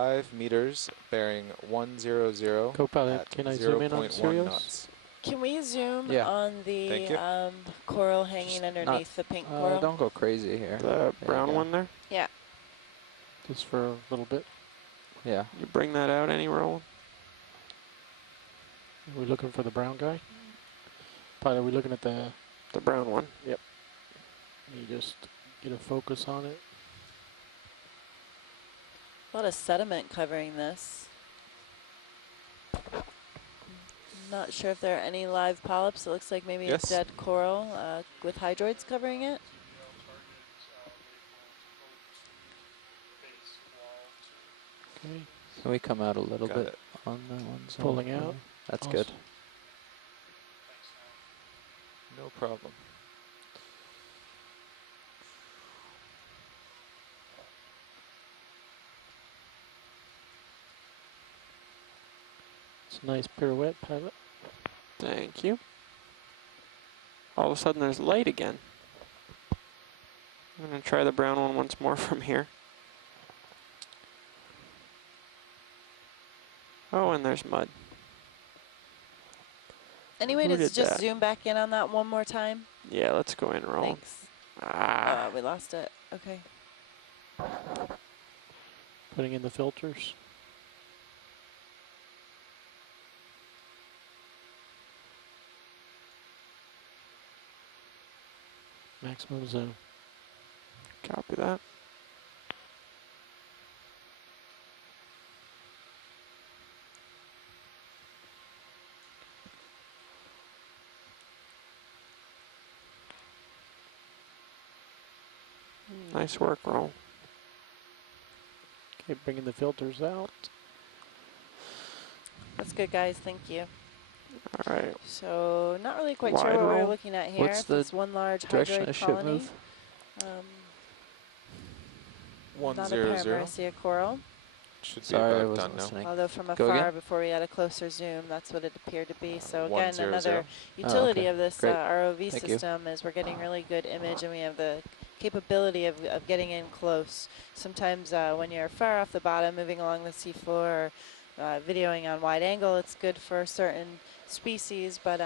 5 meters, bearing 100. Co-pilot, can I zoom in on 0.1 Sirius? knots. Can we zoom Yeah. on the Thank you. coral hanging Just underneath the pink coral? Don't go crazy here. The brown one there? Yeah. Just for a little bit. Yeah. You bring that out any roll? Are we looking for the brown guy? Pilot, are we looking at the... The brown one. Yep. You just get a focus on it. A lot of sediment covering this. Not sure if there are any live polyps. It looks like maybe Yes. a dead coral with hydroids covering it. Okay. Can we come out a little Got bit it. on that one? So Pulling out. That's Awesome. good. No problem. It's a nice pirouette, pilot. Thank you. All of a sudden there's light again. I'm going to try the brown one once more from here. Oh, and there's mud. Any way Who to did just that? zoom back in on that one more time? Yeah, let's go in and roll. Thanks. Ah, We lost it. Okay. Putting in the filters. Maximum zoom. copy that. Nice work, roll. Okay, bringing the filters out. That's good, guys. Thank you. All right. So not really quite Wide sure what we're roll. looking at here. What's If the it's one large direction hydroid of ship colony. move? Not apparent where I 100. see a coral. Should be Sorry, I about wasn't done now. listening. Although from Go afar, again? before we had a closer zoom, that's what it appeared to be. So again, 100. another utility okay. of this Great. ROV Thank you. system is we're getting really good image, and we have the capability of getting in close. Sometimes when you're far off the bottom, moving along the seafloor, or videoing on wide angle, it's good for certain species, but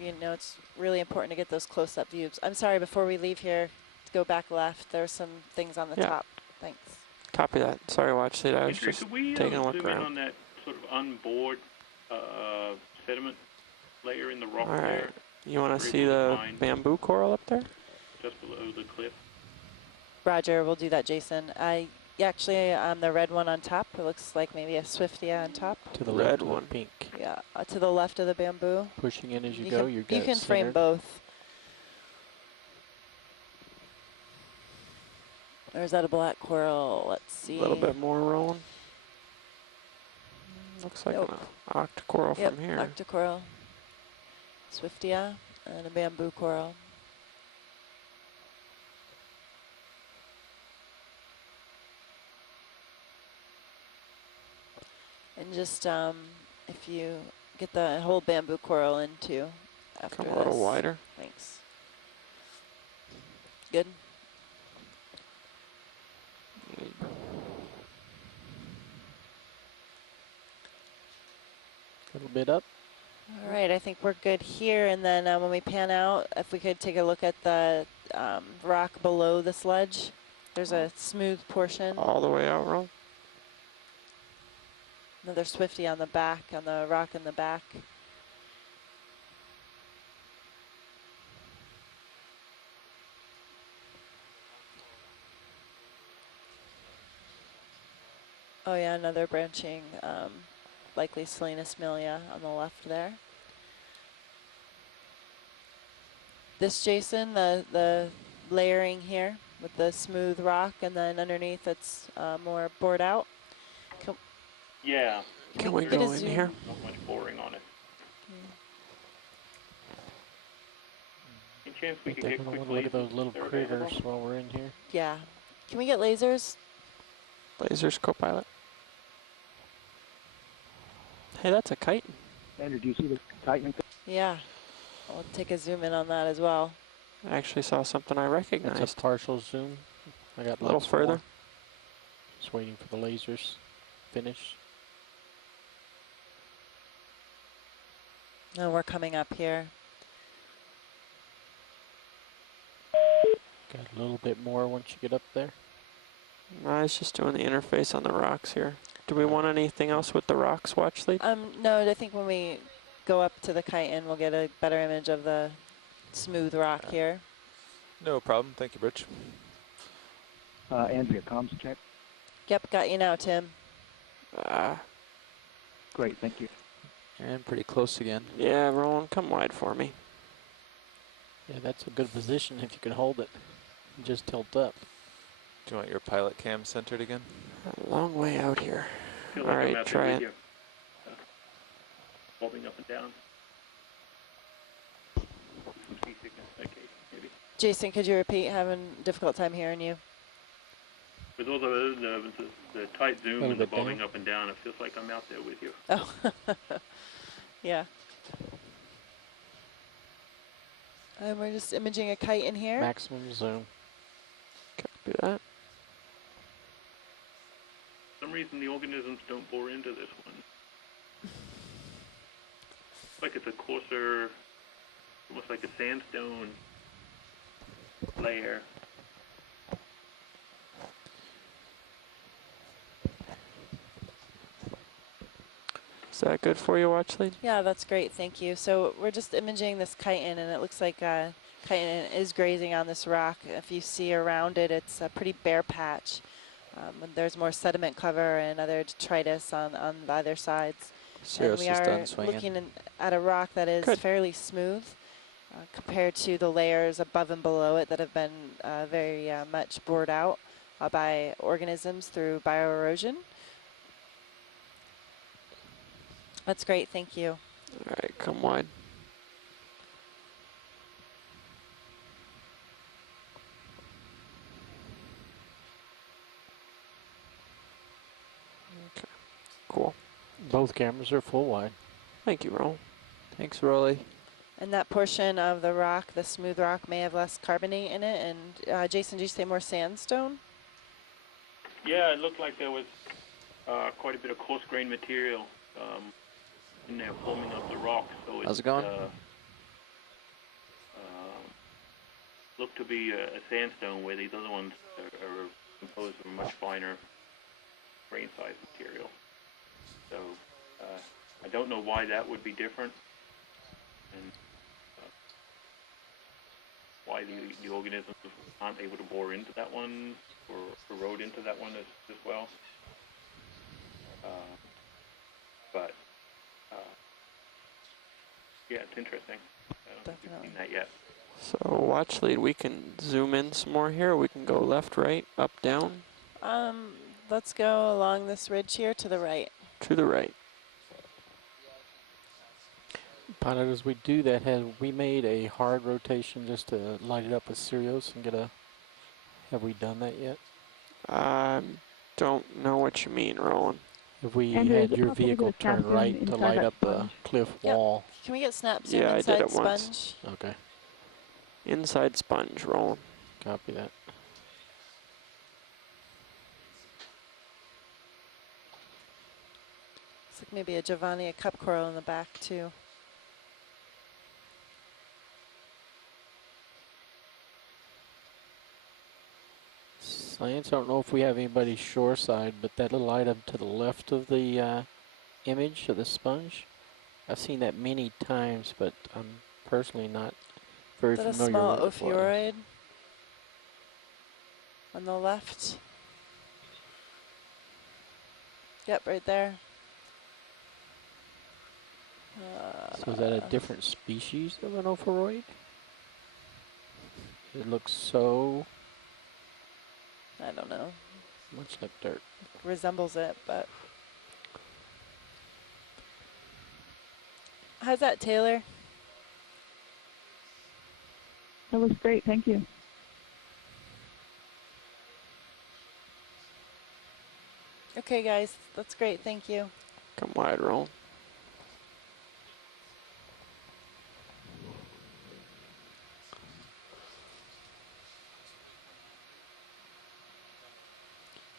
you know, it's really important to get those close-up views. I'm sorry, before we leave here, to go back left, there's some things on the top. Thanks. Copy that. Sorry, watch it. I was Andrew, just could we taking a look zoom in around. on that sort of unbored sediment layer in the rock All right. there, You want to Very see well the defined. bamboo coral up there? just below the cliff? Roger, we'll do that, Jason. Yeah, actually, the red one on top, it looks like maybe a Swiftia on top. To the Red left of one. the pink. Yeah, to the left of the bamboo. Pushing in as you go, you can frame both. Or is that a black coral? Let's see. A little bit more rolling. Looks like Nope. an octocoral Yep, from here. octocoral. Swiftia and a bamboo coral. And just if you get the whole bamboo coral into after Come this. a little wider. Thanks. Good. A little bit up. All right, I think we're good here. And then when we pan out, if we could take a look at the rock below the sledge. There's a smooth portion. All the way out, roll. Another Swifty on the back, on the rock in the back. Oh yeah, another branching, likely Salinas milia on the left there. This, Jason, the layering here with the smooth rock, and then underneath it's more bored out. Yeah. Can we get go a in zoom? here? Not much boring on it. Any chance we could get Taking a quick look at those lasers little if they're available? critters while we're in here. Yeah. Can we get lasers? Lasers, co-pilot. Hey, that's a chitin. Andrew, do you see the tightening? Yeah. I'll take a zoom in on that as well. I actually saw something I That's recognized. a partial zoom. I got A little lots further. more. Just waiting for the lasers. finish. No, we're coming up here. Got a little bit more once you get up there. No, it's just doing the interface on the rocks here. Do we want anything else with the rocks, watch lead? No, I think when we go up to the chitin, we'll get a better image of the smooth rock here. No problem. Thank you, Bridge. Andrea, comms check. Yep, got you now, Tim. Great, thank you. And pretty close again. Yeah, Roland, come wide for me. Yeah, that's a good position if you can hold it. Just tilt up. Do you want your pilot cam centered again? A long way out here. Feel All like I'm right, out try there it. with you. Holding up and down. Some seasickness. Okay, maybe. Jason, could you repeat? Having a difficult time hearing you. With all the tight zoom Little and the bit down. bobbing up and down, it feels like I'm out there with you. Oh, yeah. And we're just imaging a kite in here. Maximum zoom. Copy that. For some reason, the organisms don't bore into this one. Like it's a coarser, almost like a sandstone layer. Is that good for you, watch lead? Yeah, that's great. Thank you. So we're just imaging this chitin, and it looks like chitin is grazing on this rock. If you see around it, it's a pretty bare patch. And there's more sediment cover and other detritus on either sides. Cirrus and we is are done swinging. looking at a rock that is Good. fairly smooth compared to the layers above and below it that have been very much bored out by organisms through bioerosion. That's great, thank you. All right, come wide. Okay, cool. Both cameras are full wide. Thank you, Roland. Thanks, Rolly. And that portion of the rock, the smooth rock, may have less carbonate in it. And Jason, did you say more sandstone? Yeah, it looked like there was quite a bit of coarse grain material in there forming up the rock. So How's it going? Looked to be a sandstone, where these other ones are composed of a much finer grain size material. So I don't know why that would be different, and why the organisms aren't able to bore into that one or erode into that one as well. But yeah, it's interesting. I don't think we've seen that yet. So watch lead, we can zoom in some more here. We can go left, right, up, down, Let's go along this ridge here to the right. to the right. Pilot, as we do that, have we made a hard rotation just to light it up with Sirius and get a... Have we done that yet? Don't know what you mean, Roland. If we Andrew, is had it your possible to vehicle do a snap turn zoom right to inside light that up the sponge? cliff Yep. wall. Can we get snap zoom Yeah, I did inside it once. sponge? Okay, Inside sponge, Roland. copy that. Looks like maybe a Giovanni, a cup coral in the back too. Science, I don't know if we have anybody shoreside, but that little item to the left of the image of the sponge, I've seen that many times, but I'm personally not very Is that a familiar small with it. ophiuroid on the left? Yep, right there. So is that a different species of an ophiuroid? It looks so I don't know. much like dirt. Resembles it, but. How's that, Taylor? That was great, thank you. Okay, guys, that's great. Thank you. Come wide, Roland.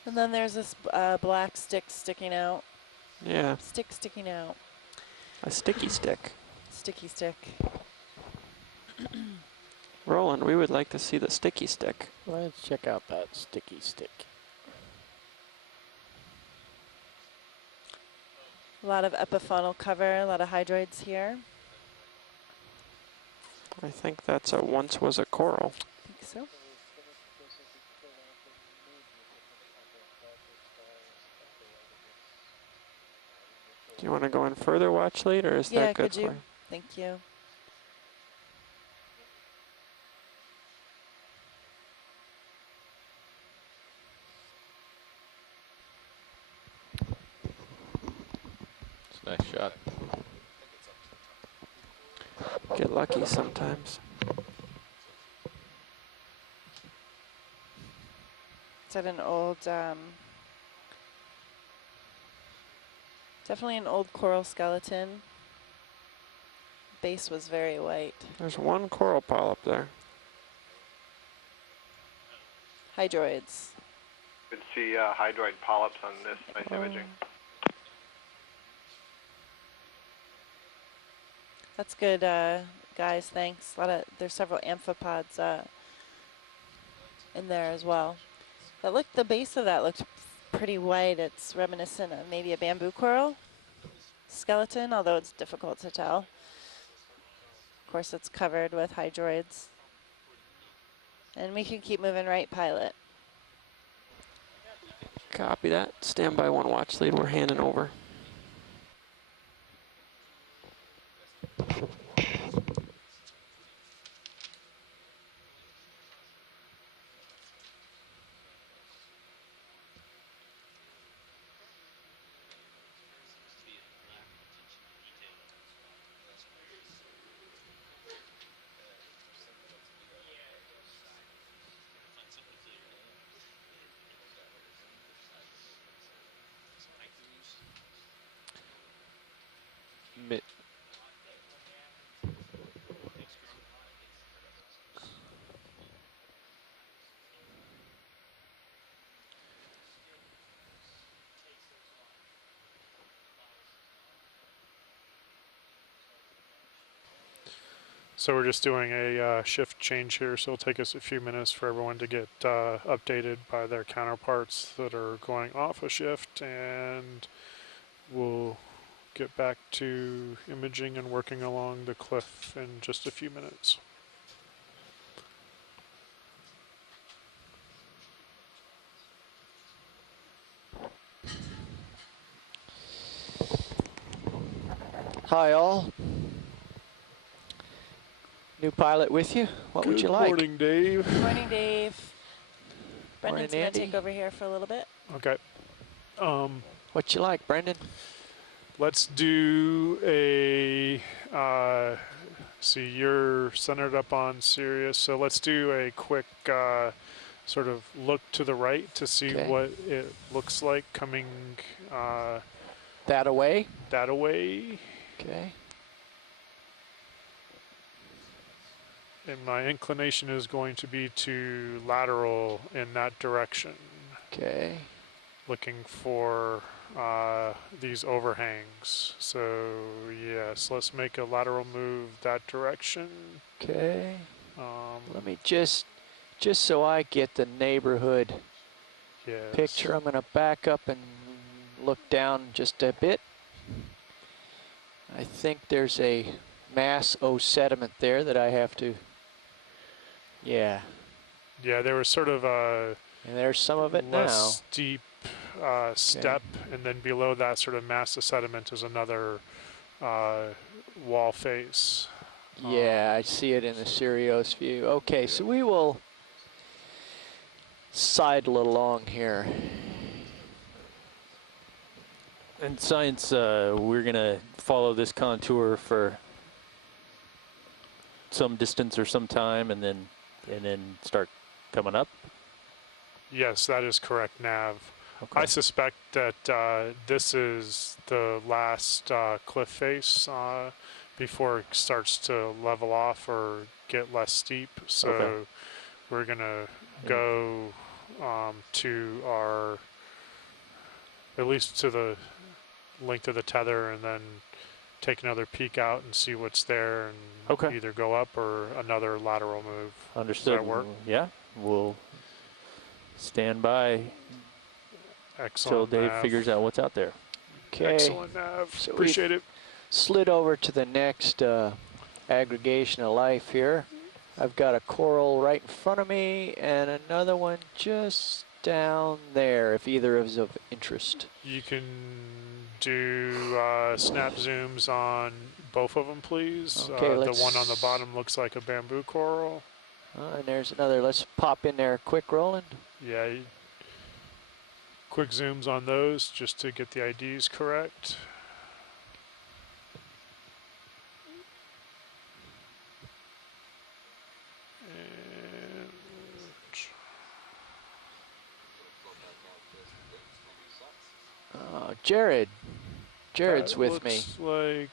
And then there's this black stick sticking out. Yeah, Stick sticking out. a sticky stick. Sticky stick. Roland, we would like to see the sticky stick. Let's check out that sticky stick. A lot of epifaunal cover, a lot of hydroids here. I think that's a once was a coral. I think so. Do you want to go in further watch lead, or is Yeah, that good could you? for you? Thank you. It's a nice shot. Get lucky sometimes. It's at an old, definitely an old coral skeleton. Base was very white. There's one coral polyp there. Hydroids. Could see hydroid polyps on this nice imaging. That's good, guys. Thanks. There's several amphipods in there as well. The base of that looked pretty white. It's reminiscent of maybe a bamboo coral skeleton, although it's difficult to tell. Of course, it's covered with hydroids. And we can keep moving right, pilot. Copy that. Stand by one watch lead. We're handing over. So we're just doing a shift change here, so it'll take us a few minutes for everyone to get updated by their counterparts that are going off a shift, and we'll get back to imaging and working along the cliff in just a few minutes. Hi all. New pilot with you. What would you like? Good morning, Dave. Good morning, Dave. Brendan's Morning, going to take Andy. over here for a little bit. Okay. What you like, Brendan? Let's do a, see, you're centered up on Sirius, so let's do a quick sort of look to the right to see Okay. what it looks like coming That away? that way. Okay. And my inclination is going to be to lateral in that direction, Okay. looking for these overhangs. So yes, let's make a lateral move that direction. Okay. Let me just so I get the neighborhood Yes. picture, I'm going to back up and look down just a bit. I think there's a mass O sediment there that I have to, yeah. Yeah, there was sort of a And there's some of it less now. steep step, and then below that sort of mass of sediment is another wall face. Yeah, I see it in the Sirius view. Okay, so we will sidle along here. In science, we're gonna follow this contour for some distance or some time, and then start coming up. Yes, that is correct, Nav. Okay. I suspect that this is the last cliff face before it starts to level off or get less steep. So Okay. we're gonna go to our at least to the length of the tether, and then take another peek out and see what's there, and Okay. either go up or another lateral move. Understood. Does that work? Yeah, we'll stand by till Excellent, Dave Nav. figures out what's out there. Okay. Excellent, Nav. So Appreciate it. Slid over to the next aggregation of life here. I've got a coral right in front of me and another one just down there, if either is of interest. You can do snap zooms on both of them, please. Okay, the one on the bottom looks like a bamboo coral. And there's another. Let's pop in there quick, Roland. Yeah. Quick zooms on those just to get the IDs correct. Jared's with me. Looks like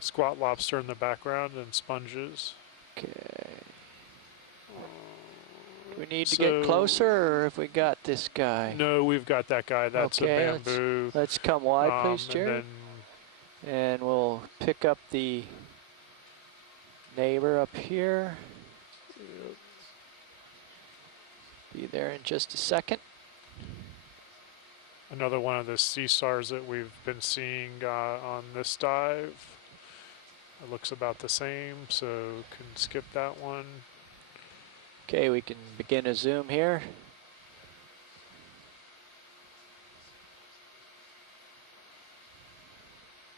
squat lobster in the background and sponges. Okay. Do we need to get closer, or have we got this guy? No, we've got that guy. That's okay, a bamboo. Let's come wide, please, Jared. And And we'll pick up the neighbor up here. Be there in just a second. another one of the sea stars that we've been seeing on this dive. It looks about the same, so can skip that one. Okay, we can begin a zoom here.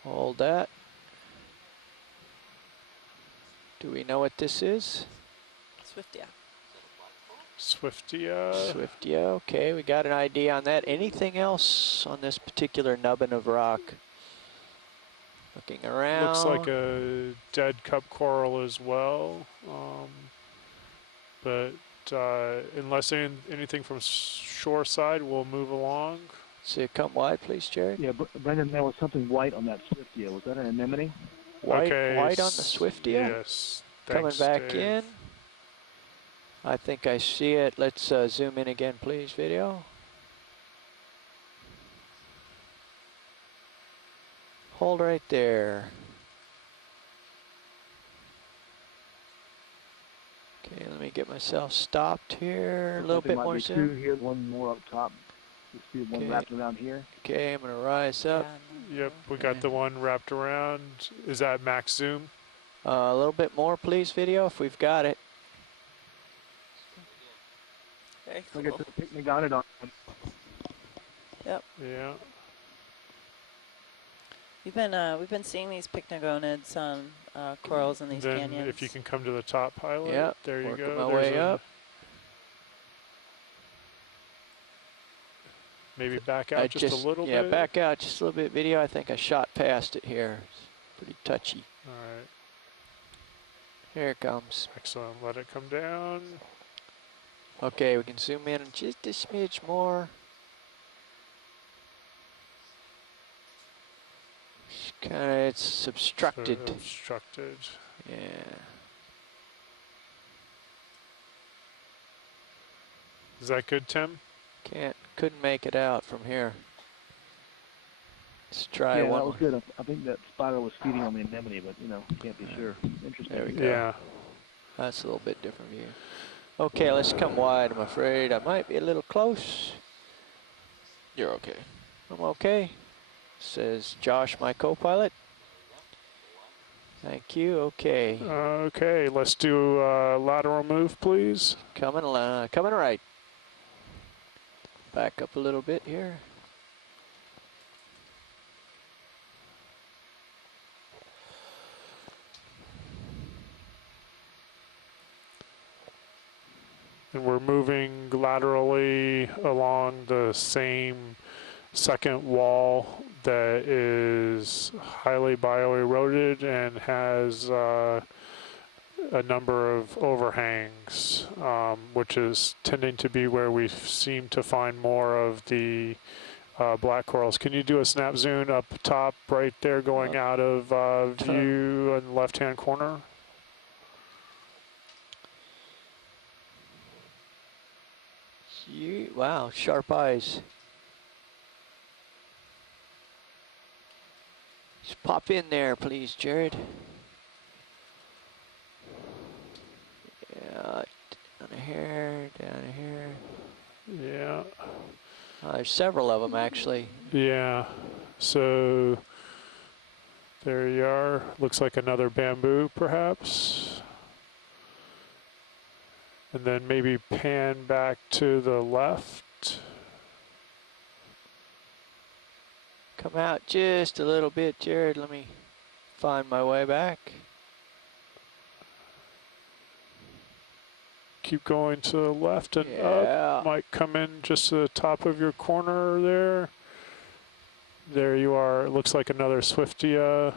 Hold that. Do we know what this is? Swiftia. Swiftia. Swiftia, okay, we got an ID on that. Anything else on this particular nubbin of rock? Looking around. Looks like a dead cup coral as well. But unless anything from shore side, we'll move along. So come wide, please, Jared. Yeah, Brendan, there was something white on that Swiftia. Was that an anemone? White, Okay, white on the Swiftia? Yes. Coming Thanks, back Dave. in. I think I see it. Let's zoom in again, please, video. Hold right there. Okay, let me get myself stopped here. A little bit more Two zoom. here, one more up top. You see one Okay. wrapped around here. Okay, I'm gonna rise up. Yep, we got the one wrapped around. Is that max zoom? A little bit more, please, video, if we've got it. Very Look at cool. the picnic on it on. Yep. Yeah. We've been seeing these pycnogonids on corals in these Then canyons. if you can come to the top pilot, Yep, there you working go. my There's way up. Maybe back out just a little yeah, bit. back out just a little bit, video. I think I shot past it here. It's pretty touchy. All right. Here it comes. Excellent. Let it come down. Okay, we can zoom in just a smidge more. It's obstructed. Obstructed. Yeah. Is that good, Tim? Couldn't make it out from here. Let's try Yeah, one. that was good. I think that spider was feeding on the anemone, but can't be sure. Interesting. There we go. Yeah. That's a little bit different view. Okay, let's come wide. I'm afraid I might be a little close. You're okay. I'm okay. Says Josh, my co-pilot. Thank you. Okay. Okay, let's do a lateral move, please. Coming right. Back up a little bit here. And we're moving laterally along the same second wall that is highly bioeroded and has a number of overhangs, which is tending to be where we seem to find more of the black corals. Can you do a snap zoom up top right there going out of view in the left-hand corner? Wow, sharp eyes. Just pop in there, please, Jared. Yeah, down here, down here. Yeah. There's several of them, actually. Yeah. So there you are. Looks like another bamboo, perhaps. And then maybe pan back to the left. Come out just a little bit, Jared. Let me find my way back. Keep going to the left and Yeah. up. Might come in just to the top of your corner there. There you are. It looks like another Swiftia.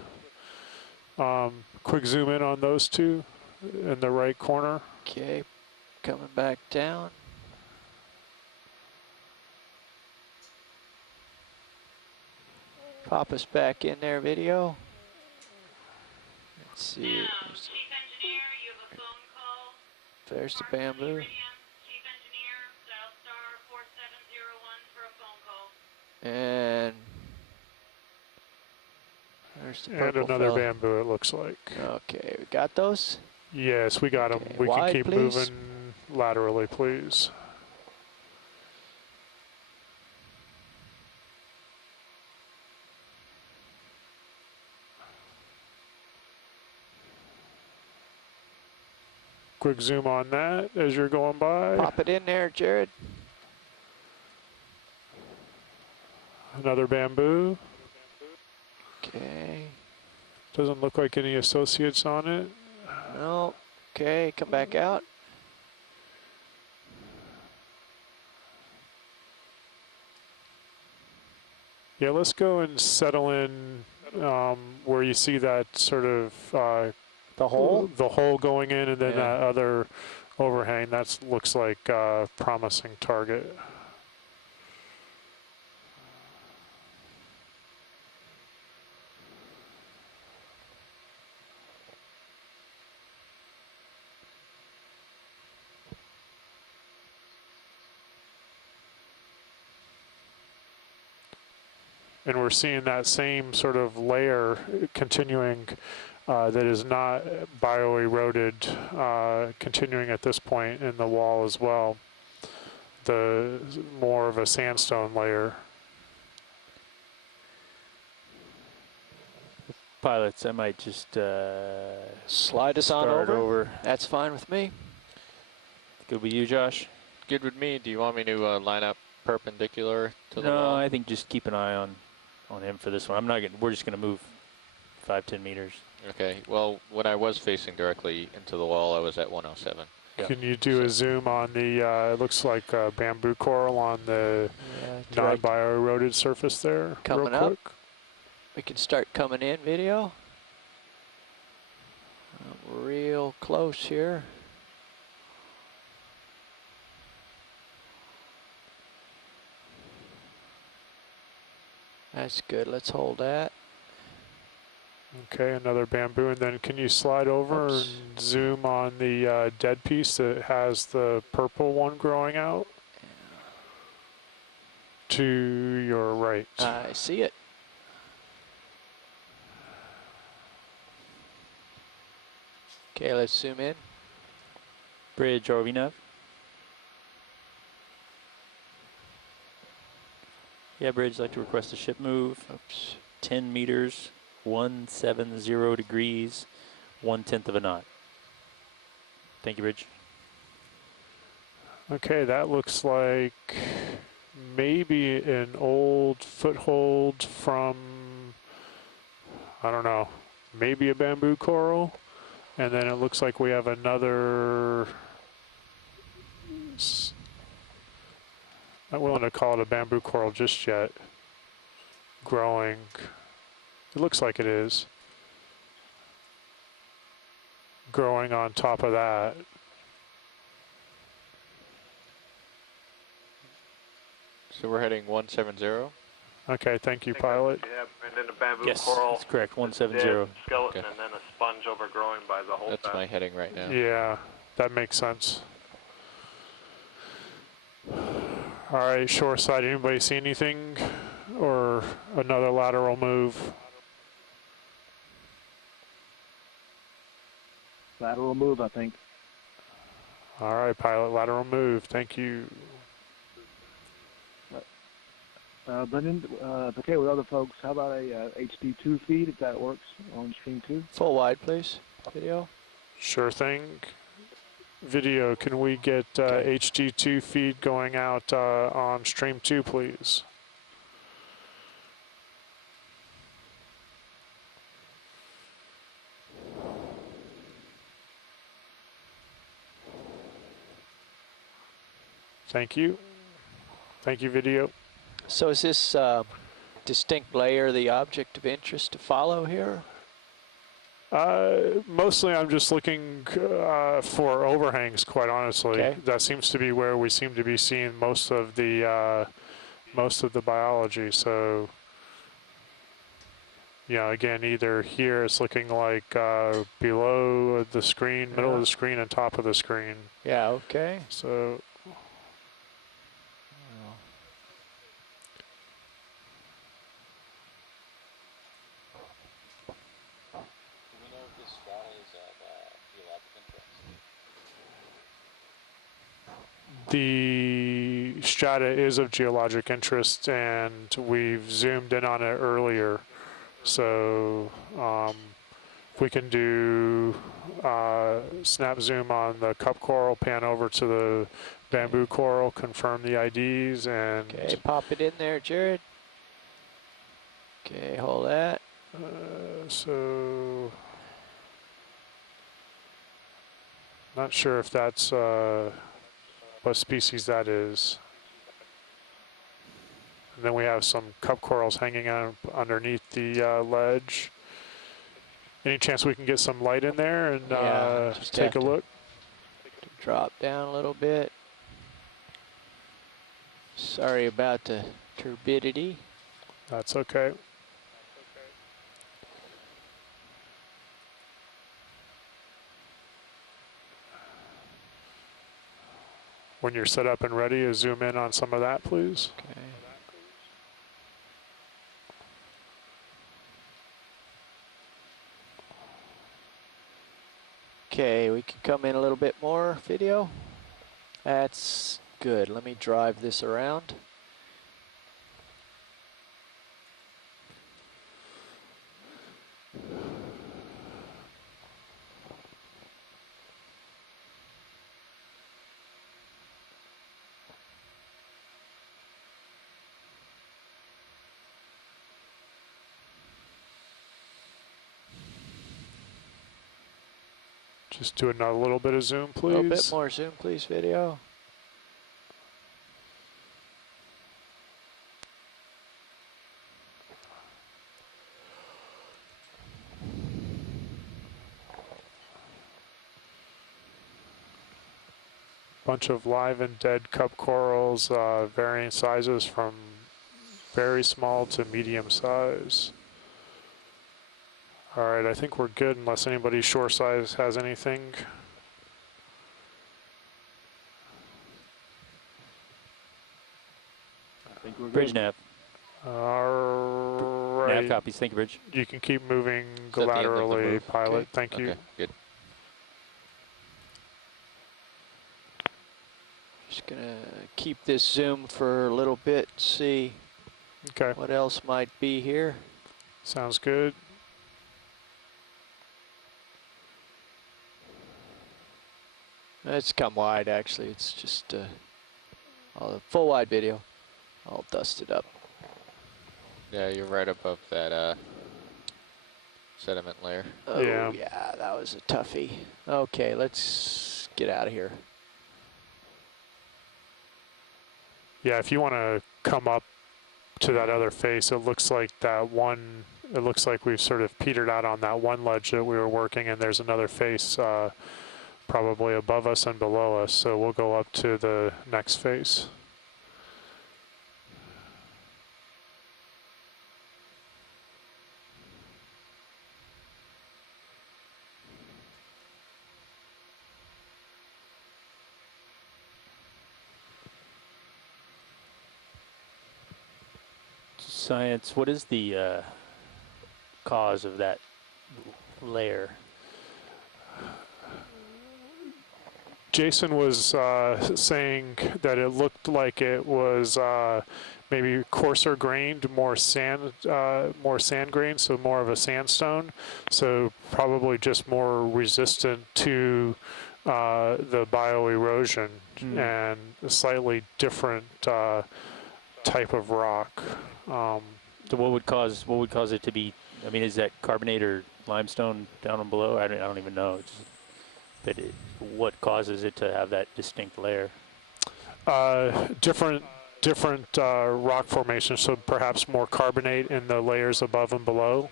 Quick zoom in on those two in the right corner. Okay, coming back down. Pop us back in there, video. Let's see. Now, Chief Engineer, you have a phone call. There's the bamboo. Chief Engineer, dial star 4701 for a phone call. And there's the And purple another fella. bamboo, it looks like. Okay, we got those? Yes, we got them. Okay, We can wide, keep please. moving laterally, please. Quick zoom on that as you're going by. Pop it in there, Jared. Another bamboo. Okay. Doesn't look like any associates on it. No. Okay, come back out. Yeah, let's go and settle in where you see that sort of the hole. The hole going in, and then Yeah. that other overhang. That looks like a promising target. And we're seeing that same sort of layer continuing that is not bio-eroded, continuing at this point in the wall as well. The more of a sandstone layer. Pilots, I might just slide us on start over. That's fine with me. Good with you, Josh? Good with me. Do you want me to line up perpendicular to the No, wall? I think just keep an eye on him for this one. I'm not gonna. We're just gonna move 5-10 meters. Okay. Well, when I was facing directly into the wall, I was at 107. Yeah. Can you do a zoom on the, it looks like bamboo coral on the non-bio-eroded surface there, Coming real up. quick? We can start coming in, video. Real close here. That's good. Let's hold that. Okay, another bamboo, and then can you slide over and zoom on the dead piece that has the purple one growing out? To your right. I see it. Okay, let's zoom in. Bridge RV-nav. Yeah, Bridge, like to request a ship move. Oops. 10 meters, 170 degrees, 1/10 of a knot. Thank you, Bridge. Okay, that looks like maybe an old foothold from, I don't know, maybe a bamboo coral. And then it looks like we have another, not willing to call it a bamboo coral just yet, growing. It looks like it is. Growing on top of that. So we're heading 170. Okay, thank you, pilot. Yeah, and then a bamboo Yes, coral. that's correct, 170. Dead skeleton, Okay. and then a sponge overgrowing by the whole That's time. my heading right now. Yeah, that makes sense. All right, shore side, anybody see anything or another lateral move? Lateral move, I think. All right, pilot, lateral move. Thank you. Brendan, okay with other folks, how about a HD2 feed if that works on stream 2? Full wide, please. Video. Sure thing. Video, can we get HD2 feed going out on stream 2, please? Thank you. Thank you, video. So is this distinct layer the object of interest to follow here? Mostly I'm just looking for overhangs, quite honestly. Okay. That seems to be where we seem to be seeing most of the biology. So, yeah, again, either here it's looking like below the screen, middle of the screen, and top of the screen. Yeah, okay. So, the strata is of geologic interest, and we've zoomed in on it earlier. So we can do snap zoom on the cup coral, pan over to the bamboo coral, confirm the IDs, and okay, pop it in there, Jared. Okay, hold that. So not sure if that's what species that is. And then we have some cup corals hanging out underneath the ledge. Any chance we can get some light in there and just take a have to look? Drop down a little bit. Sorry about the turbidity. That's okay. When you're set up and ready, zoom in on some of that, please. Okay. Okay, we can come in a little bit more video. That's good. Let me drive this around. Just do another little bit of zoom, please. A little bit more zoom, please, video. Bunch of live and dead cup corals, varying sizes from very small to medium size. All right, I think we're good unless anybody shore size has anything. I think we're Bridge good. nav. All right. Nav copies. Thank you, Bridge. You can keep moving that the end of the laterally, move? pilot. Okay. Thank you. Okay, good. Just gonna keep this zoom for a little bit, see Okay. what else might be here. Sounds good. It's come wide, actually. It's just full wide video. I'll dust it up. Yeah, you're right above that sediment layer. Oh, Yeah. yeah, that was a toughie. Okay, let's get out of here. Yeah, if you want to come up to that other face, it looks like that one, it looks like we've sort of petered out on that one ledge that we were working, and there's another face probably above us and below us, so we'll go up to the next face. Science, what is the cause of that layer? Jason was saying that it looked like it was maybe coarser grained, more sand grained, so more of a sandstone. So probably just more resistant to the bioerosion and a slightly different type of rock. So what would cause it to be? I mean, is that carbonate or limestone down and below? I don't even know. But what causes it to have that distinct layer? Different rock formations, so perhaps more carbonate in the layers above and below.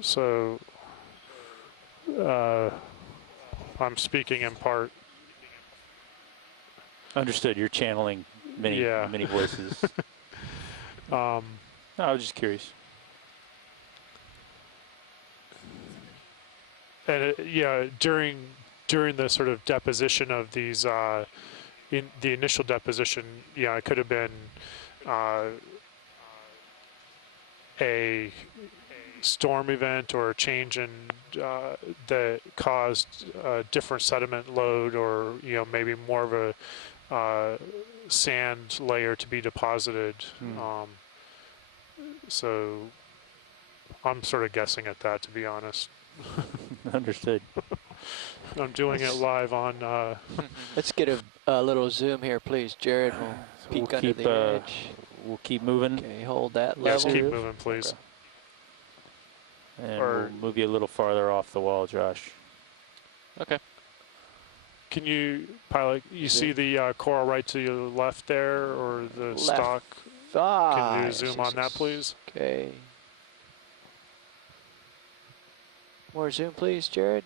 So I'm speaking in part. Understood. You're channeling many voices. No, I was just curious. And during the sort of deposition of these, in the initial deposition, it could have been a storm event or a change in that caused a different sediment load, or maybe more of a sand layer to be deposited. So I'm sort of guessing at that, to be honest. Understood. I'm doing it live on. Let's get a little zoom here, please, Jared. We'll peek under the edge. We'll keep moving. Okay, hold that Yes, level. keep moving, please. Okay. And we'll move you a little farther off the wall, Josh. Okay. Can you, pilot, you see the coral right to your left there, or the stalk? Can you zoom on that, please? Okay. More zoom, please, Jared.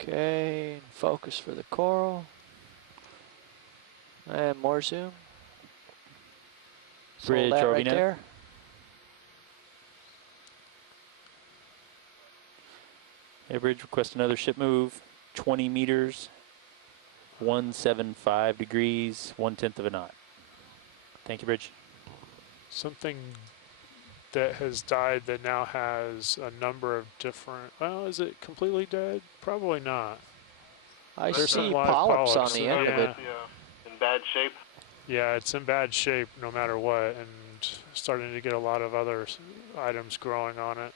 Okay, and focus for the coral. And more zoom. Bridge, that RV right net. there. Hey, Bridge, request another ship move. 20 meters, 175 degrees, 1/10 of a knot. Thank you, Bridge. Something that has died that now has a number of different. Well, is it completely dead? Probably not. I There's see some live polyps on the yeah. end of it. Yeah, in bad shape. Yeah, it's in bad shape no matter what, and starting to get a lot of other items growing on it.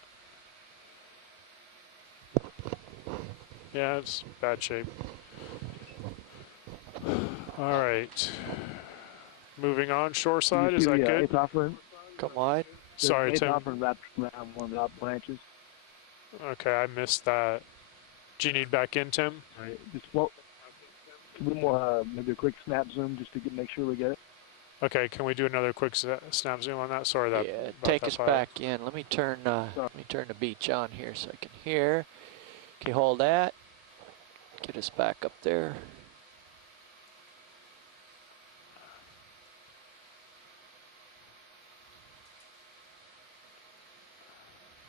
Yeah, it's bad shape. All right. Moving on, shoreside, is that good? Come wide. Sorry, Tim. Wrapped around one of the top branches. Okay, I missed that. Do you need back in, Tim? All right. Just a little more, maybe a quick snap zoom just to make sure we get it. Okay, can we do another quick snap zoom on that? Sorry, that. Yeah, take us back in. Let me turn the beach on here so I can hear. Okay, hold that. Get us back up there.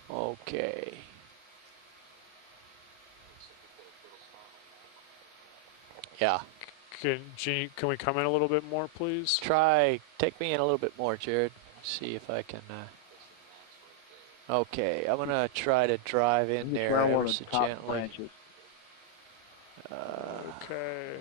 Okay. Yeah. Can we come in a little bit more, please? Take me in a little bit more, Jared. See if I can. Okay, I'm gonna try to drive in there ever so gently. Okay.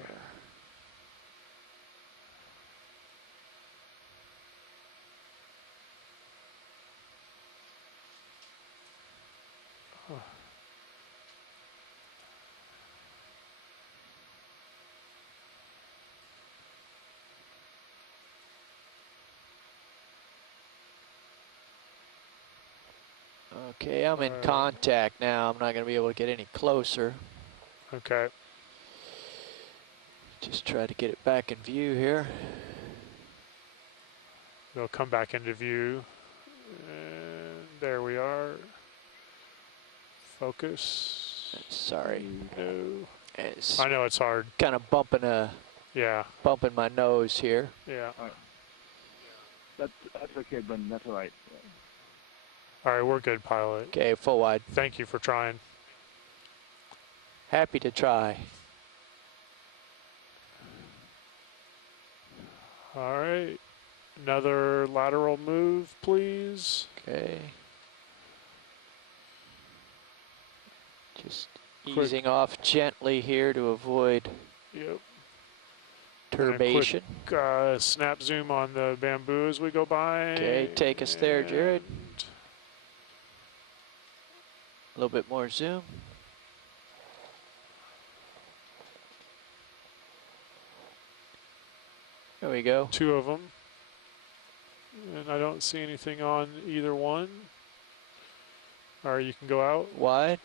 Okay, I'm in contact now. I'm not going to be able to get any closer. Okay. Just try to get it back in view here. We'll come back into view. And there we are. Focus. Sorry. No. It's I know it's hard. Kind of bumping my nose here. Yeah. All right. That's okay, Brendan. That's all right. All right, we're good, pilot. Okay, full wide. Thank you for trying. Happy to try. All right. Another lateral move, please. Okay. Just Quick. easing off gently here to avoid Yep. turbation. Quick snap zoom on the bamboo as we go by. Okay, take us there, Jared. And A little bit more zoom. There we go. 2 of them. And I don't see anything on either one. All right, you can go out. Wide.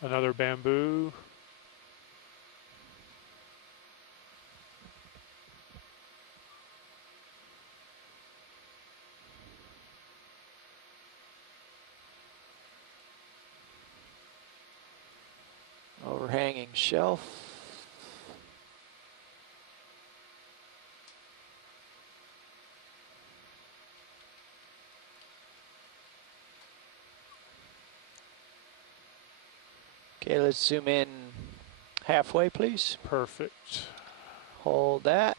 Another bamboo. Overhanging shelf. Okay, let's zoom in halfway, please. Perfect. Hold that.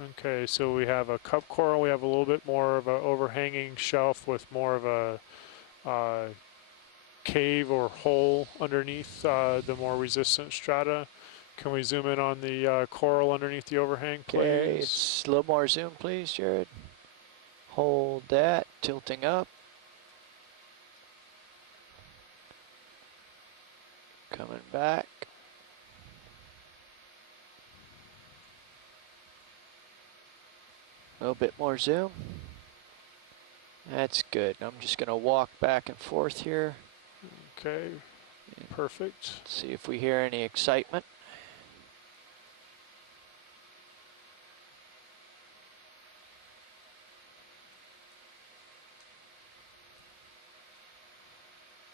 Okay, so we have a cup coral. We have a little bit more of an overhanging shelf with more of a cave or hole underneath the more resistant strata. Can we zoom in on the coral underneath the overhang, please? Okay, it's a little more zoom, please, Jared. Hold that, tilting up. Coming back. A little bit more zoom. That's good. I'm just going to walk back and forth here. Okay, perfect. See if we hear any excitement.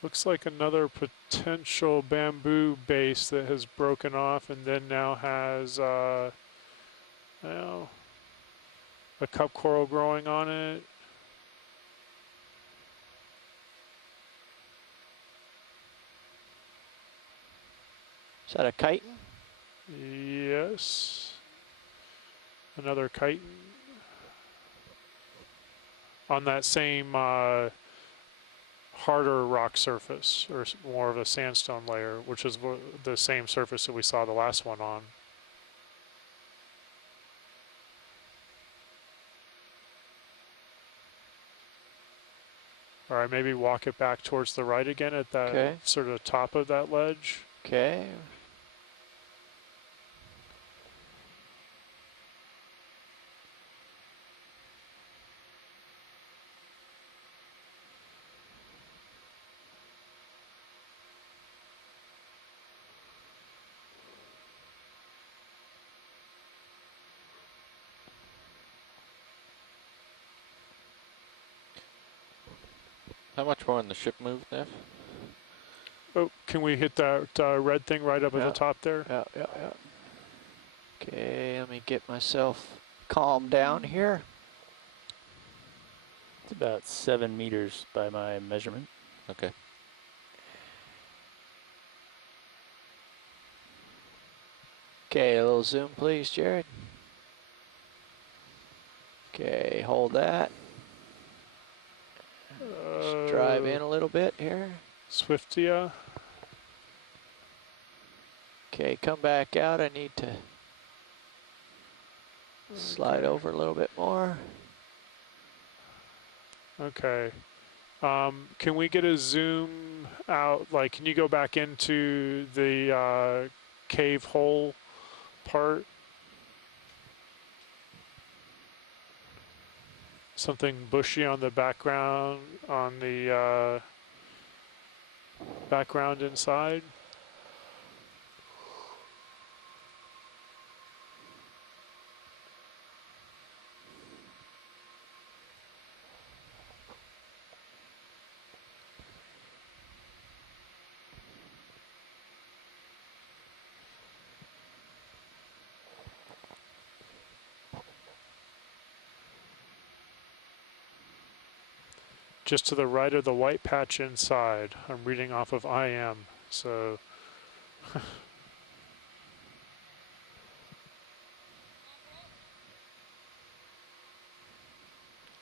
Looks like another potential bamboo base that has broken off and then now has well, a cup coral growing on it. Is that a chitin? Yes. Another chitin. On that same harder rock surface, or more of a sandstone layer, which is the same surface that we saw the last one on. All right, maybe walk it back towards the right again at that sort of top of that ledge. Okay. How much more on the ship move, Neff? Oh, can we hit that red thing right up at the top there? Yeah. Okay, let me get myself calmed down here. It's about 7 meters by my measurement. Okay. Okay, a little zoom, please, Jared. Okay, hold that. Just drive in a little bit here. Swiftia. Okay, come back out. I need to slide over a little bit more. Okay. Can we get a zoom out? Like, can you go back into the cave hole part? Something bushy on the background, on the background inside. just to the right of the white patch inside. I'm reading off of IM, so.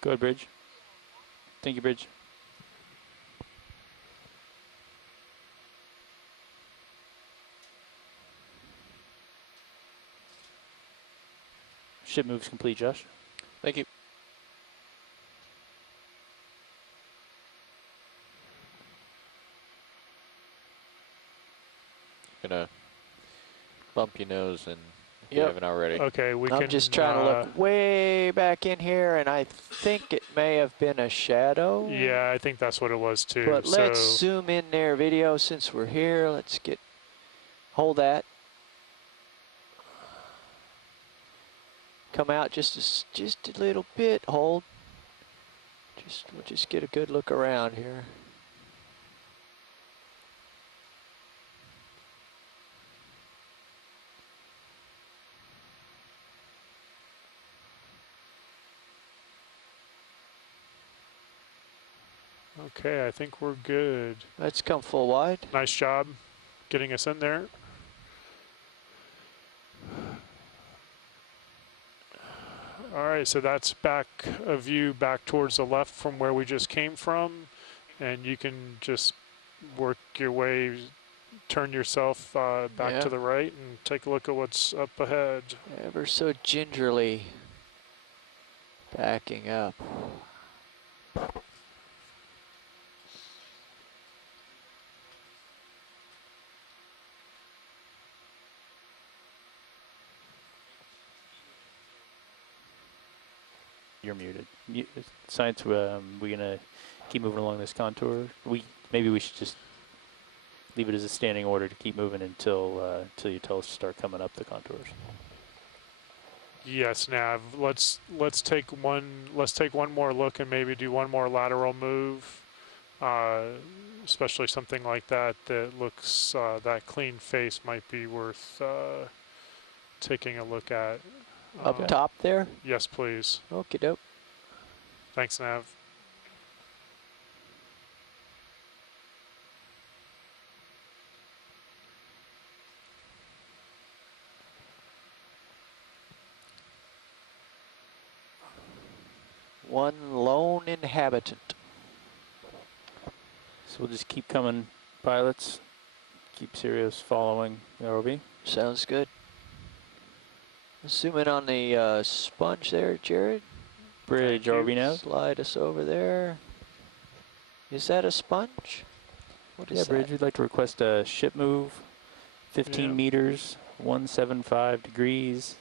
Go ahead, Bridge. Thank you, Bridge. Ship moves complete, Josh. Thank you. Gonna bump your nose and if you Yep. haven't already. Okay, we can. I'm just trying to look way back in here, and I think it may have been a shadow. Yeah, I think that's what it was too. But let's so zoom in there, video, since we're here. Let's hold that. Come out just a little bit, hold. We'll just get a good look around here. okay, I think we're good. Let's come full wide. Nice job getting us in there. All right, so that's a view back towards the left from where we just came from, and you can just work your way, turn yourself back to the right and take a look at what's up ahead. Ever so gingerly backing up. You're muted. Science, we gonna keep moving along this contour? Maybe we should just leave it as a standing order to keep moving until you tell us to start coming up the contours. Yes, Nav. Let's take one more look and maybe do one more lateral move, especially something like that looks that clean face might be worth taking a look at. Up top there? Yes, please. Okie doke. Thanks, Nav. One lone inhabitant. So we'll just keep coming, pilots. Keep Sirius following the ROV. Sounds good. Zoom in on the sponge there, Jared. Bridge ROV now. Slide us over there. Is that a sponge? What is yeah, that? Bridge, we'd like to request a ship move, 15 meters, 175 degrees,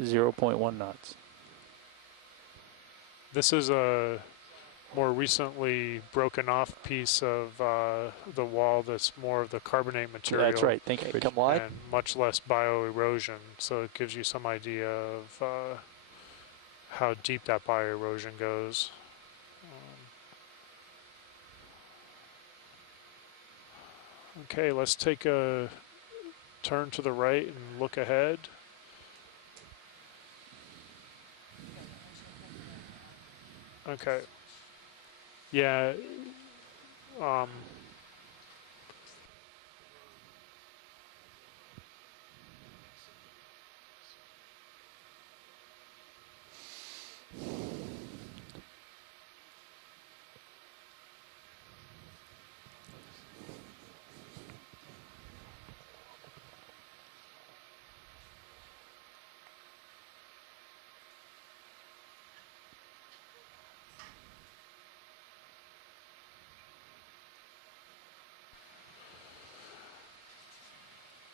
0.1 knots. This is a more recently broken off piece of the wall that's more of the carbonate material. That's right. Thank you, Bridge. Come wide. And much less bioerosion, so it gives you some idea of how deep that bioerosion goes. Okay, let's take a turn to the right and look ahead. Okay. Yeah.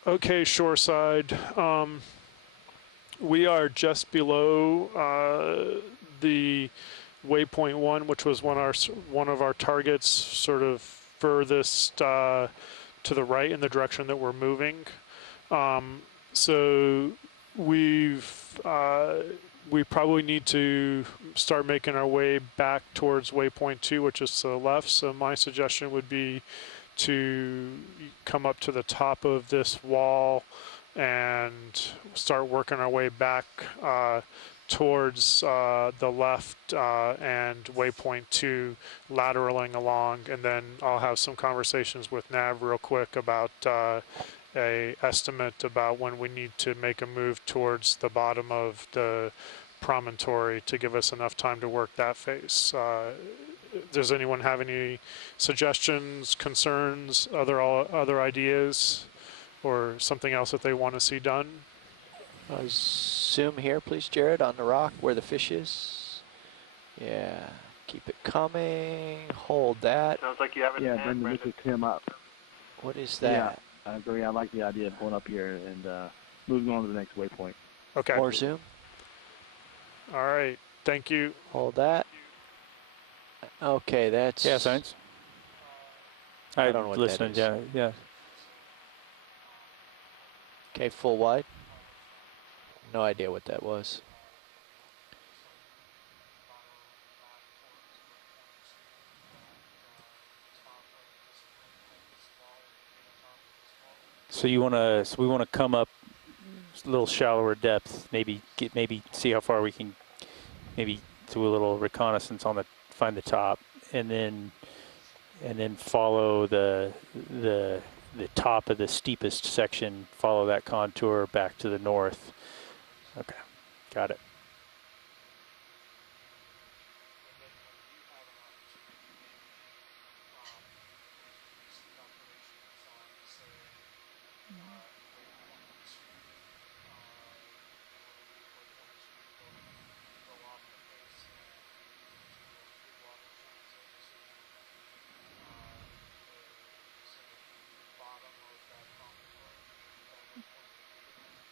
Okay, shoreside. We are just below the waypoint 1, which was one of our targets, sort of furthest to the right in the direction that we're moving. So we probably need to start making our way back towards waypoint 2, which is to the left. So my suggestion would be to come up to the top of this wall and start working our way back towards the left and waypoint 2, lateraling along, and then I'll have some conversations with Nav real quick about a estimate about when we need to make a move towards the bottom of the promontory to give us enough time to work that face. Does anyone have any suggestions, concerns, other ideas, or something else that they want to see done? Zoom here, please, Jared, on the rock where the fish is. Yeah, keep it coming. Hold that. Sounds like you have it in Yeah, hand, Brendan, this is Tim up. What is Yeah, that? I agree. I like the idea of going up here and moving on to the next waypoint. Okay. More zoom. All right. Thank you. Hold that. Okay, that's... Yeah, Science. I don't know what listening, that is. Yeah. Okay, full wide. No idea what that was. So we want to come up a little shallower depth, maybe see how far we can, maybe do a little reconnaissance on find the top, and then follow the top of the steepest section, follow that contour back to the north. Okay, got it.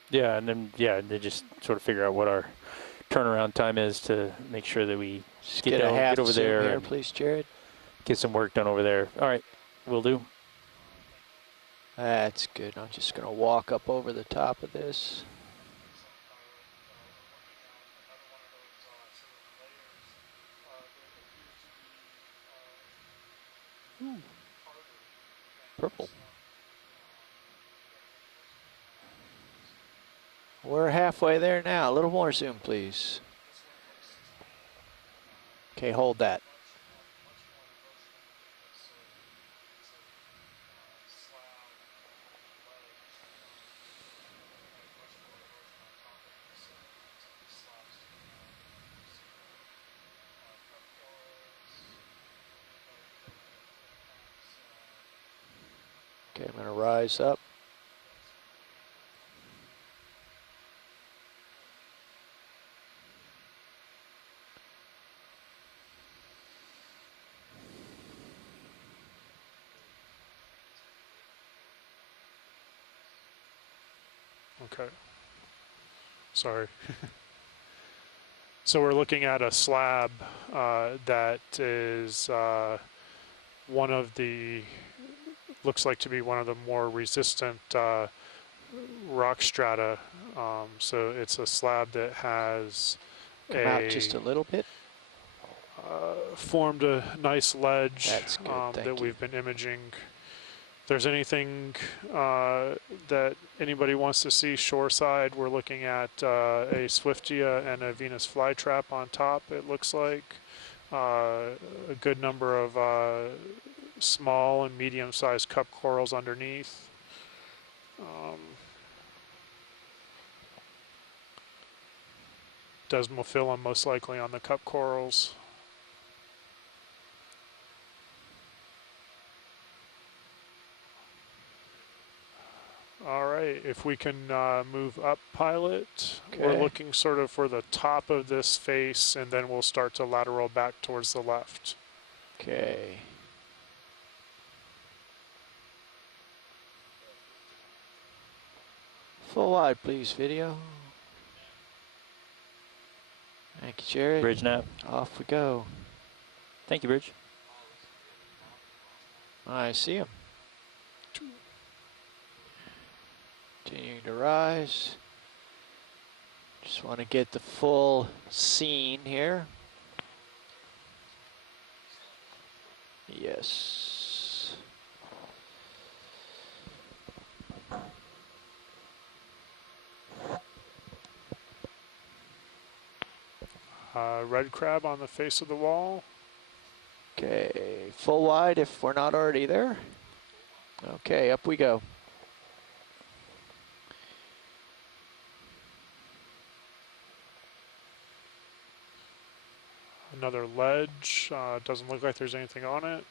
Yeah, and then just sort of figure out what our turnaround time is to make sure that we get over there here, and please, Jared. get some work done over there. All right, will do. That's good. I'm just going to walk up over the top of this. Purple. We're halfway there now. A little more zoom, please. Okay, hold that. Okay, I'm going to rise up. Okay. Sorry. So we're looking at a slab that is one of the, looks like to be one of the more resistant rock strata. So it's a slab that has Come out just a little bit. Formed a nice ledge. That's good, thank that you. we've been imaging. If there's anything that anybody wants to see shoreside, we're looking at a Swiftia and a Venus flytrap on top, it looks like. A good number of small and medium-sized cup corals underneath. Desmophyllum most likely on the cup corals. All right, if we can move up, pilot. Okay. We're looking sort of for the top of this face, and then we'll start to lateral back towards the left. Okay. Full wide, please, video. Thank you, Jared. Bridge nav. Off we go. Thank you, Bridge. I see him. Continuing to rise. Just want to get the full scene here. Yes. Red crab on the face of the wall. Okay, full wide if we're not already there. Okay, up we go. Another ledge. Doesn't look like there's anything on it.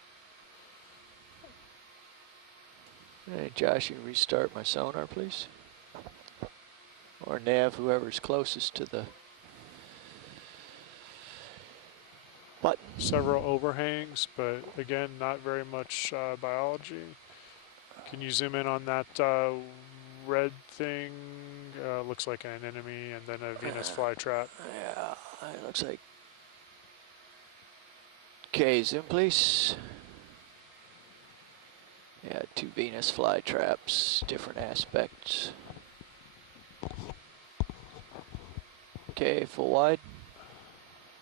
Hey, Josh, you restart my sonar, please. Or Nav, whoever's closest to the button. Several overhangs, but again, not very much biology. Can you zoom in on that red thing? Looks like an anemone and then a Venus flytrap. Yeah, it looks like. Okay, zoom please. Yeah, 2 Venus flytraps, different aspects. Okay, full wide.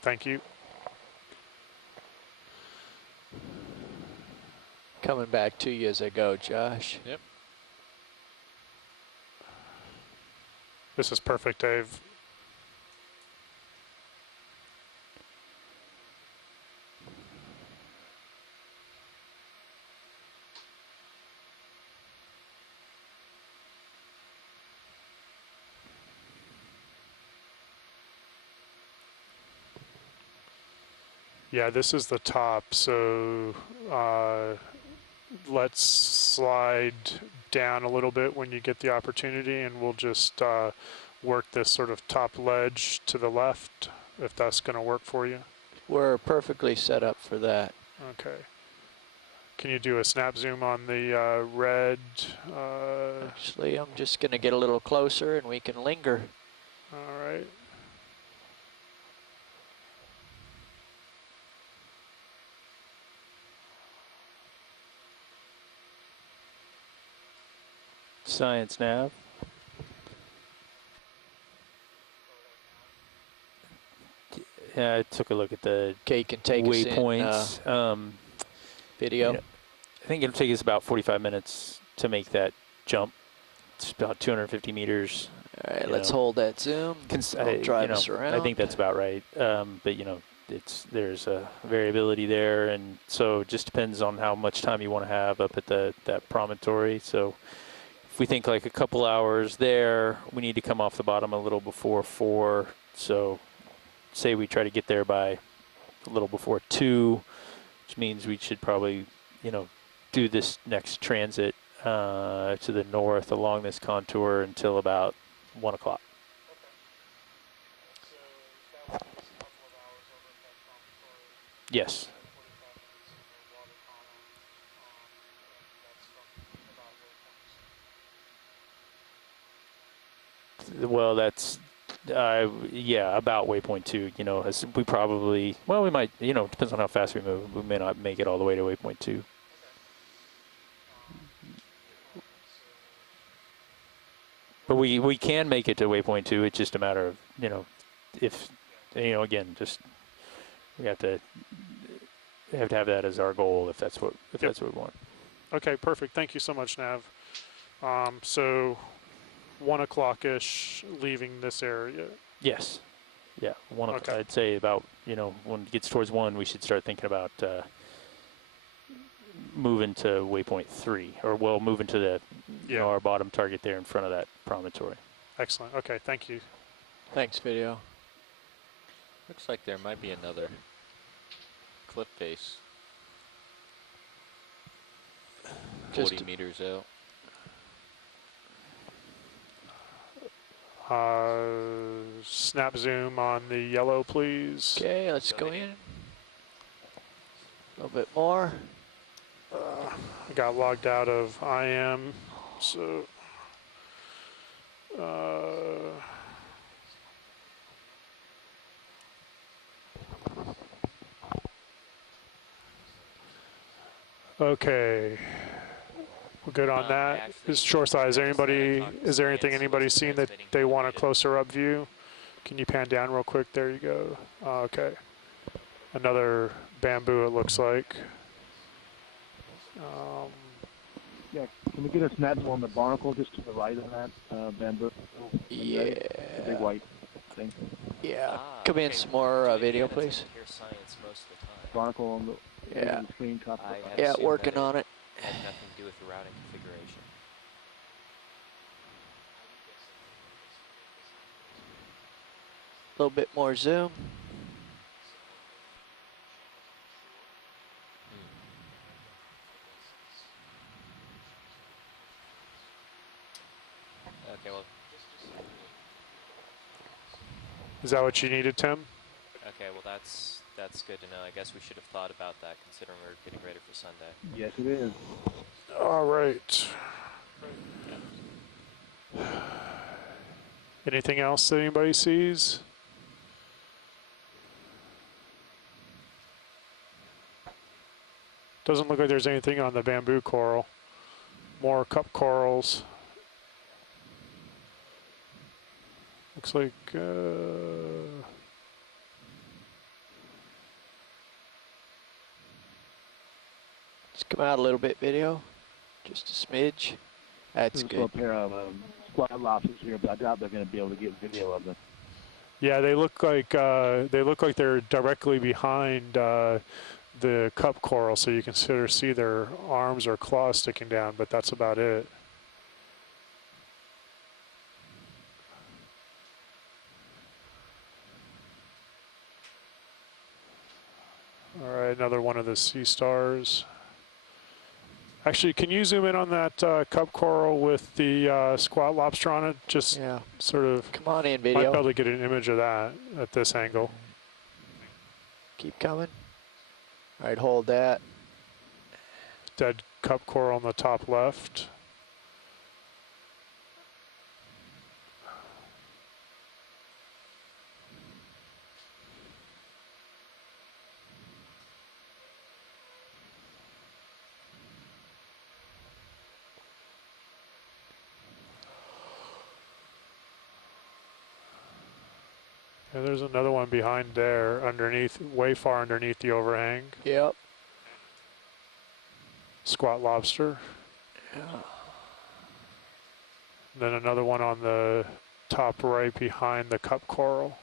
Thank you. Coming back to you as I go, Josh. Yep. This is perfect, Dave. Yeah, this is the top, so let's slide down a little bit when you get the opportunity, and we'll just work this sort of top ledge to the left, if that's going to work for you. We're perfectly set up for that. Okay. Can you do a snap zoom on the red? Actually, I'm just going to get a little closer and we can linger. All right. Science nav. Yeah, I took a look at the Kate can take waypoints. Video. You know, I think it'll take us about 45 minutes to make that jump. It's about 250 meters. All right, let's hold that zoom. Drive us around. I think that's about right. But you know, there's a variability there, and so it just depends on how much time you want to have up at that promontory. So if we think like a couple hours there, we need to come off the bottom a little before 4. So say we try to get there by a little before 2, which means we should probably, you know, do this next transit to the north along this contour until about 1 o'clock. Yes. Well, that's, yeah, about waypoint 2, you know, as we probably, well, we might, you know, depends on how fast we move. We may not make it all the way to waypoint 2. But we can make it to waypoint 2. It's just a matter of, you know, if, you know, again, just, we have to have that as our goal if that's what, that's what we want. Okay, perfect. Thank you so much, Nav. So 1 o'clock-ish leaving this area. Yes. Yeah, 1 o'clock. Okay. I'd say about, you know, when it gets towards 1, we should start thinking about moving to waypoint 3, or we'll move into the, you know, our bottom target there in front of that promontory. Excellent. Okay, thank you. Thanks, video. Looks like there might be another cliff face. 40 meters out. Snap zoom on the yellow, please. Okay, let's go in. A little bit more. I got logged out of IM, so okay, we're good on that. Is shoreside, is there anything anybody's seen that they want a closer up view? Can you pan down real quick? There you go. Okay, another bamboo it looks like. Yeah, can we get a snap on the barnacle just to the right of that bamboo? Yeah. The big white. Thanks. Yeah. Come in some more video, please. Hear science most of the time. Barnacle on the Yeah. the screen top. I had Yeah, assumed working that on it. had nothing to do with the routing configuration. A little bit more zoom. Okay, well, Is that what you needed, Tim? okay, well that's good to know. I guess we should have thought about that considering we're getting ready for Sunday. Yes, it is. All right. Anything else that anybody sees? Doesn't look like there's anything on the bamboo coral. More cup corals. Looks like Let's come out a little bit video. Just a smidge. That's There's good. a pair of squad lobsters here, but I doubt they're going to be able to get video of them. yeah, they look like they're directly behind the cup coral, so you can sort of see their arms or claws sticking down, but that's about it. All right, another one of the sea stars. Actually, can you zoom in on that cup coral with the squat lobster on it? Just sort of. Come on in, Might video. be able to get an image of that at this angle. Keep coming. All right, hold that. Dead cup coral on the top left. And there's another one behind there, underneath, way far underneath the overhang. Yep. Squat lobster. Yeah. Then another one on the top right behind the cup coral.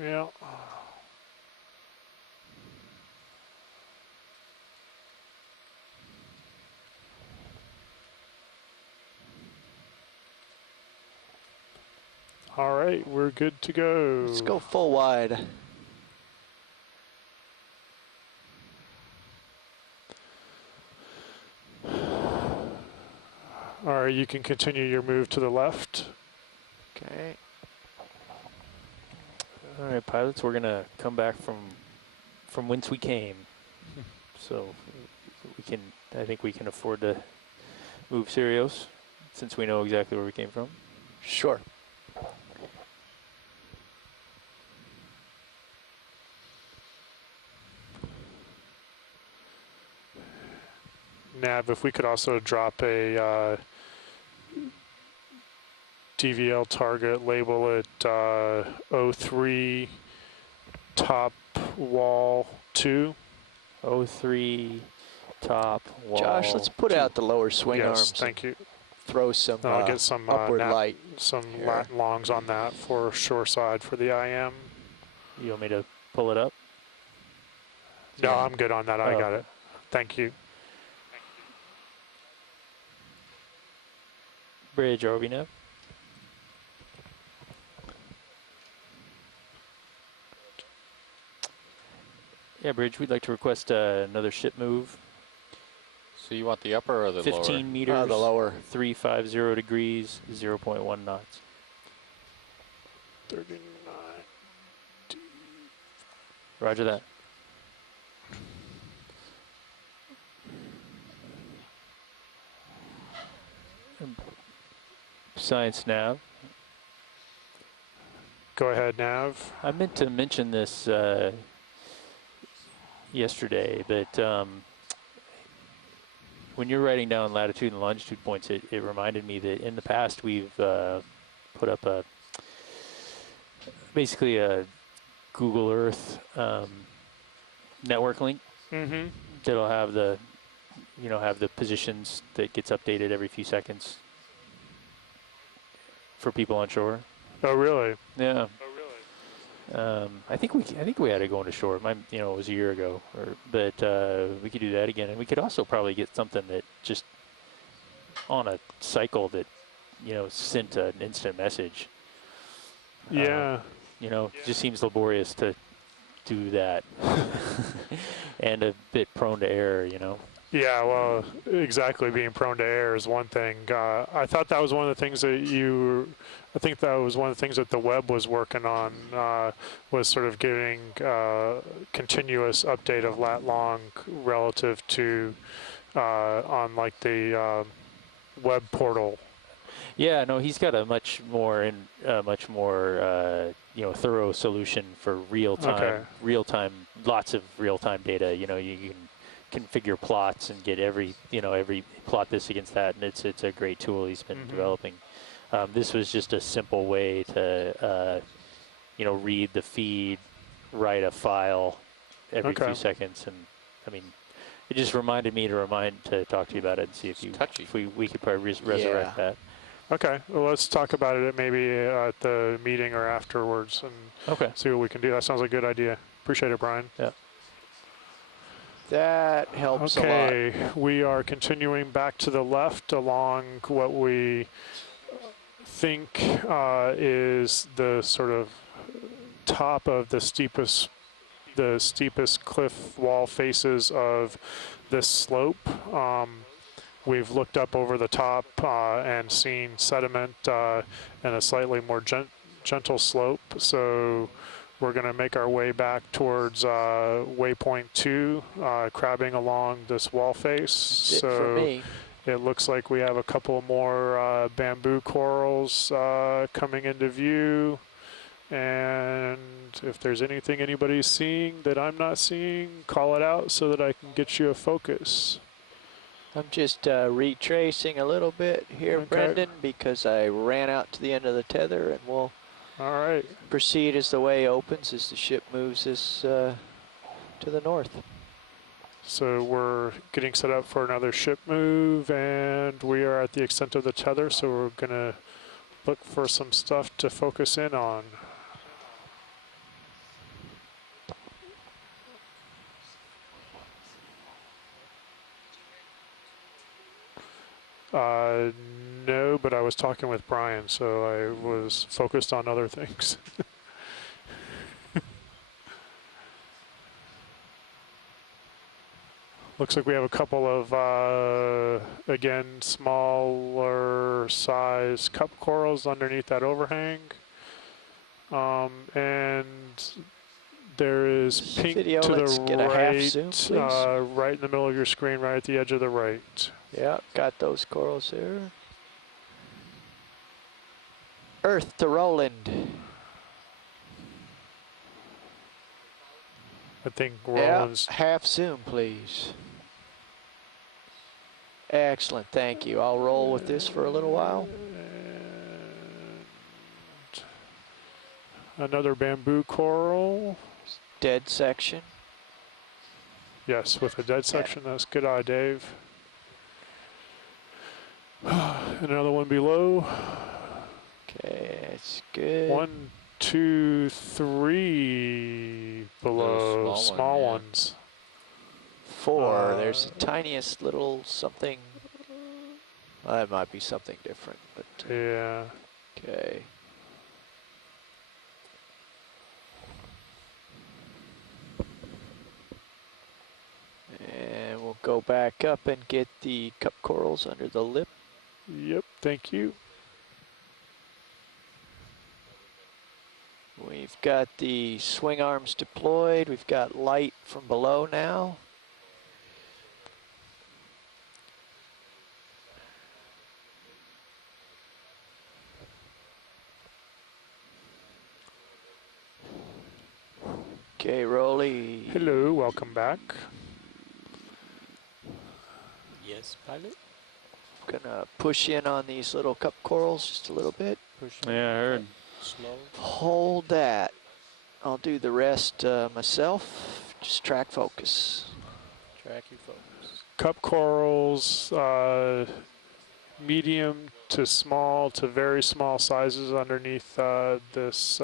Yeah. All right, we're good to go. Let's go full wide. All right, you can continue your move to the left. Okay. All right, pilots, we're gonna come back from whence we came. So we can, I think we can afford to move Sirius since we know exactly where we came from. Sure. Nav, if we could also drop a DVL target, label it 03 top wall 2. 03 top wall. Josh, let's put out the lower swing yes, arms. Thank you. Throw some I'll get some upward light. some here. lat longs on that for shore side for the IM. You want me to pull it up? No, I'm good on that. I Oh, got okay. it. Thank you. Bridge, are we now? Yeah, Bridge, we'd like to request another ship move. So you want the upper or the 15 lower? meters. The lower. 350 degrees, 0.1 knots. 39. Roger that. Science nav. Go ahead, Nav. I meant to mention this yesterday, but when you're writing down latitude and longitude points, it reminded me that in the past we've put up basically a Google Earth network link that'll have the have the positions that gets updated every few seconds for people on shore. Oh, really? Yeah. I think we had it going to shore. It was a year ago, but we could do that again, and we could also probably get something that just on a cycle that sent an instant message. Yeah. It just seems laborious to do that, and a bit prone to error. Yeah, well, exactly. Being prone to error is one thing. I thought that was one of the things that I think that was one of the things that the web was working on, was sort of giving continuous update of lat long relative to on like the web portal. Yeah, no, he's got a much more thorough solution for real time, lots of real time data. You can configure plots and get every plot this against that, and it's a great tool he's been developing. This was just a simple way to read the feed, write a file every few seconds, and I mean, it just reminded me to talk to you about it and see if we could probably resurrect that. Okay, well, let's talk about it maybe at the meeting or afterwards, and see what we can do. That sounds like a good idea. Appreciate it, Brian. Yeah. That helps a lot. Okay, we are continuing back to the left along what we think is the sort of top of the steepest cliff wall faces of this slope. We've looked up over the top and seen sediment and a slightly more gentle slope. So we're going to make our way back towards waypoint 2, crabbing along this wall face. So it looks like we have a couple more bamboo corals coming into view. And if there's anything anybody's seeing that I'm not seeing, call it out so that I can get you a focus. I'm just retracing a little bit here, Brendan, because I ran out to the end of the tether, and we'll proceed as the way opens as the ship moves us to the north. So we're getting set up for another ship move, and we are at the extent of the tether, so we're going to look for some stuff to focus in on. No, but I was talking with Brian, so I was focused on other things. Looks like we have a couple of, again, smaller size cup corals underneath that overhang. And there is pink to the right, right in the middle of your screen, right at the edge of the right. Yeah, got those corals there. Earth to Roland. I think Roland's... Yeah, half zoom, please. Excellent, thank you. I'll roll with this for a little while. Another bamboo coral. Dead section. Yes, with a dead section. That's good eye, Dave. Another one below. Okay, it's good. 1, 2, 3 below. Small ones. 4. There's the tiniest little something. Well, that might be something different, but yeah. Okay. And we'll go back up and get the cup corals under the lip. Yep, thank you. We've got the swing arms deployed. We've got light from below now. Okay, Rolly. Hello, welcome back. Yes, pilot. Gonna push in on these little cup corals just a little bit. Yeah, I heard. Slow. Hold that. I'll do the rest myself. Just track focus. Track your focus. Cup corals medium to small to very small sizes underneath this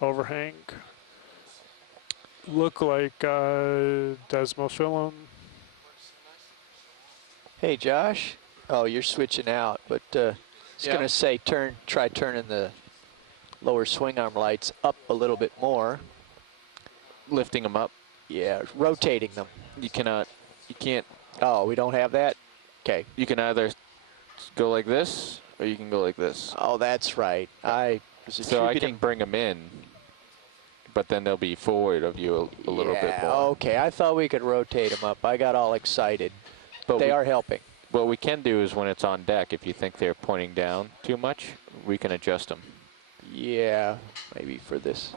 overhang. Look like desmophyllum. Hey, Josh. Oh, you're switching out, but I was going to say try turning the lower swing arm lights up a little bit more. Lifting them up. Yeah, rotating them. You can't. Oh, we don't have that? Okay. You can either go like this or you can go like this. Oh, that's right. I was So I can bring them in, but then they'll be forward of you a little bit more. Okay, I thought we could rotate them up. I got all excited. But they are helping. What we can do is when it's on deck, if you think they're pointing down too much, we can adjust them. Yeah, maybe for this.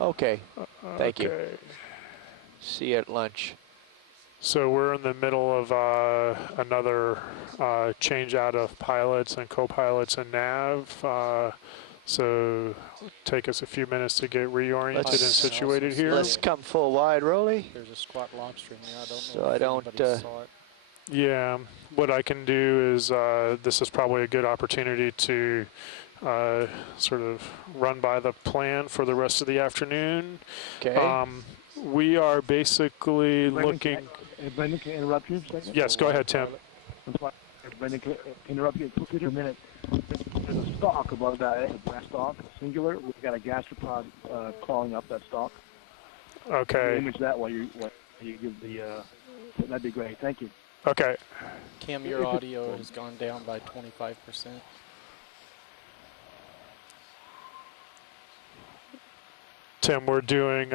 Okay, thank you. See you at lunch. So we're in the middle of another change out of pilots and co-pilots and nav. So take us a few minutes to get reoriented and situated here. Let's come full wide, Rolly. There's a squat lobster in here. I don't know So if I don't. anybody saw it. Yeah, what I can do is this is probably a good opportunity to sort of run by the plan for the rest of the afternoon. Okay. We are basically looking. Brendan, can I interrupt you a second? Yes, go ahead, Tim. Brendan, can I interrupt you for a minute? There's a stalk above that, a brass stalk, singular. We've got a gastropod crawling up that stalk. Okay. Image that while you give the. That'd be great. Thank you. Okay. Tim, your audio has gone down by 25%. Tim, we're doing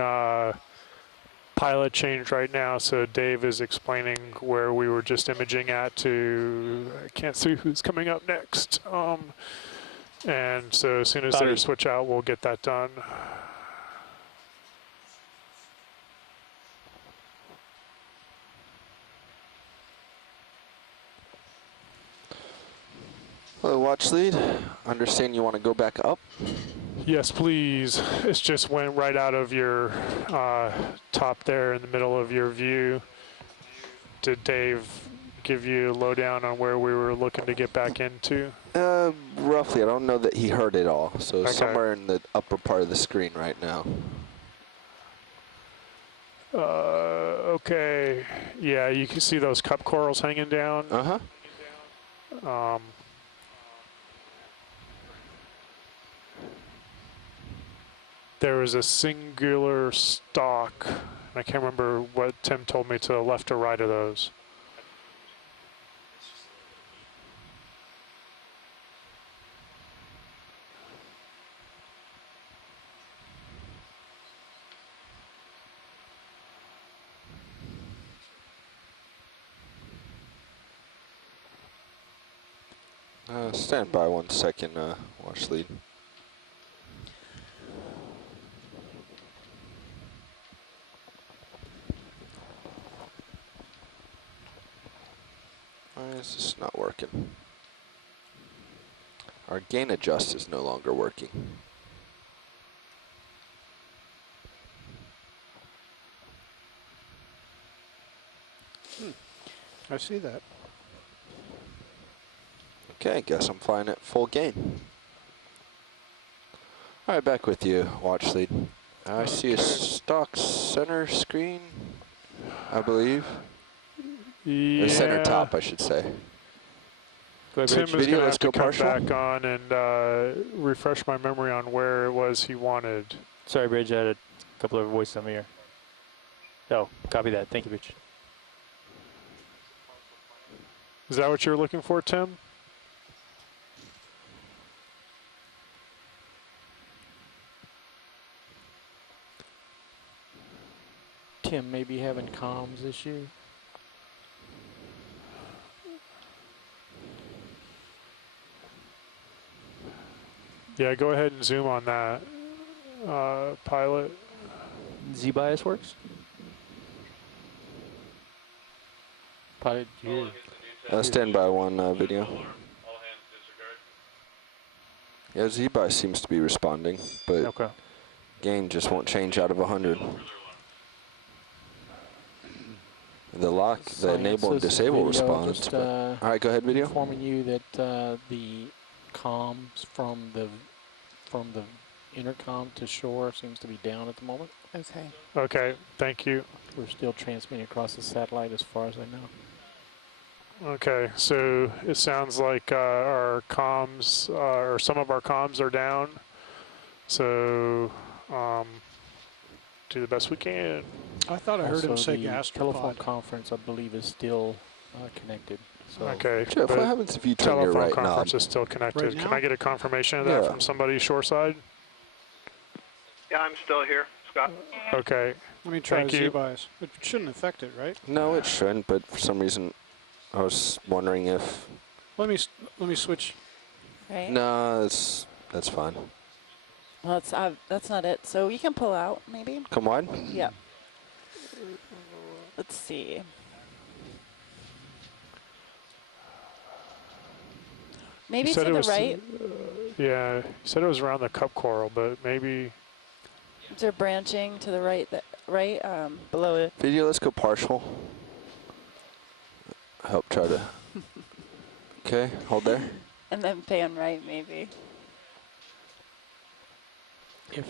pilot change right now, so Dave is explaining where we were just imaging at to, I can't see who's coming up next. And so as soon as they switch out, we'll get that done. Hello, watch lead. Understand you want to go back up? Yes, please. It just went right out of your top there in the middle of your view. Did Dave give you a lowdown on where we were looking to get back into? Roughly. I don't know that he heard it all. So somewhere in the upper part of the screen right now. Okay. Yeah, you can see those cup corals hanging down. Uh-huh. There was a singular stalk. I can't remember what Tim told me, to the left or right of those. Stand by 1 second, watch lead. Why is this not working? Our gain adjust is no longer working. I see that. Okay, guess I'm flying at full gain. All right, back with you, watch lead. I see a stock center screen, I believe. Yeah. Or center top, I should say. Tim is going to have to come back on and refresh my memory on where it was he wanted. Sorry, Bridge, I had a couple of voices on my ear. Oh, copy that. Thank you, Bridge. Is that what you're looking for, Tim? Tim may be having comms issue. Yeah, go ahead and zoom on that, pilot. Z-bias works? Pilot, you Stand by 1 video. Yeah, Z-bias seems to be responding, but gain just won't change out of 100. The lock, the Science enable and Systems disable video, response. just, All right, go ahead, video. informing you that the comms from the intercom to shore seems to be down at the moment. Okay. Okay, thank you. We're still transmitting across the satellite as far as I know. Okay, so it sounds like our comms, or some of our comms are down. So do the best we can. I thought I heard him say the gastropod. telephone conference, I believe, is still connected. So Okay, Jeff, what but happens if you turn your telephone right conference knob? is still connected. Right Can now? I get a confirmation of that Yeah. from somebody shoreside? Yeah, I'm still here, Scott. Okay, Let me try Thank the you. Z-Bias. It shouldn't affect it, right? No, it shouldn't, but for some reason, I was wondering if... Let me switch. Right. No, that's fine. Well, that's not it. So you can pull out, maybe. Come wide? Yep. Let's see. Maybe You to said it the was, right. yeah, you said it was around the cup coral, but maybe... Is there branching to the right? Below it. Video, let's go partial. Help try to... Okay, hold there. And then pan right, maybe.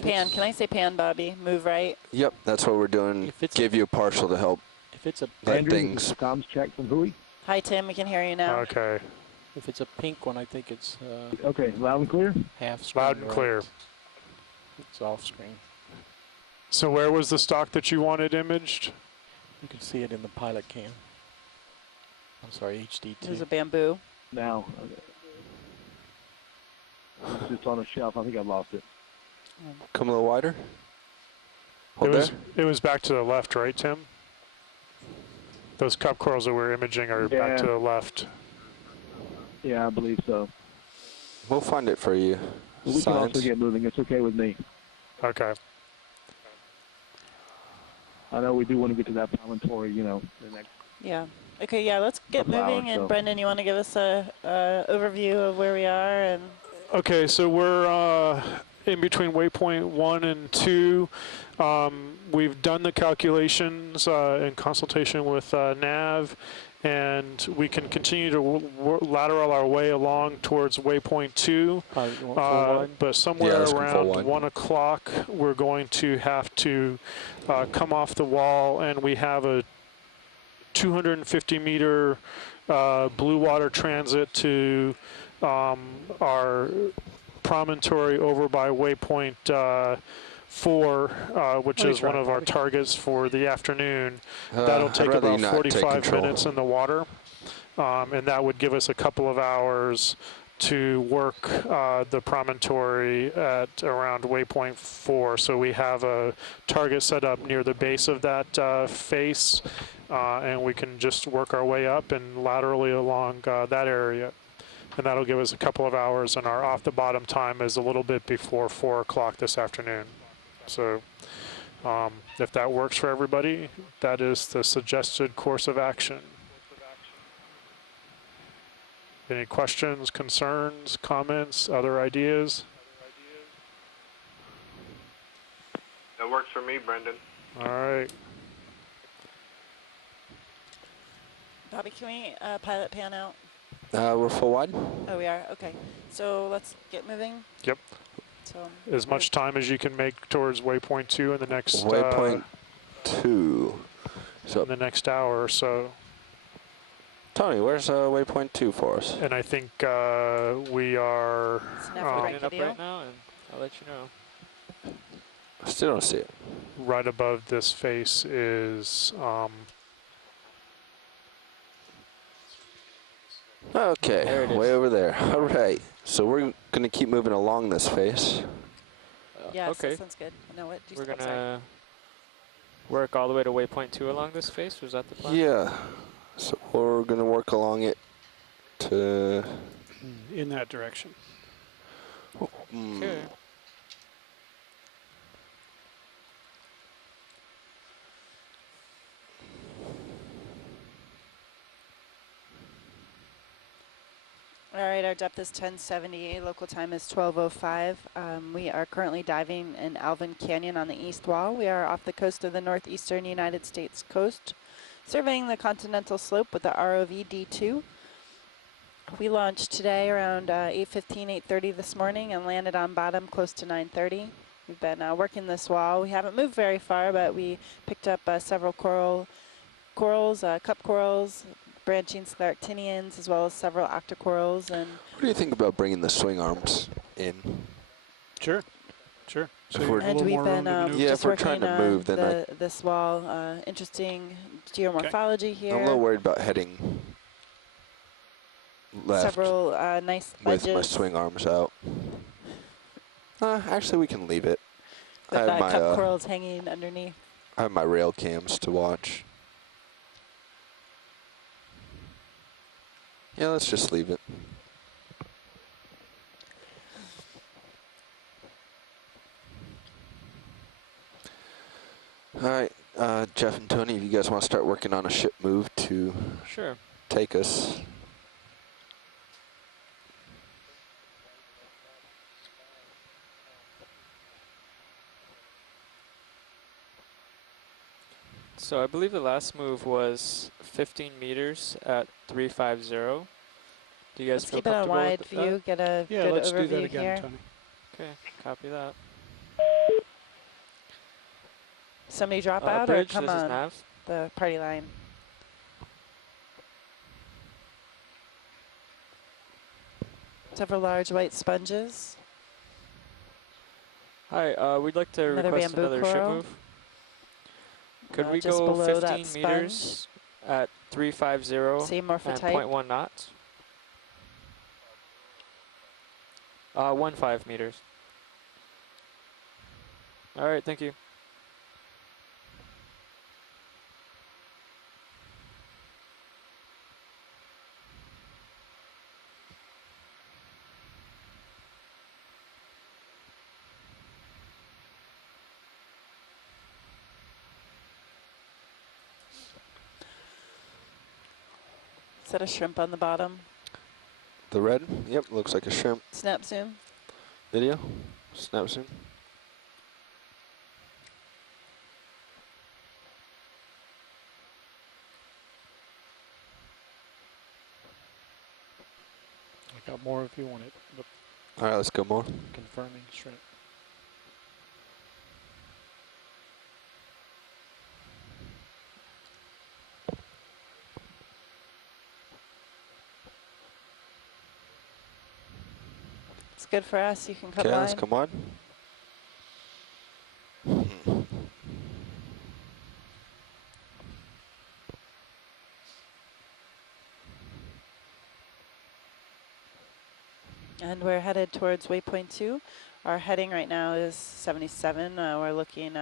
Pan. Can I say pan, Bobby? Move right. Yep, that's what we're doing. If it's Give you a partial to help if it's a let Andrew, things... this is Tom's check from Hui. Hi, Tim. We can hear you now. Okay, if it's a pink one, I think it's Okay, loud and clear? half screen. loud and right. clear. It's off screen. So where was the stock that you wanted imaged? You can see it in the pilot cam. I'm sorry, HD2. There's a bamboo. Now. It's just on a shelf. I think I lost it. Come a little wider. Hold there. It was back to the left, right, Tim? Those cup corals that we're imaging are back to the left. Yeah, I believe so. We'll find it for you. But we can Science. also get moving. It's okay with me. Okay. I know we do want to get to that promontory, you know, the next. Yeah. Okay, yeah, let's get Couple moving. hours, And so. Brendan, you want to give us a overview of where we are? And Okay, so we're in between waypoint 1 and 2. We've done the calculations in consultation with NAV, and we can continue to lateral our way along towards waypoint 2. But somewhere let's go full around wide. 1 o'clock, we're going to have to come off the wall, and we have a 250 meter blue water transit to our promontory over by waypoint 4, which is one of our targets for the afternoon. That'll I'd take rather you about not take 45 control. minutes in the water, and that would give us a couple of hours to work the promontory at around waypoint 4. So we have a target set up near the base of that face, and we can just work our way up and laterally along that area. And that'll give us a couple of hours, and our off the bottom time is a little bit before 4 o'clock this afternoon. So if that works for everybody, that is the suggested course of action. Any questions, concerns, comments, other ideas? That works for me, Brendan. All right. Bobby, can we pilot pan out? We're full wide. Oh, we are? Okay. So let's get moving. Yep. So As much time as you can make towards waypoint 2 in the next Waypoint 2. So in the next hour or so. Tony, where's waypoint 2 for us? And I think we are It up right now, and I'll let you know. I still don't see it. right above this face is okay, way over there. All right, so we're going to keep moving along this face. Yes, okay. that sounds good. No, what? We're gonna work all the way to waypoint 2 along this face. Was that the plan? Yeah. So we're going to work along it to... In that direction. Okay. All right, our depth is 1070, local time is 12:05. We are currently diving in Alvin Canyon on the east wall. We are off the coast of the northeastern United States coast. surveying the continental slope with the ROV D2. We launched today around 8:15, 8:30 this morning and landed on bottom close to 9:30. We've been working this wall. We haven't moved very far, but we picked up several corals, cup corals, branching scleractinians, as well as several octocorals. And what do you think about bringing the swing arms in? Sure. Sure. So If you we're- have a and little we've more been room to maneuver. Yeah, just if we're working trying to on move, then this wall. Interesting geomorphology here. I'm a little worried about heading left Several nice with ledges. my swing arms out. Actually, we can leave it. With I have my cup corals hanging underneath. I have my rail cams to watch. Yeah, let's just leave it. All right, Jeff and Tony, if you guys want to start working on a ship move to Sure. take us. So I believe the last move was 15 meters at 350. Do you guys Let's feel keep it on comfortable wide with view, that? get a Yeah, good let's overview do that again, here. Tony. Okay, copy that. Somebody drop out Bridge, or come this is on Nav. the party line. Several large white sponges. Hi, we'd like to Another request bamboo another ship coral. move. Could we Just go below that 15 meters at 350 Same and morphotype. 0.1 knots? 15 meters. All right, thank you. Is that a shrimp on the bottom? The red? Yep, looks like a shrimp. Snap zoom. Video? Snap zoom. I got more if you want it, but All right, let's go more. confirming shrimp. It's good for us. You can cut Okay, line. let's come on. And we're headed towards waypoint 2. Our heading right now is 77. We're looking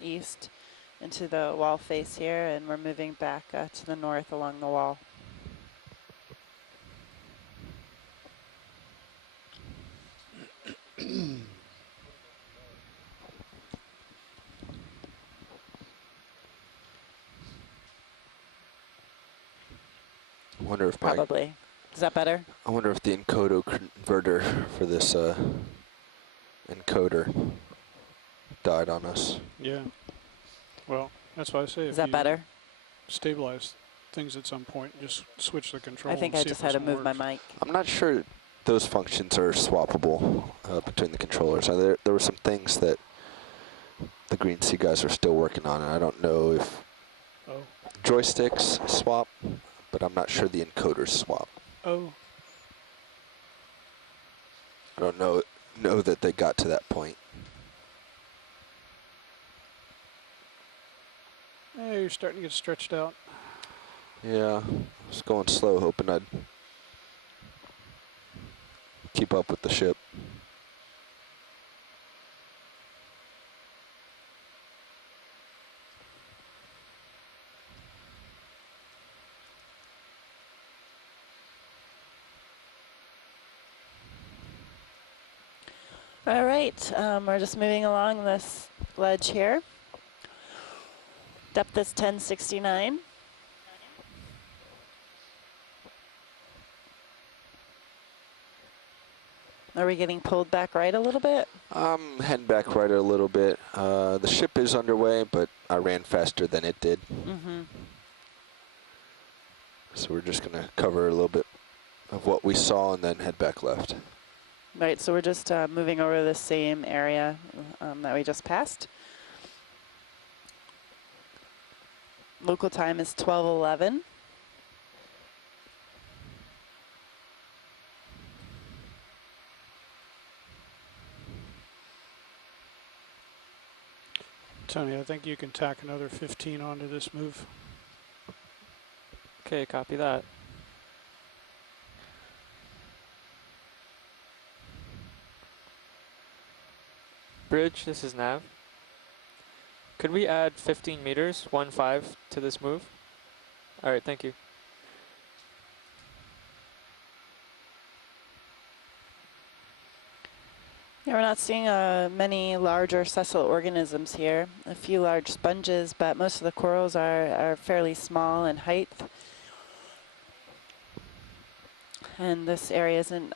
east into the wall face here, and we're moving back to the north along the wall. I wonder if my Probably. Is that better? I wonder if the encoder converter for this encoder died on us. Yeah. Well, that's why I say Is if that you better? stabilize things at some point, just switch the control. I think and I see just if had to this move my works. mic. I'm not sure those functions are swappable between the controllers. There were some things that the Green Sea guys are still working on, and I don't know if joysticks swap, but I'm not sure the encoders swap. Oh. I don't know that they got to that point. Hey, you're starting to get stretched out. Yeah, I was going slow, hoping I'd keep up with the ship. All right, we're just moving along this ledge here. Depth is 1069. Are we getting pulled back right a little bit? I'm heading back right a little bit. The ship is underway, but I ran faster than it did. Mm-hmm. So we're just going to cover a little bit of what we saw and then head back left. Right, so we're just moving over the same area that we just passed. Local time is 12:11. Tony, I think you can tack another 15 onto this move. Okay, copy that. Bridge, this is Nav. Could we add 15 meters, 1-5, to this move? All right, thank you. Yeah, we're not seeing many larger sessile organisms here. A few large sponges, but most of the corals are fairly small in height. And this area isn't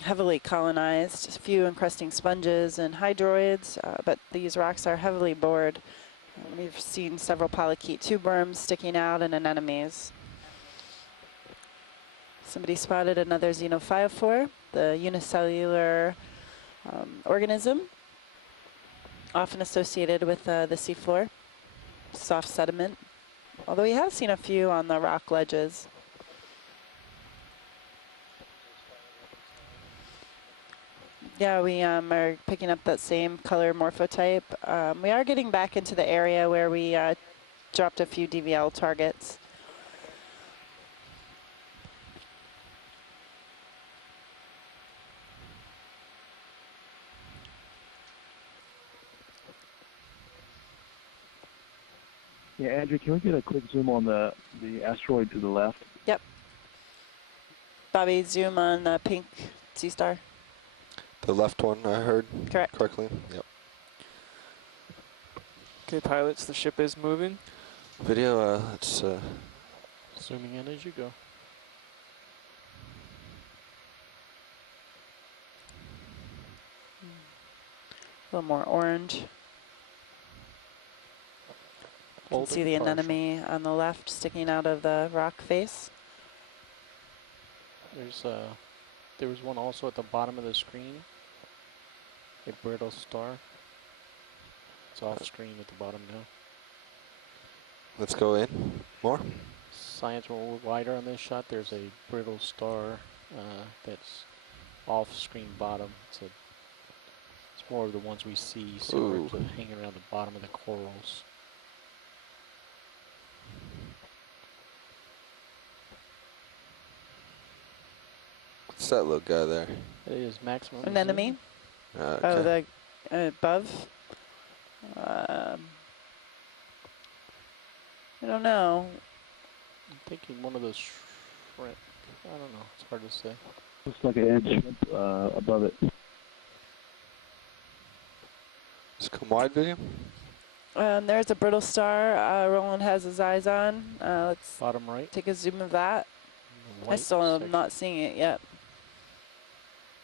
heavily colonized. A few encrusting sponges and hydroids, but these rocks are heavily bored. We've seen several polychaete tube worms sticking out and anemones. Somebody spotted another xenophyophore, the unicellular organism, often associated with the seafloor, soft sediment, although we have seen a few on the rock ledges. Yeah, we are picking up that same color morphotype. We are getting back into the area where we dropped a few DVL targets. Yeah, Andrew, can we get a quick zoom on the asteroid to the left? Yep. Bobby, zoom on the pink sea star. The left one, I heard correctly? Yep. Okay, pilots, the ship is moving. Video, let's... Zooming in as you go. A little more orange. You can see the anemone on the left sticking out of the rock face. There was one also at the bottom of the screen. A brittle star. It's off screen at the bottom now. Let's go in. More? Science, when we're wider on this shot, there's a brittle star that's off screen bottom. It's more of the ones we see similar to hanging around the bottom of the corals. What's that little guy there? It is maximum. Anemone. Okay. Oh, the above. I don't know. I'm thinking one of those shrimp. I don't know. It's hard to say. Looks like an edge above it. Just come wide, video. There's a brittle star. Roland has his eyes on. Let's bottom right. Take a zoom of that. I still am not seeing it yet.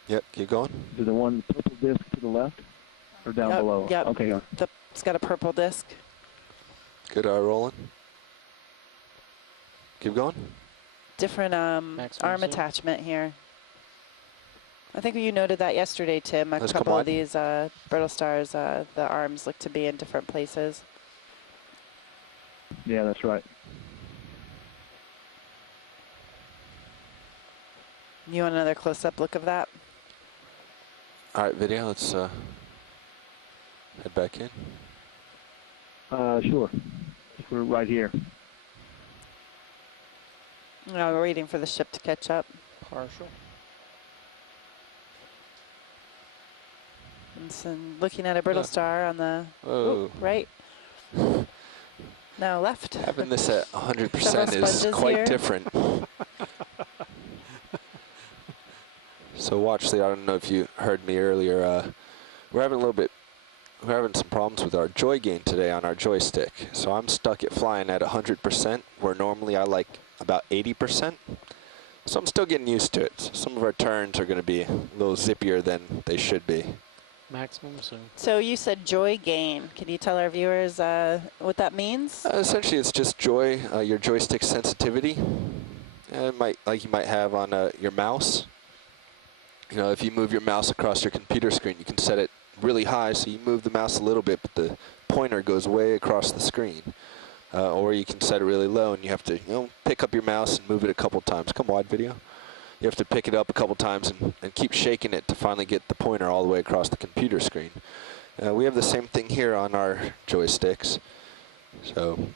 Yep, keep going. Is the one purple disc to the left or down below? Yep. Okay. It's got a purple disc. Good eye rolling. Keep going. Different arm attachment here. I think you noted that yesterday, Tim. A couple of these brittle stars, the arms look to be in different places. Yeah, that's right. You want another close-up look of that? All right, video, let's head back in. Sure. We're right here. No, we're waiting for the ship to catch up. Partial. And so looking at a brittle star on the right. No, left. Having this at 100% is quite different. So watch the, I don't know if you heard me earlier, we're having some problems with our joy gain today on our joystick. So I'm stuck at flying at 100%, where normally I like about 80%. So I'm still getting used to it. So some of our turns are going to be a little zippier than they should be. Maximum zoom. So you said joy gain. Can you tell our viewers what that means? Essentially, it's just joy, your joystick sensitivity. It might, like you might have on your mouse. You know, if you move your mouse across your computer screen, you can set it really high, so you move the mouse a little bit, but the pointer goes way across the screen. Or you can set it really low, and you have to, pick up your mouse and move it a couple times. Come wide video. You have to pick it up a couple times and keep shaking it to finally get the pointer all the way across the computer screen. We have the same thing here on our joysticks. So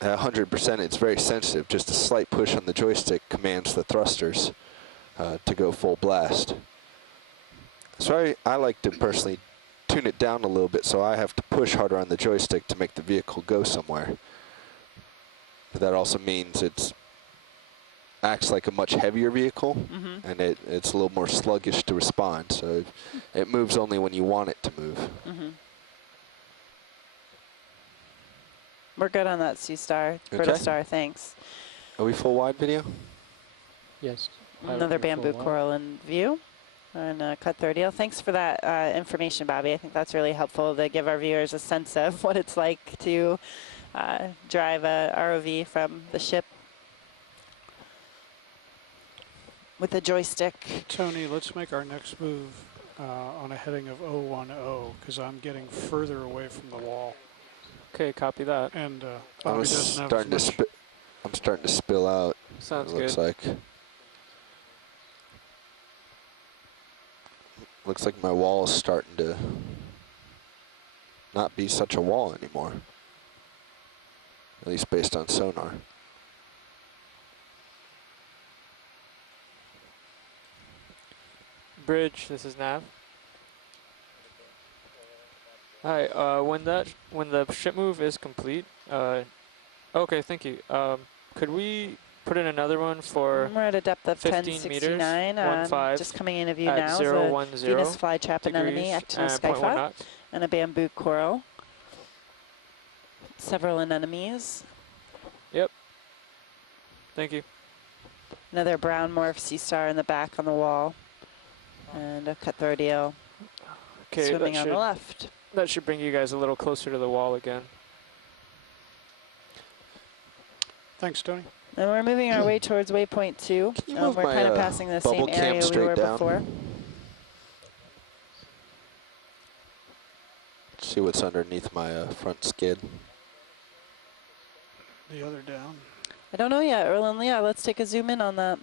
100%, it's very sensitive. Just a slight push on the joystick commands the thrusters to go full blast. So I like to personally tune it down a little bit, so I have to push harder on the joystick to make the vehicle go somewhere. But that also means it acts like a much heavier vehicle, and it's a little more sluggish to respond, so it moves only when you want it to move. We're good on that C-Star, Brittle Star, thanks. Are we full wide video? Yes. Another bamboo coral in view. And cut 30. Thanks for that information, Bobby. I think that's really helpful to give our viewers a sense of what it's like to drive a ROV from the ship with a joystick. Tony, let's make our next move on a heading of 010, because I'm getting further away from the wall. Okay, copy that. And I'm starting to spill out. Sounds it looks good. like. Looks like my wall is starting to not be such a wall anymore. At least based on sonar. Bridge, this is Nav. Hi, when the ship move is complete, okay, thank you. Could we put in another one for we're at a depth of 15 meters, 1069, just coming into view at now. 010 Venus flytrap anemone, degrees Actinus and 0.1 skyflower, knots. and a bamboo coral. Several anemones. Yep. Thank you. Another brown morph C-Star in the back on the wall. And a cut 30 Okay, swimming on the left. That should bring you guys a little closer to the wall again. Thanks, Tony. And we're moving our way towards waypoint 2. We're kind of passing the same area we were before. See what's underneath my front skid. The other down. I don't know yet, Erlen Leah. Let's take a zoom in on that.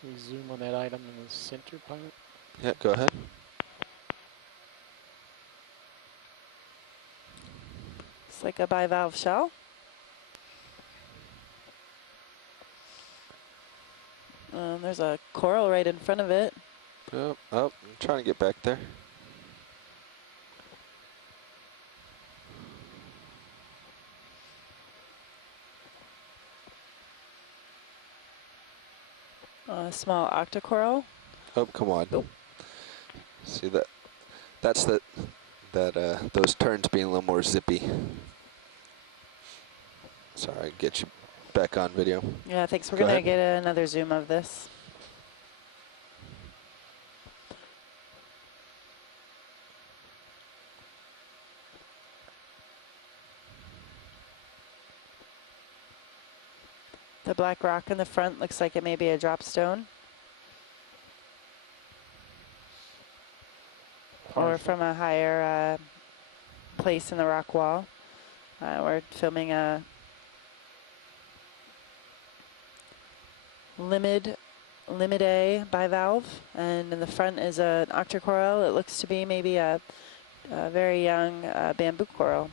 Can we zoom on that item in the center, pilot? Yeah, go ahead. It's like a bivalve shell. There's a coral right in front of it. Oh, I'm trying to get back there. A small octocoral. Oh, come on. Oh. See that? That's those turns being a little more zippy. Sorry, get you back on video. Yeah, thanks. We're Go going to ahead. get another zoom of this. The black rock in the front looks like it may be a drop stone. Or from a higher place in the rock wall. We're filming a limid A bivalve, and in the front is an octocoral. It looks to be maybe a very young bamboo coral.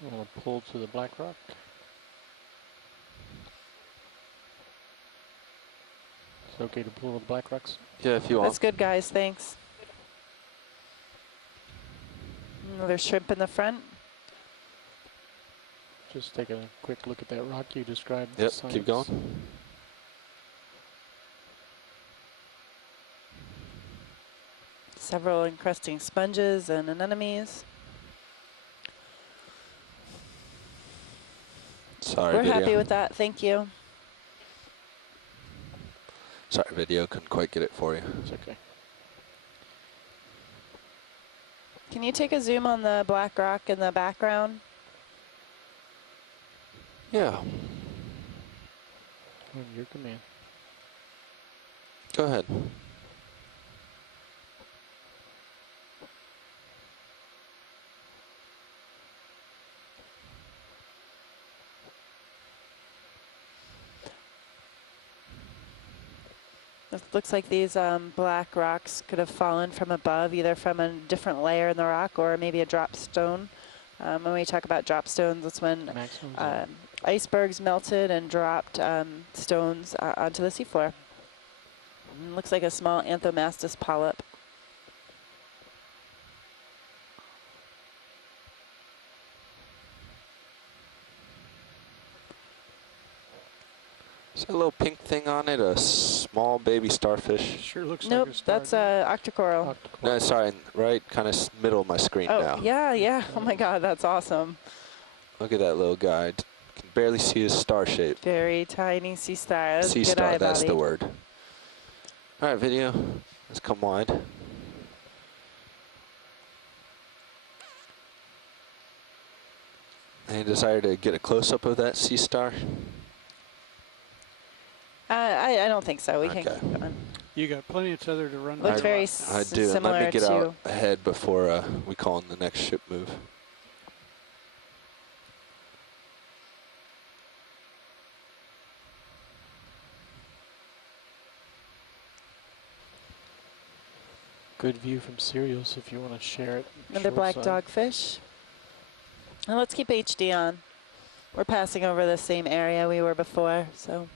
You want to pull to the black rock? It's okay to pull the black rocks? Yeah, if you want. That's good, guys. Thanks. Another shrimp in the front. Just take a quick look at that rock you described. Yep, keep going. Several encrusting sponges and anemones. Sorry, We're video. happy with that. Thank you. Sorry, video. Couldn't quite get it for you. It's okay. Can you take a zoom on the black rock in the background? Yeah. On your command. Go ahead. It looks like these black rocks could have fallen from above, either from a different layer in the rock or maybe a drop stone. When we talk about drop stones, that's when icebergs melted and dropped stones onto the seafloor. Looks like a small anthomastus polyp. Is that a little pink thing on it? A small baby starfish? Sure looks Nope, like a star. that's octocoral. No, sorry, right kind of middle of my screen Oh, now. yeah. Oh my God, that's awesome. Look at that little guy. Can barely see his star shape. Very tiny sea star. Sea Good star, eye that's body. the word. All right, video. Let's come wide. Any desire to get a close-up of that sea star? I don't think so. We can Okay. keep going. You got plenty of tether to run. Looks very I do, and let similar me get to out ahead before we call in the next ship move. Good view from Serials if you want to share it. another black shoreside. dogfish. And let's keep HD on. We're passing over the same area we were before, so.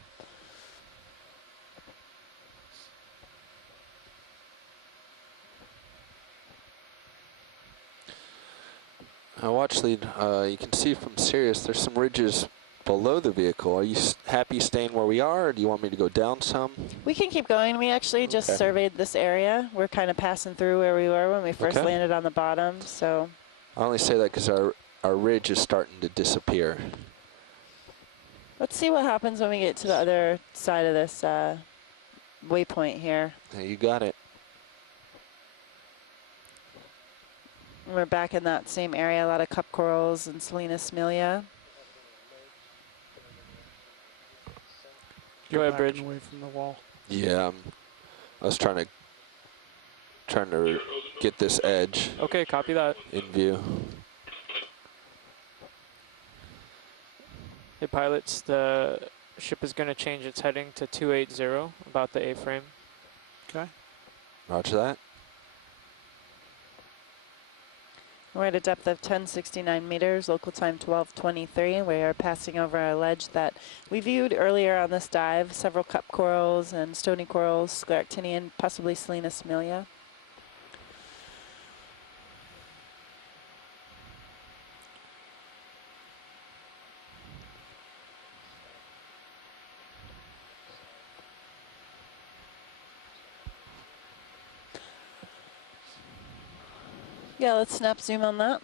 Watch lead, you can see from Sirius there's some ridges below the vehicle. Are you happy staying where we are, or do you want me to go down some? We can keep going. We actually just surveyed this area. We're kind of passing through where we were when we first landed on the bottom, so. I only say that because our ridge is starting to disappear. Let's see what happens when we get to the other side of this waypoint here. Yeah, you got it. We're back in that same area, a lot of cup corals and Selena smilia. Go ahead, Bridge. away from the wall. Yeah, I was trying to get this edge. Okay, copy that. In view. Hey pilots, the ship is going to change its heading to 280 about the A-frame. Okay. Roger that. We're at a depth of 1069 meters, local time 12:23. We are passing over a ledge that we viewed earlier on this dive, several cup corals and stony corals, scleractinian, possibly Selena smilia. Yeah, let's snap zoom on that.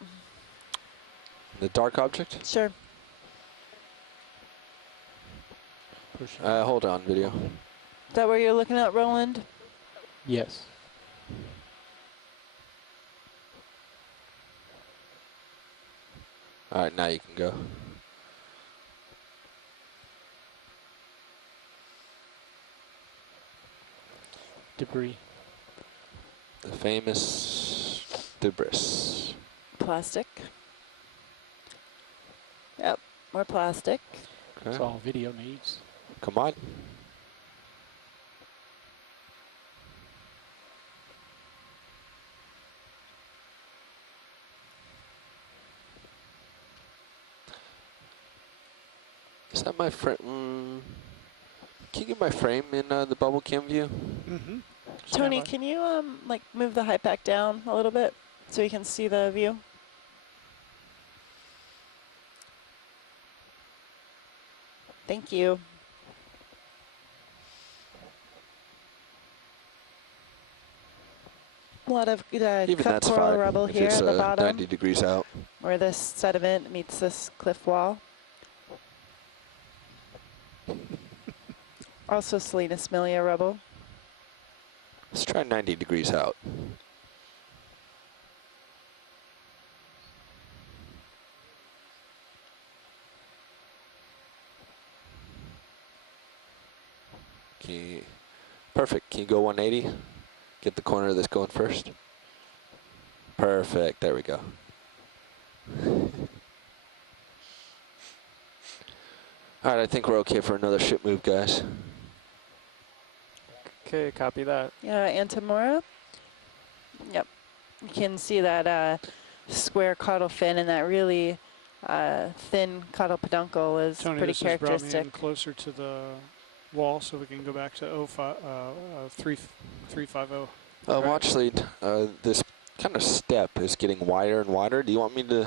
The dark object? Sure. Hold on, video. Is that where you're looking at, Roland? Yes. All right, now you can go. Debris. The famous debris. Plastic. Yep, more plastic. Okay. That's all video needs. Come on. Is that my frame? Can you get my frame in the bubble cam view? Mm-hmm. Tony, can you like move the height back down a little bit so we can see the view? Thank you. A lot of Even cup that's coral fine rubble if here it's at the bottom 90 degrees out. where this sediment meets this cliff wall. Also Selena smilia rubble. Let's try 90 degrees out. Perfect. Can you go 180? Get the corner of this going first. Perfect. There we go. All right, I think we're okay for another ship move, guys. Okay, copy that. Yeah, Antamora. Yep. You can see that square caudal fin and that really thin caudal peduncle is Tony, pretty this has brought me characteristic. in closer to the wall, so we can go back to 350. Watch lead. This kind of step is getting wider and wider. Do you want me to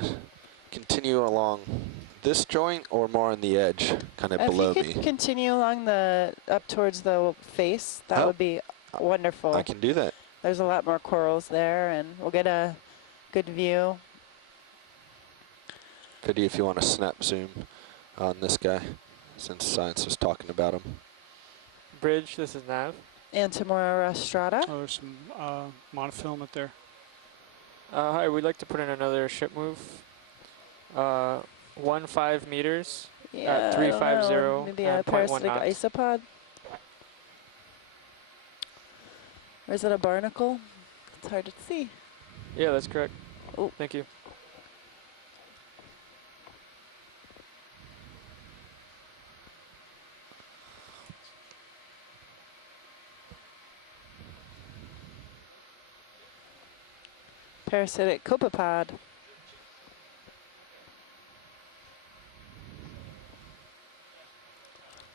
continue along this joint or more on the edge, kind of below If you me? could continue along up towards the face, that would be wonderful. I can do that. There's a lot more corals there, and we'll get a good view. Fiddy, if you want to snap zoom on this guy, since Science was talking about him. Bridge, this is Nav. Antamora rostrata. Oh, there's some monofilament there. Hi, we'd like to put in another ship move. 15 meters at 350 Maybe and a 0.1 parasitic knots. isopod. Or is it a barnacle? It's hard to see. Yeah, that's correct. Oh. Thank you. Parasitic copepod.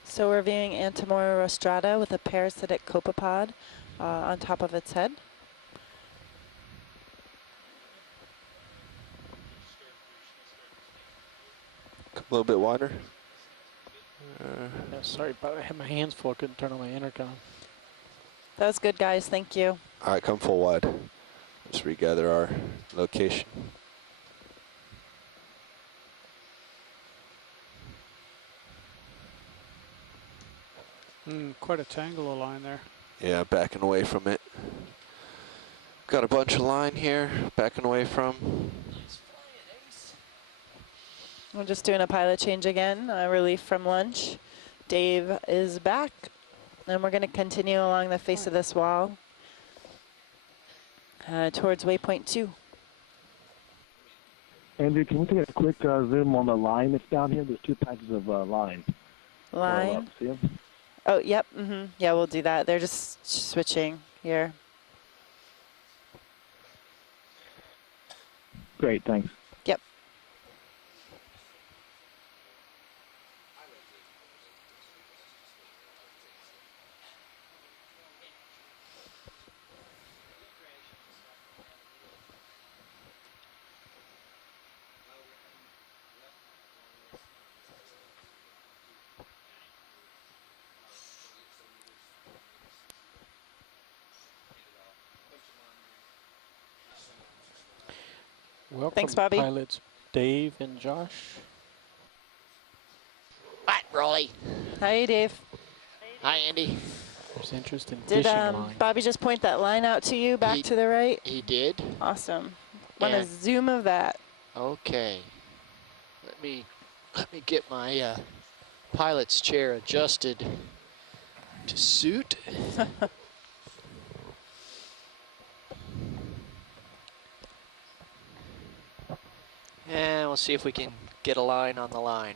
So we're viewing Antamora rostrata with a parasitic copepod on top of its head. A little bit wider. Yeah, sorry, but I had my hands full. I couldn't turn on my intercom. That was good, guys. Thank you. All right, come full wide. Let's regather our location. Quite a tangle of line there. Yeah, backing away from it. Got a bunch of line here, backing away from. We're just doing a pilot change again, relief from lunch. Dave is back, and we're going to continue along the face of this wall towards waypoint 2. Andrew, can we take a quick zoom on the line that's down here? There's 2 patches of line. Line. See them? Oh, yep. Yeah, we'll do that. They're just switching here. Great, thanks. Yep. Welcome, Thanks, Bobby. pilots Dave and Josh. What, Rolly? Hi, Dave. Hi, Andy. There's interest in Did fishing line. Bobby just point that line out to you back to the right? He did. Awesome. Want a And- zoom of that? Okay. Let me get my pilot's chair adjusted to suit. And we'll see if we can get a line on the line.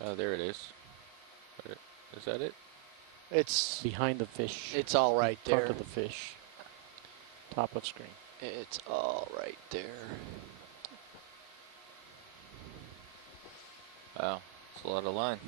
Oh, there it is. Is that it? It's behind the fish. It's all right there. Front of the fish. Top of screen. It's all right there. Wow, it's a lot of line.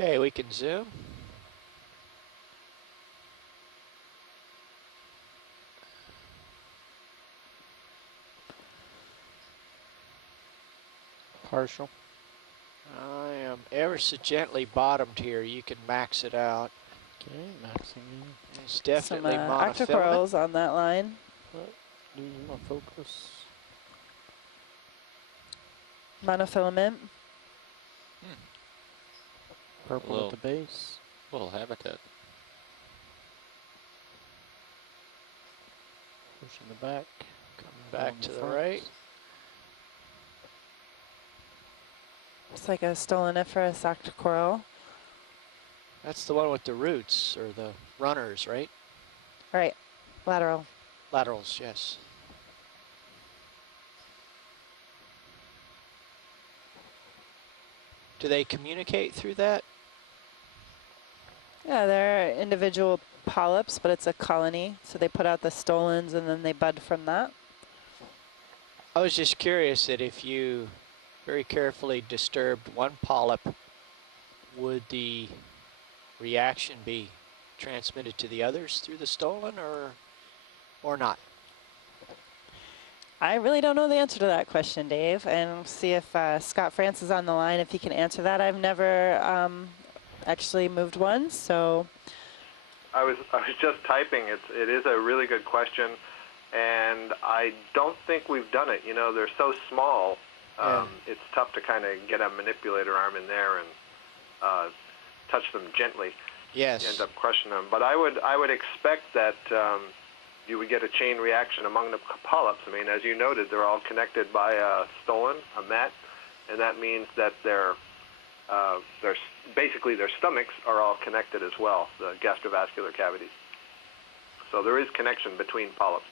Okay, we can zoom. Partial. I am ever so gently bottomed here. You can max it out. Okay, maxing in. It's definitely Some monofilament. octocorals on that line. Losing my focus. Monofilament. Purple at the base. Little habitat. Pushing the back. Coming back to the right. It's like a stoloniferous octocoral. That's the one with the roots, or the runners, right? Right, lateral. Laterals, yes. Do they communicate through that? Yeah, they're individual polyps, but it's a colony. So they put out the stolons and then they bud from that. I was just curious that if you very carefully disturbed one polyp, would the reaction be transmitted to the others through the stolon, or not? I really don't know the answer to that question, Dave, and see if Scott France is on the line, if he can answer that. I've never actually moved one, so. I was just typing. It is a really good question, and I don't think we've done it. You know, they're so small. It's tough to kind of get a manipulator arm in there and touch them gently. Yes. You end up crushing them. But I would expect that you would get a chain reaction among the polyps. I mean, as you noted, they're all connected by a stolon, a mat, and that means that basically their stomachs are all connected as well, the gastrovascular cavities. So there is connection between polyps.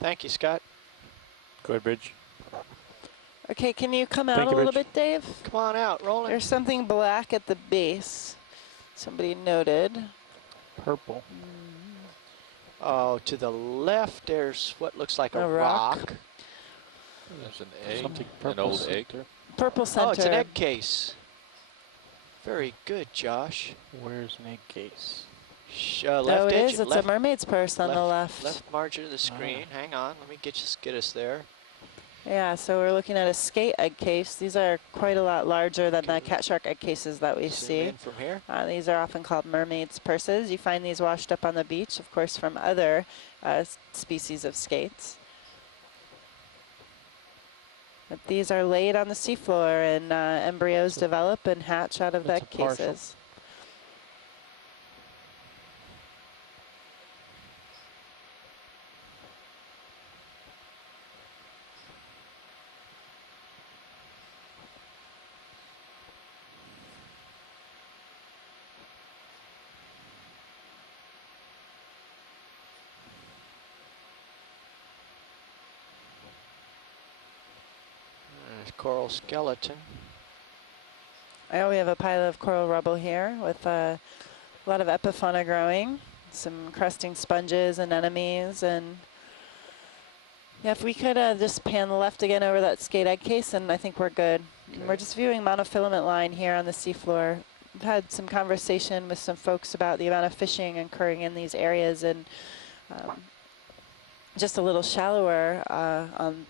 Thank you, Scott. Go ahead, Bridge. Okay, can you come out a little bit, Dave? Come on out, Roland. There's something black at the base. Somebody noted. Purple. Oh, to the left, there's what looks like a rock. rock. There's an egg, Something an purple old egg. center. Purple center. Oh, it's an egg case. Very good, Josh. Where's an egg case? Left oh, it edge, is. It's left, a mermaid's purse on the left. Left margin of the screen. Hang on, let me get us there. Yeah, so we're looking at a skate egg case. These are quite a lot larger than the cat shark egg cases that we Zoom see. in from here. These are often called mermaid's purses. You find these washed up on the beach, of course, from other species of skates. But these are laid on the seafloor, and embryos develop and hatch out of the egg cases. Coral skeleton. We have a pile of coral rubble here with a lot of epifauna growing, some crusting sponges, anemones, and yeah, if we could just pan left again over that skate egg case, and I think we're good. Okay. We're just viewing monofilament line here on the seafloor. We've had some conversation with some folks about the amount of fishing occurring in these areas, and just a little shallower on.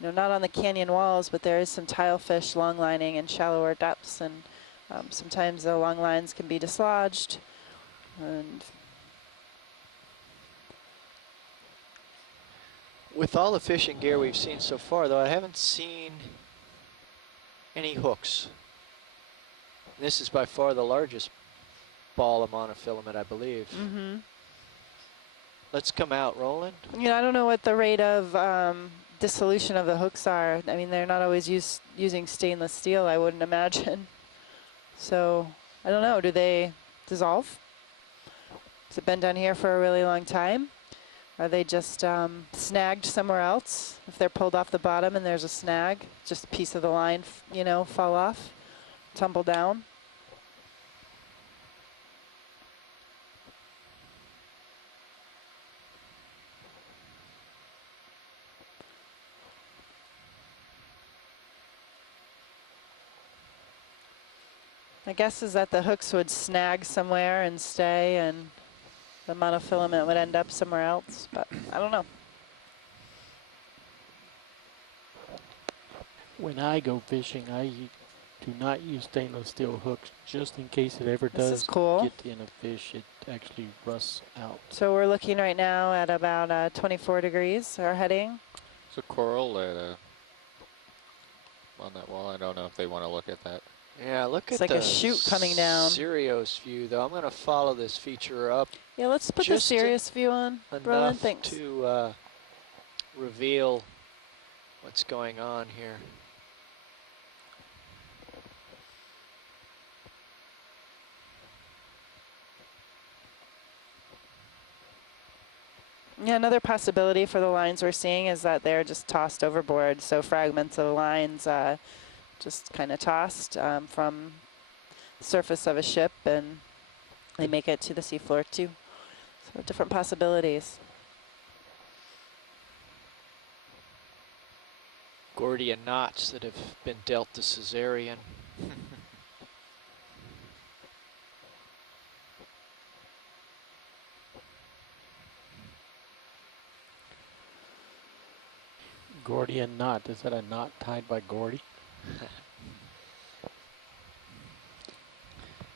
Not on the canyon walls, but there is some tilefish long lining in shallower depths, and sometimes the long lines can be dislodged. And with all the fishing gear we've seen so far, though, I haven't seen any hooks. This is by far the largest ball of monofilament, I believe. Mm-hmm. Let's come out, Roland. I don't know what the rate of dissolution of the hooks are. I mean, they're not always using stainless steel, I wouldn't imagine. So, I don't know, do they dissolve? Has it been down here for a really long time? Are they just snagged somewhere else? If they're pulled off the bottom and there's a snag, just a piece of the line, fall off, tumble down? My guess is that the hooks would snag somewhere and stay, and the monofilament would end up somewhere else, but I don't know. When I go fishing, I do not use stainless steel hooks just in case it ever This is does cool. get in a fish. It actually rusts out. So we're looking right now at about 24 degrees, our heading. It's a coral at on that wall. I don't know if they want to look at that. Yeah, look It's at like the a chute coming down. Sirius view, though. I'm going to follow this feature up. Yeah, let's put the Sirius view on. Roland, Enough thanks. to reveal what's going on here. Yeah, another possibility for the lines we're seeing is that they're just tossed overboard. So fragments of lines just kind of tossed from the surface of a ship, and they make it to the seafloor too. So different possibilities. Gordian knots that have been dealt to Caesarean. Gordian knot. Is that a knot tied by Gordy?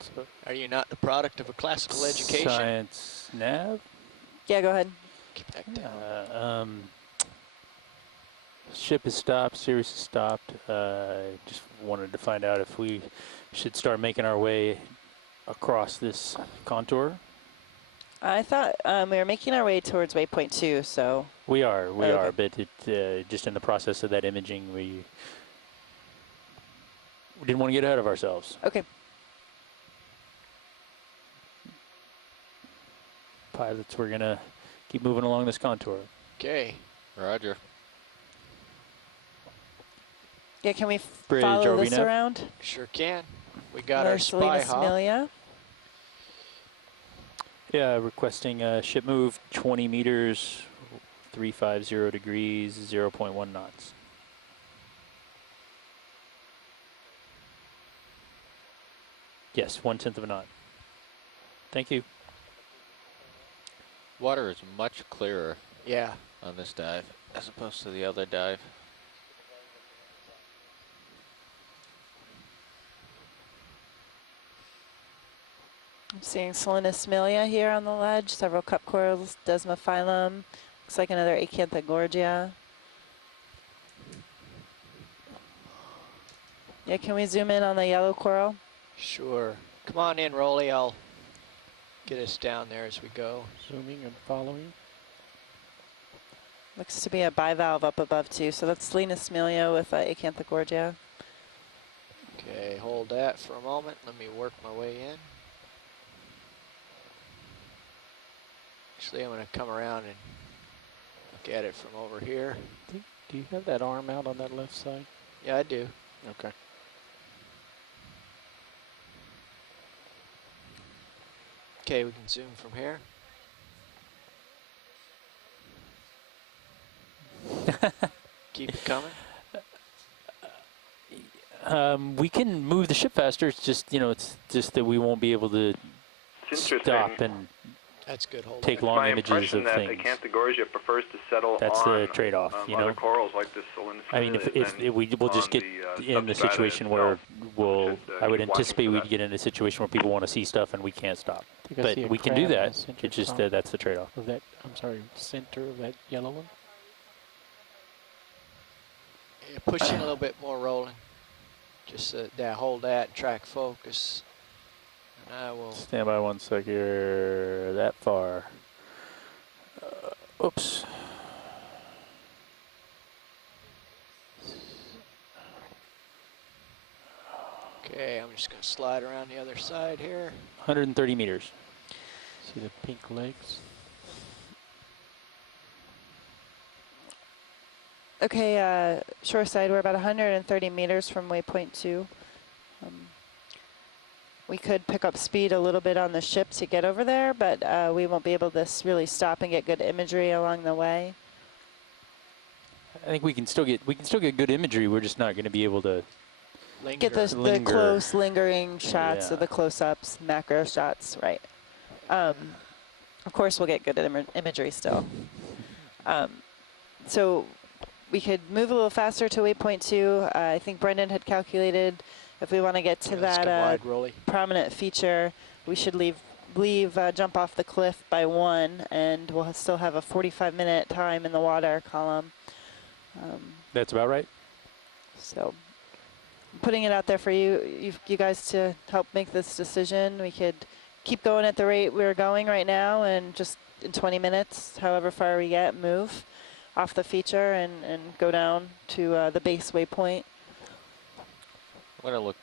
So are you not the product of a classical education? Science nav? Yeah, go ahead. Keep that down. Ship is stopped, Sirius is stopped. Just wanted to find out if we should start making our way across this contour. I thought we were making our way towards waypoint 2, so. We are, but it, just in the process of that imaging, we didn't want to get ahead of ourselves. Okay. Pilots, we're going to keep moving along this contour. Okay. Roger. Yeah, can we Bridge, follow RV this nav? around? Sure can. We got our spy Selena hop. Similia. Yeah, requesting ship move 20 meters, 350 degrees, 0.1 knots. Yes, 1/10 of a knot. Thank you. Water is much clearer. Yeah. On this dive as opposed to the other dive. I'm seeing Selena Similia here on the ledge, several cup corals, Desmophyllum. Looks like another Acanthogorgia. Yeah, can we zoom in on the yellow coral? Sure. Come on in, Rolly. I'll get us down there as we go. Zooming and following. Looks to be a bivalve up above too. So that's Selena Similia with Acanthogorgia. Okay, hold that for a moment. Let me work my way in. Actually, I'm going to come around and look at it from over here. Do you have that arm out on that left side? Yeah, I do. Okay. Okay, we can zoom from here. Keep it coming. We can move the ship faster. It's just, it's just that we won't be able to stop and That's good. Hold take that. long My images impression of that things. Acanthogorgia prefers to settle That's on the trade-off, other corals like this Selena I mean, if we will just get in the situation where I would anticipate we'd get in a situation where people want to see stuff and we can't stop. I see But a we can do crab in the that. center It's just column that's the trade-off. of that, I'm sorry, center of that yellow one. Yeah, push in a little bit more, rolling. Just hold that, track focus. And I will. Stand by 1 sec here. That far. Oops. Okay, I'm just going to slide around the other side here. 130 meters. See the pink legs? Okay, shore side, we're about 130 meters from waypoint 2. We could pick up speed a little bit on the ship to get over there, but we won't be able to really stop and get good imagery along the way. I think we can still get good imagery. We're just not going to be able to Get the close lingering shots of the close-ups, macro shots, right. Of course we'll get good imagery still. So we could move a little faster to waypoint 2. I think Brendan had calculated if we want to get to Let's that come wide, Rolly. prominent feature, we should leave jump off the cliff by 1, and we'll still have a 45-minute time in the water column. That's about right. So putting it out there for you guys to help make this decision. We could keep going at the rate we're going right now, and just in 20 minutes, however far we get, move off the feature and go down to the base waypoint. I'm going to look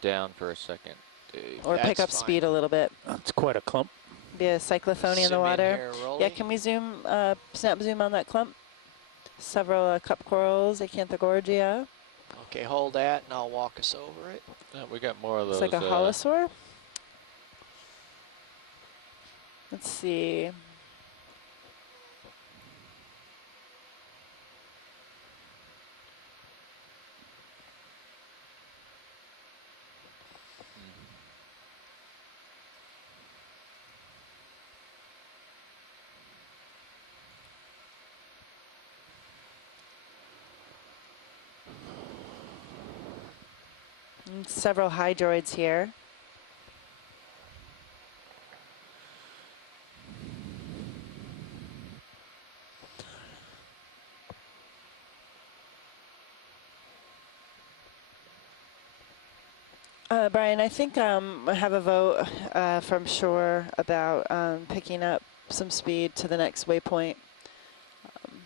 down for a second, Dave. Or pick up speed a little bit. That's quite a clump. Be a cyclophony in the Zoom in water. here, Rolly. Yeah, can we zoom, snap zoom on that clump? Several cup corals, Acanthogorgia. Okay, hold that, and I'll walk us over it. We got more of those. It's like a holosaur. Let's see. And several hydroids here. Brian, I think I have a vote from shore about picking up some speed to the next waypoint,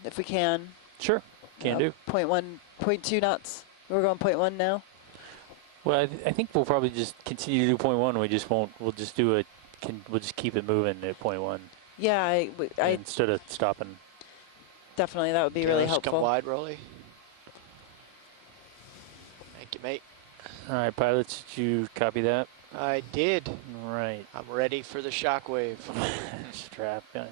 if we can. Sure, can do. 0.1, 0.2 knots. We're going 0.1 now. Well, I think we'll probably just continue to do 0.1. We just won't. We'll just do it. We'll just keep it moving at 0.1. Yeah, I instead of stopping. Definitely, that would be really helpful. Come wide, Rolly. Thank you, mate. All right, pilots, did you copy that? I did. All right. I'm ready for the shockwave. Strap gun.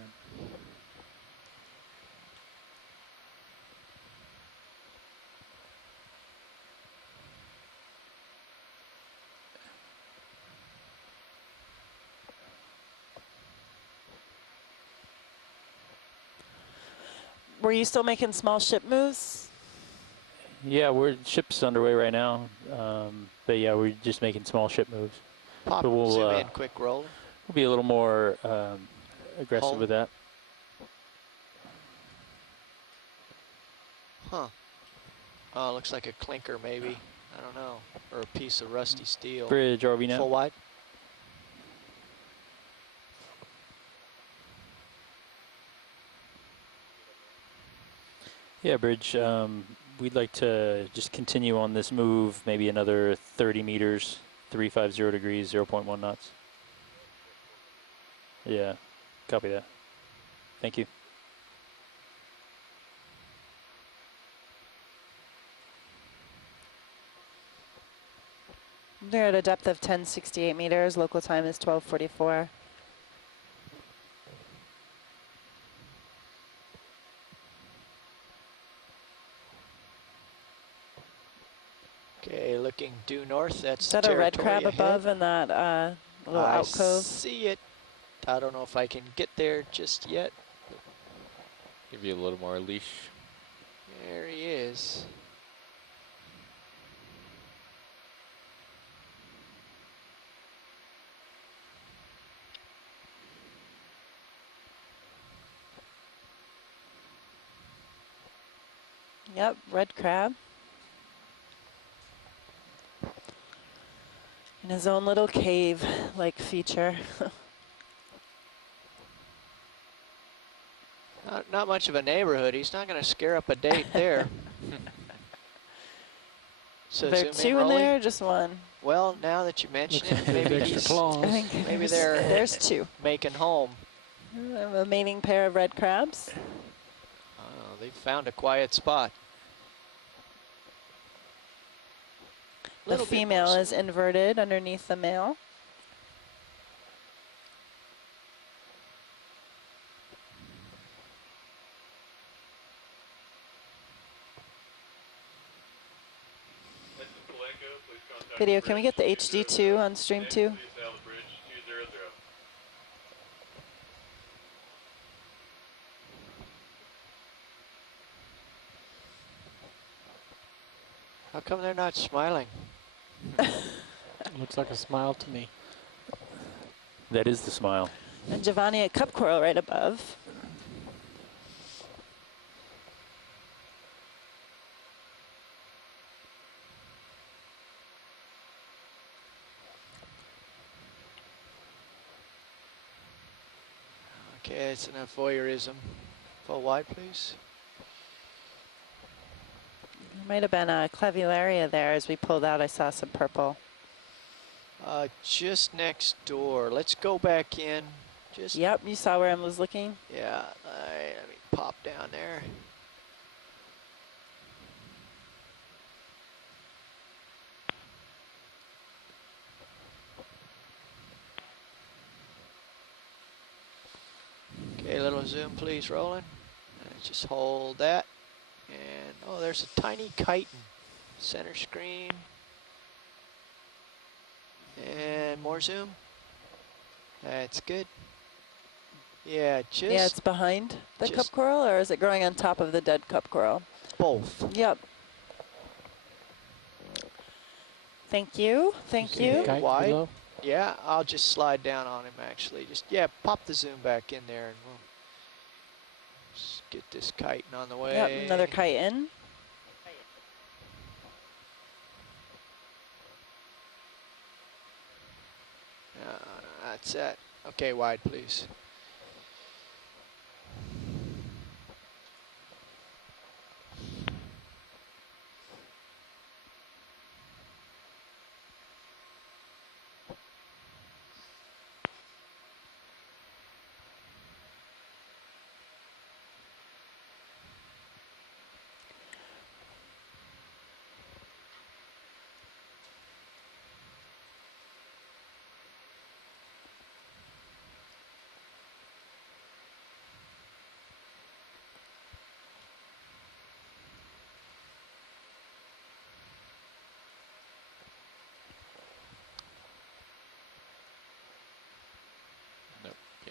Were you still making small ship moves? Yeah, ship's underway right now. But yeah, we're just making small ship moves. Pop, but we'll, zoom in, quick roll. We'll be a little more aggressive Home. with that. Huh. Oh, looks like a clinker maybe. I don't know. Or a piece of rusty steel. Bridge, RV now. Full wide. Yeah, Bridge, we'd like to just continue on this move, maybe another 30 meters, 350 degrees, 0.1 knots. Yeah, copy that. Thank you. They're at a depth of 1068 meters. Local time is 12:44. Okay, looking due north. That's Is that a red territory crab ahead. above in that little alcove? I see it. I don't know if I can get there just yet. Give you a little more leash. There he is. Yep, red crab. In his own little cave-like feature. Not much of a neighborhood. He's not going to scare up a date there. So There zoom two in Rolly. there, or just one? Well, now that you mention it, maybe maybe they're there's two. making home. A mating pair of red crabs. Oh, they found a quiet spot. The Little bit more female is inverted underneath the male. Video, can we get the HD2 on stream 2? How come they're not smiling? Looks like a smile to me. That is the smile. And Giovanni at Cup Coral right above. Okay, it's enough voyeurism. Full wide, please. There might have been a clavularia there as we pulled out. I saw some purple. Just next door. Let's go back in. Just. Yep, you saw where I was looking? Yeah, let me pop down there. Okay, a little zoom, please, rolling. Just hold that. And, oh, there's a tiny kite in center screen. And more zoom. That's good. Yeah, just... Yeah, it's behind the cup coral, or is it growing on top of the dead cup coral? Both. Yep. Thank you. Thank you. Wide. Below? Yeah, I'll just slide down on him, actually. Just, yeah, pop the zoom back in there, and we'll just get this kiting on the way. Yep, another kite in. That's it. Okay, wide, please.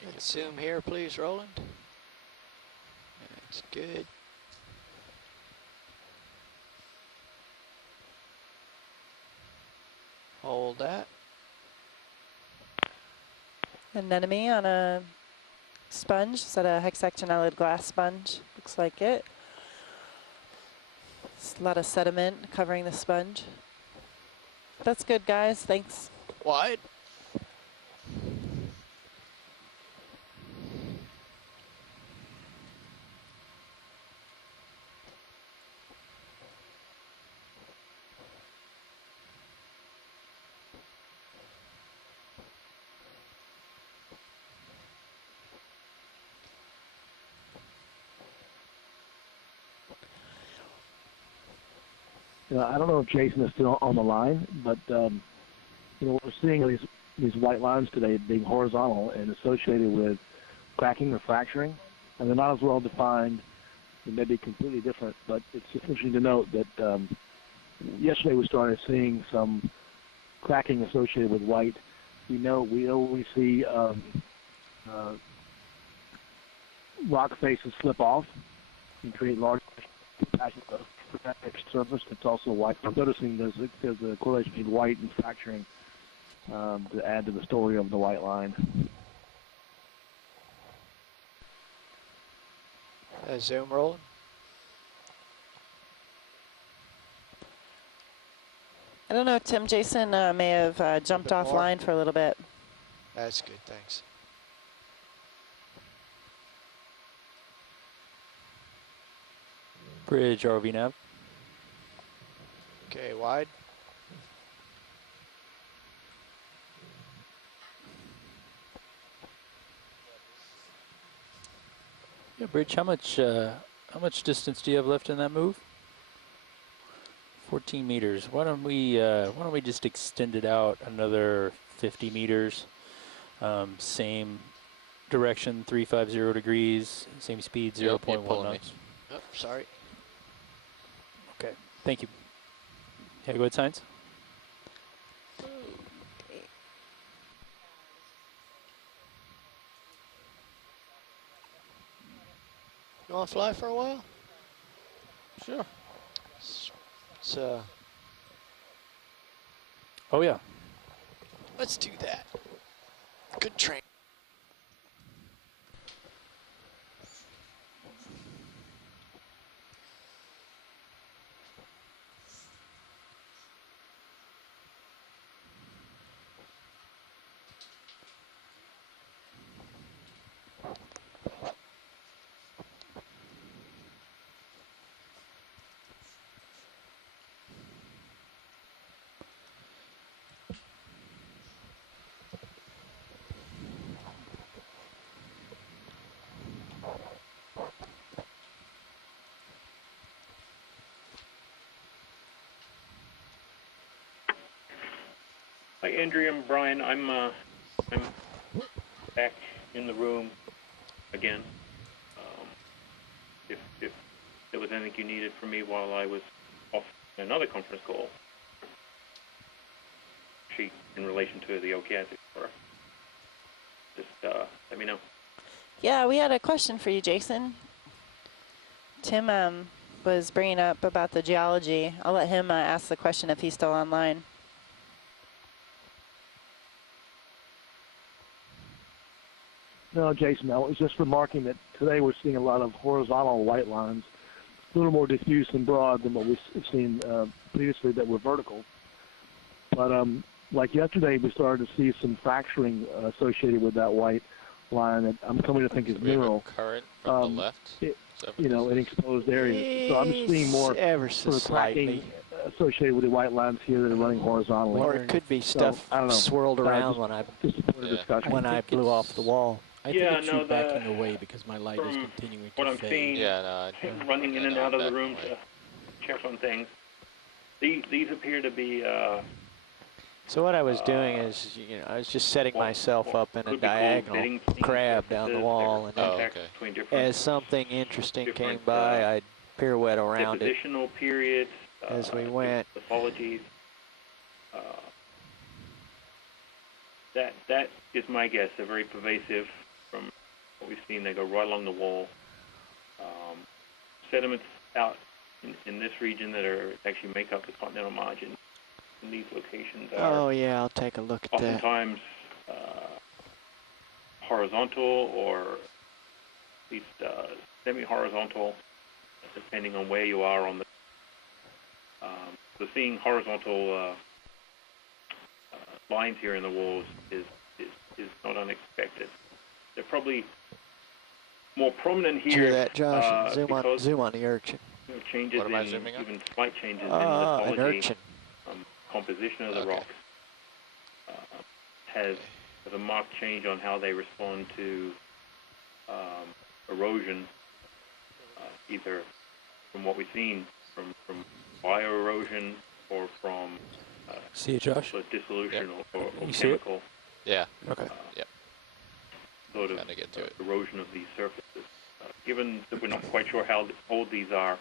Let's zoom here, please, Roland. That's good. Hold that. Anemone on a sponge. Is that a hexactinellid glass sponge? Looks like it. There's a lot of sediment covering the sponge. That's good, guys. Thanks. Wide. I don't know if Jason is still on the line, but we're seeing these white lines today being horizontal and associated with cracking or fracturing, and they're not as well defined. They may be completely different, but it's just interesting to note that yesterday we started seeing some cracking associated with white. We know we see rock faces slip off and create large patches of surface that's also white. I'm noticing there's a correlation between white and fracturing to add to the story of the white line. Zoom rolling. I don't know, Tim. Jason may have jumped offline for a little bit. That's good, thanks. Bridge, RV nav. Okay, wide. Yeah, Bridge. How much distance do you have left in that move? 14 meters. Why don't we just extend it out another 50 meters? Same direction, 350 degrees. Same speed, 0.1 knots. Oh, sorry. Okay. Thank you. Yeah, go ahead, Science. You want to fly for a while? Sure. It's Oh, yeah. Let's do that. Good train. Hi, Andrea and Brian. I'm back in the room again. If there was anything you needed from me while I was off another conference call, actually in relation to the Okeanos Explorer, just let me know. Yeah, we had a question for you, Jason. Tim was bringing up about the geology. I'll let him ask the question if he's still online. No, Jason, I was just remarking that today we're seeing a lot of horizontal white lines, a little more diffuse and broad than what we've seen previously that were vertical. But like yesterday, we started to see some fracturing associated with that white line that I'm coming to think is mineral. Current from the left. You know, in exposed areas. So I'm seeing more ever so sort of cracking associated with the white lines here that are running horizontally. Or it could be stuff I don't know. swirled around when I blew off the wall. I think it's you backing away because my light is continuing to what I'm fade. seeing, running in and out of the room to check on things. These appear to be. So what I was doing is, you know, I was just setting myself up in a diagonal crab down the wall, and then as something interesting came by, I'd pirouette around it depositional periods as we went. Pathologies. That is my guess. They're very pervasive. From what we've seen, they go right along the wall. Sediments out in this region that are actually make up the continental margin in these locations are. Oh yeah, I'll take a look at that. Oftentimes horizontal or at least semi-horizontal, depending on where you are on the. So seeing horizontal lines here in the walls is not unexpected. They're probably more prominent here. Hear that, Josh? Zoom on the urchin. You know, changes what am I in zooming on? even slight changes in An lithology, urchin. composition of the rocks has a marked change on how they respond to erosion, either from what we've seen from bioerosion or from see you, Josh. Dissolution or you see chemical. Yeah. Okay. Yep. Sort of get to it. erosion of these surfaces. Given that we're not quite sure how old these are,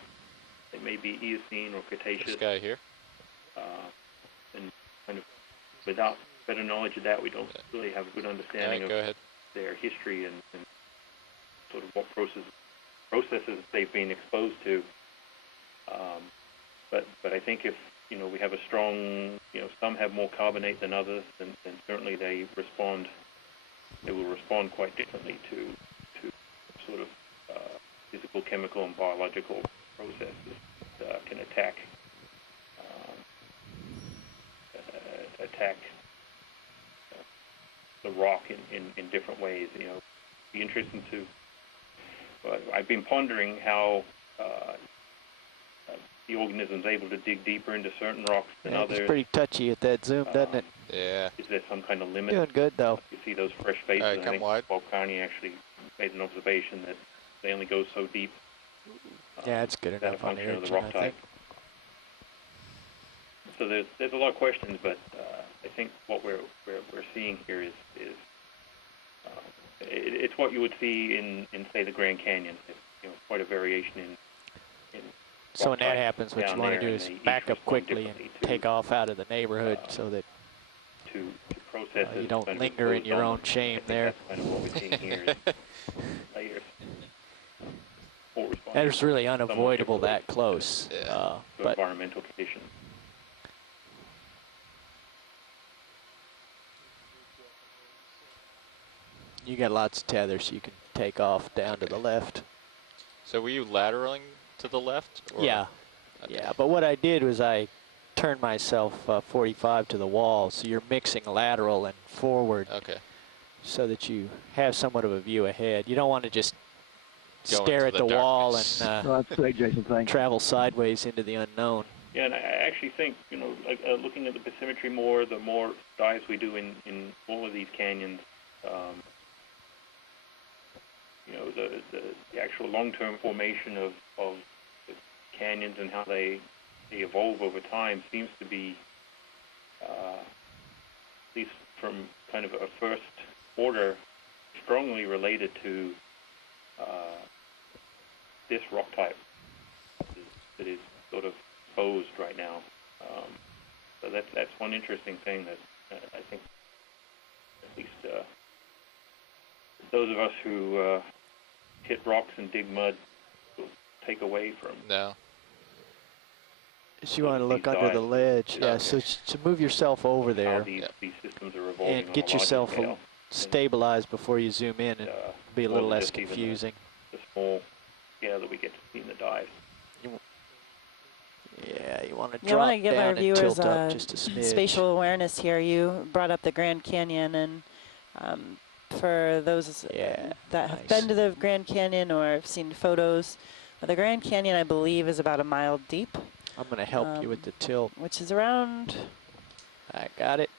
they may be Eocene or Cretaceous. This guy here. And kind of without better knowledge of that, we don't really have a good understanding of their history and sort of what processes they've been exposed to. But I think if we have a strong, some have more carbonate than others, then certainly they will respond quite differently to sort of physical, chemical, and biological processes that can attack the rock in different ways. Be interesting to. I've been pondering how the organism's able to dig deeper into certain rocks than others. It's pretty touchy at that zoom, doesn't it? Yeah. Is there some kind of limit? Doing good though. You see those fresh faces. All right, I think Bob Carney actually made an observation that they only go so deep. Yeah, it's good enough on the function of the urchin, rock I type. think. So there's a lot of questions, but I think what we're seeing here is it's what you would see in say the Grand Canyon. Quite a variation in. So when that happens, what you want to do is back up quickly and take off out of the neighborhood so that to process you don't linger in your own shame there. That's kind of what we're seeing here. Layers. That is really unavoidable that close. To But environmental conditions. You got lots of tethers, so you can take off down to the left. So were you lateraling to the left? Or? Yeah. Okay. Yeah, but what I did was I turned myself 45 to the wall, so you're mixing lateral and forward. Okay. So that you have somewhat of a view ahead. You don't want to just Go stare into at the wall darkness. and No, that's great, Jason. Thanks. travel sideways into the unknown. Yeah, and I actually think, you know, like looking at the bathymetry more, the more dives we do in all of these canyons, you know, the actual long-term formation of the canyons and how they evolve over time seems to be, at least from kind of a first order, strongly related to this rock type that is sort of exposed right now. So that's one interesting thing that I think at least those of us who hit rocks and dig mud will take away from. No. So you want to look under the ledge. Yeah, Okay. so move yourself over there How these systems are evolving and on get a larger yourself scale. stabilized before you zoom in and be a more little than less just even confusing. the small scale that we get to see in the dive. Yeah, you want to You drop want to give down our and viewers tilt up just a smidge. spatial awareness here. You brought up the Grand Canyon, and for those that have been to the Grand Canyon or have seen photos, the Grand Canyon, I believe, is about a mile deep. I'm going to help you with the tilt. Which is around... I got it.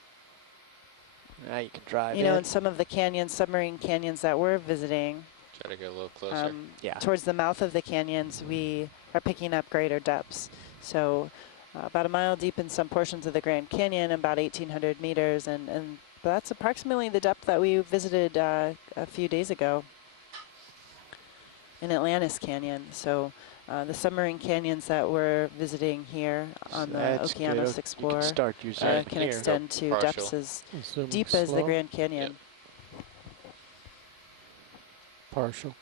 Now you can drive You know, in some of the canyons, submarine canyons that we're visiting, Try to get a little closer. towards the mouth of the canyons, we are picking up greater depths. So about a mile deep in some portions of the Grand Canyon, about 1,800 meters, and that's approximately the depth that we visited a few days ago in Atlantis Canyon. So the submarine canyons that we're visiting here on the Okeanos Explorer can extend to depths as deep as the Grand Canyon. Partial.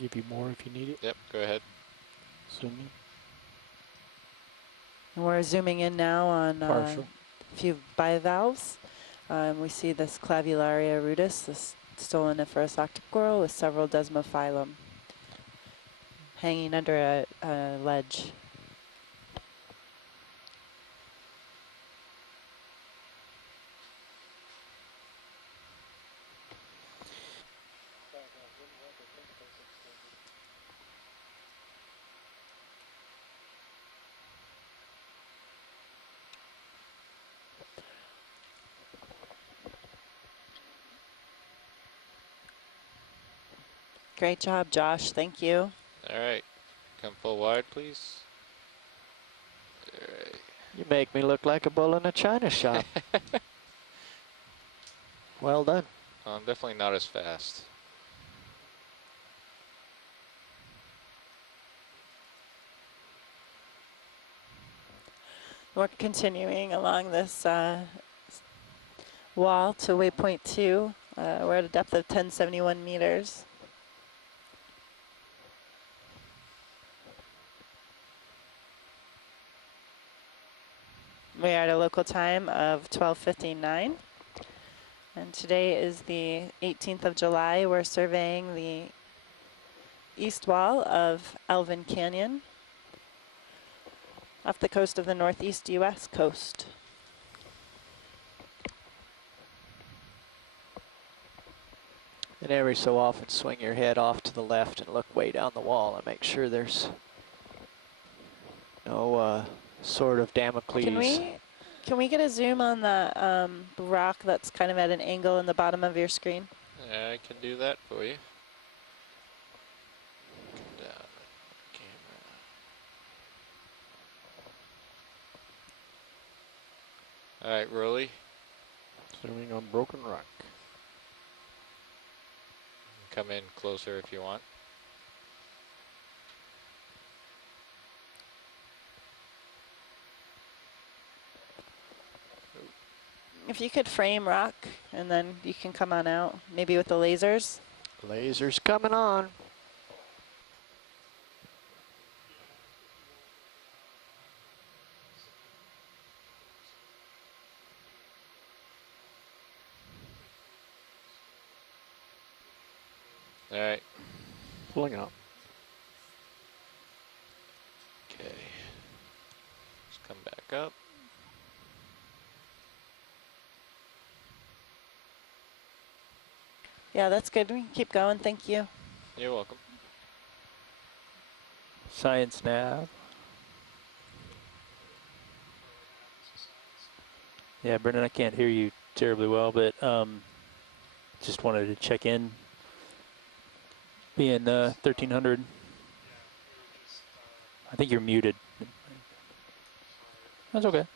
Give you more if you need it. Yep, go ahead. Zooming. And we're zooming in now on a Partial. few bivalves. We see this Clavularia rudis, this stoloniferous octocoral with several desmophyllum hanging under a ledge. Great job, Josh. Thank you. All right. Come full wide, please. All right. You make me look like a bull in a china shop. Well done. I'm definitely not as fast. We're continuing along this wall to waypoint 2. We're at a depth of 1071 meters. We are at a local time of 12:59. And today is the 18th of July. We're surveying the east wall of Alvin Canyon off the coast of the northeast U.S. coast. And every so often swing your head off to the left and look way down the wall and make sure there's no sort of Damocles. Can we get a zoom on the rock that's kind of at an angle in the bottom of your screen? Yeah, I can do that for you. Come down the camera. All right, Rolly. Zooming on broken rock. Come in closer if you want. If you could frame rock, and then you can come on out, maybe with the lasers. Lasers coming on. All right. Pulling up. Okay. Let's come back up. Yeah, that's good. We can keep going. Thank you. You're welcome. Science nav. Yeah, Brendan, I can't hear you terribly well, but just wanted to check in. Being 1300. I think you're muted. That's okay.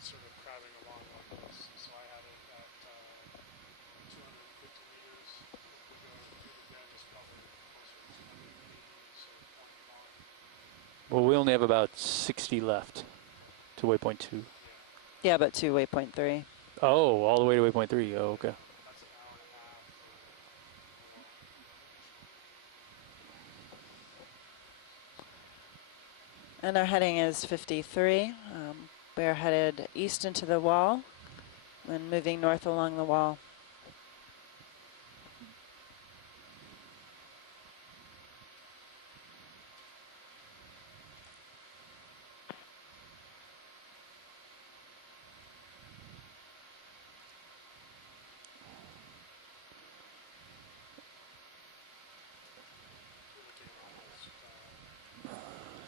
Sort of crabbing along like this, so I had it at 250 meters. If we go through the bend, it's probably closer to 280, so 0.1. Well, we only have about 60 left to waypoint 2. Yeah, but to waypoint 3. Oh, all the way to waypoint 3. Oh, okay. And our heading is 53. We're headed east into the wall and moving north along the wall.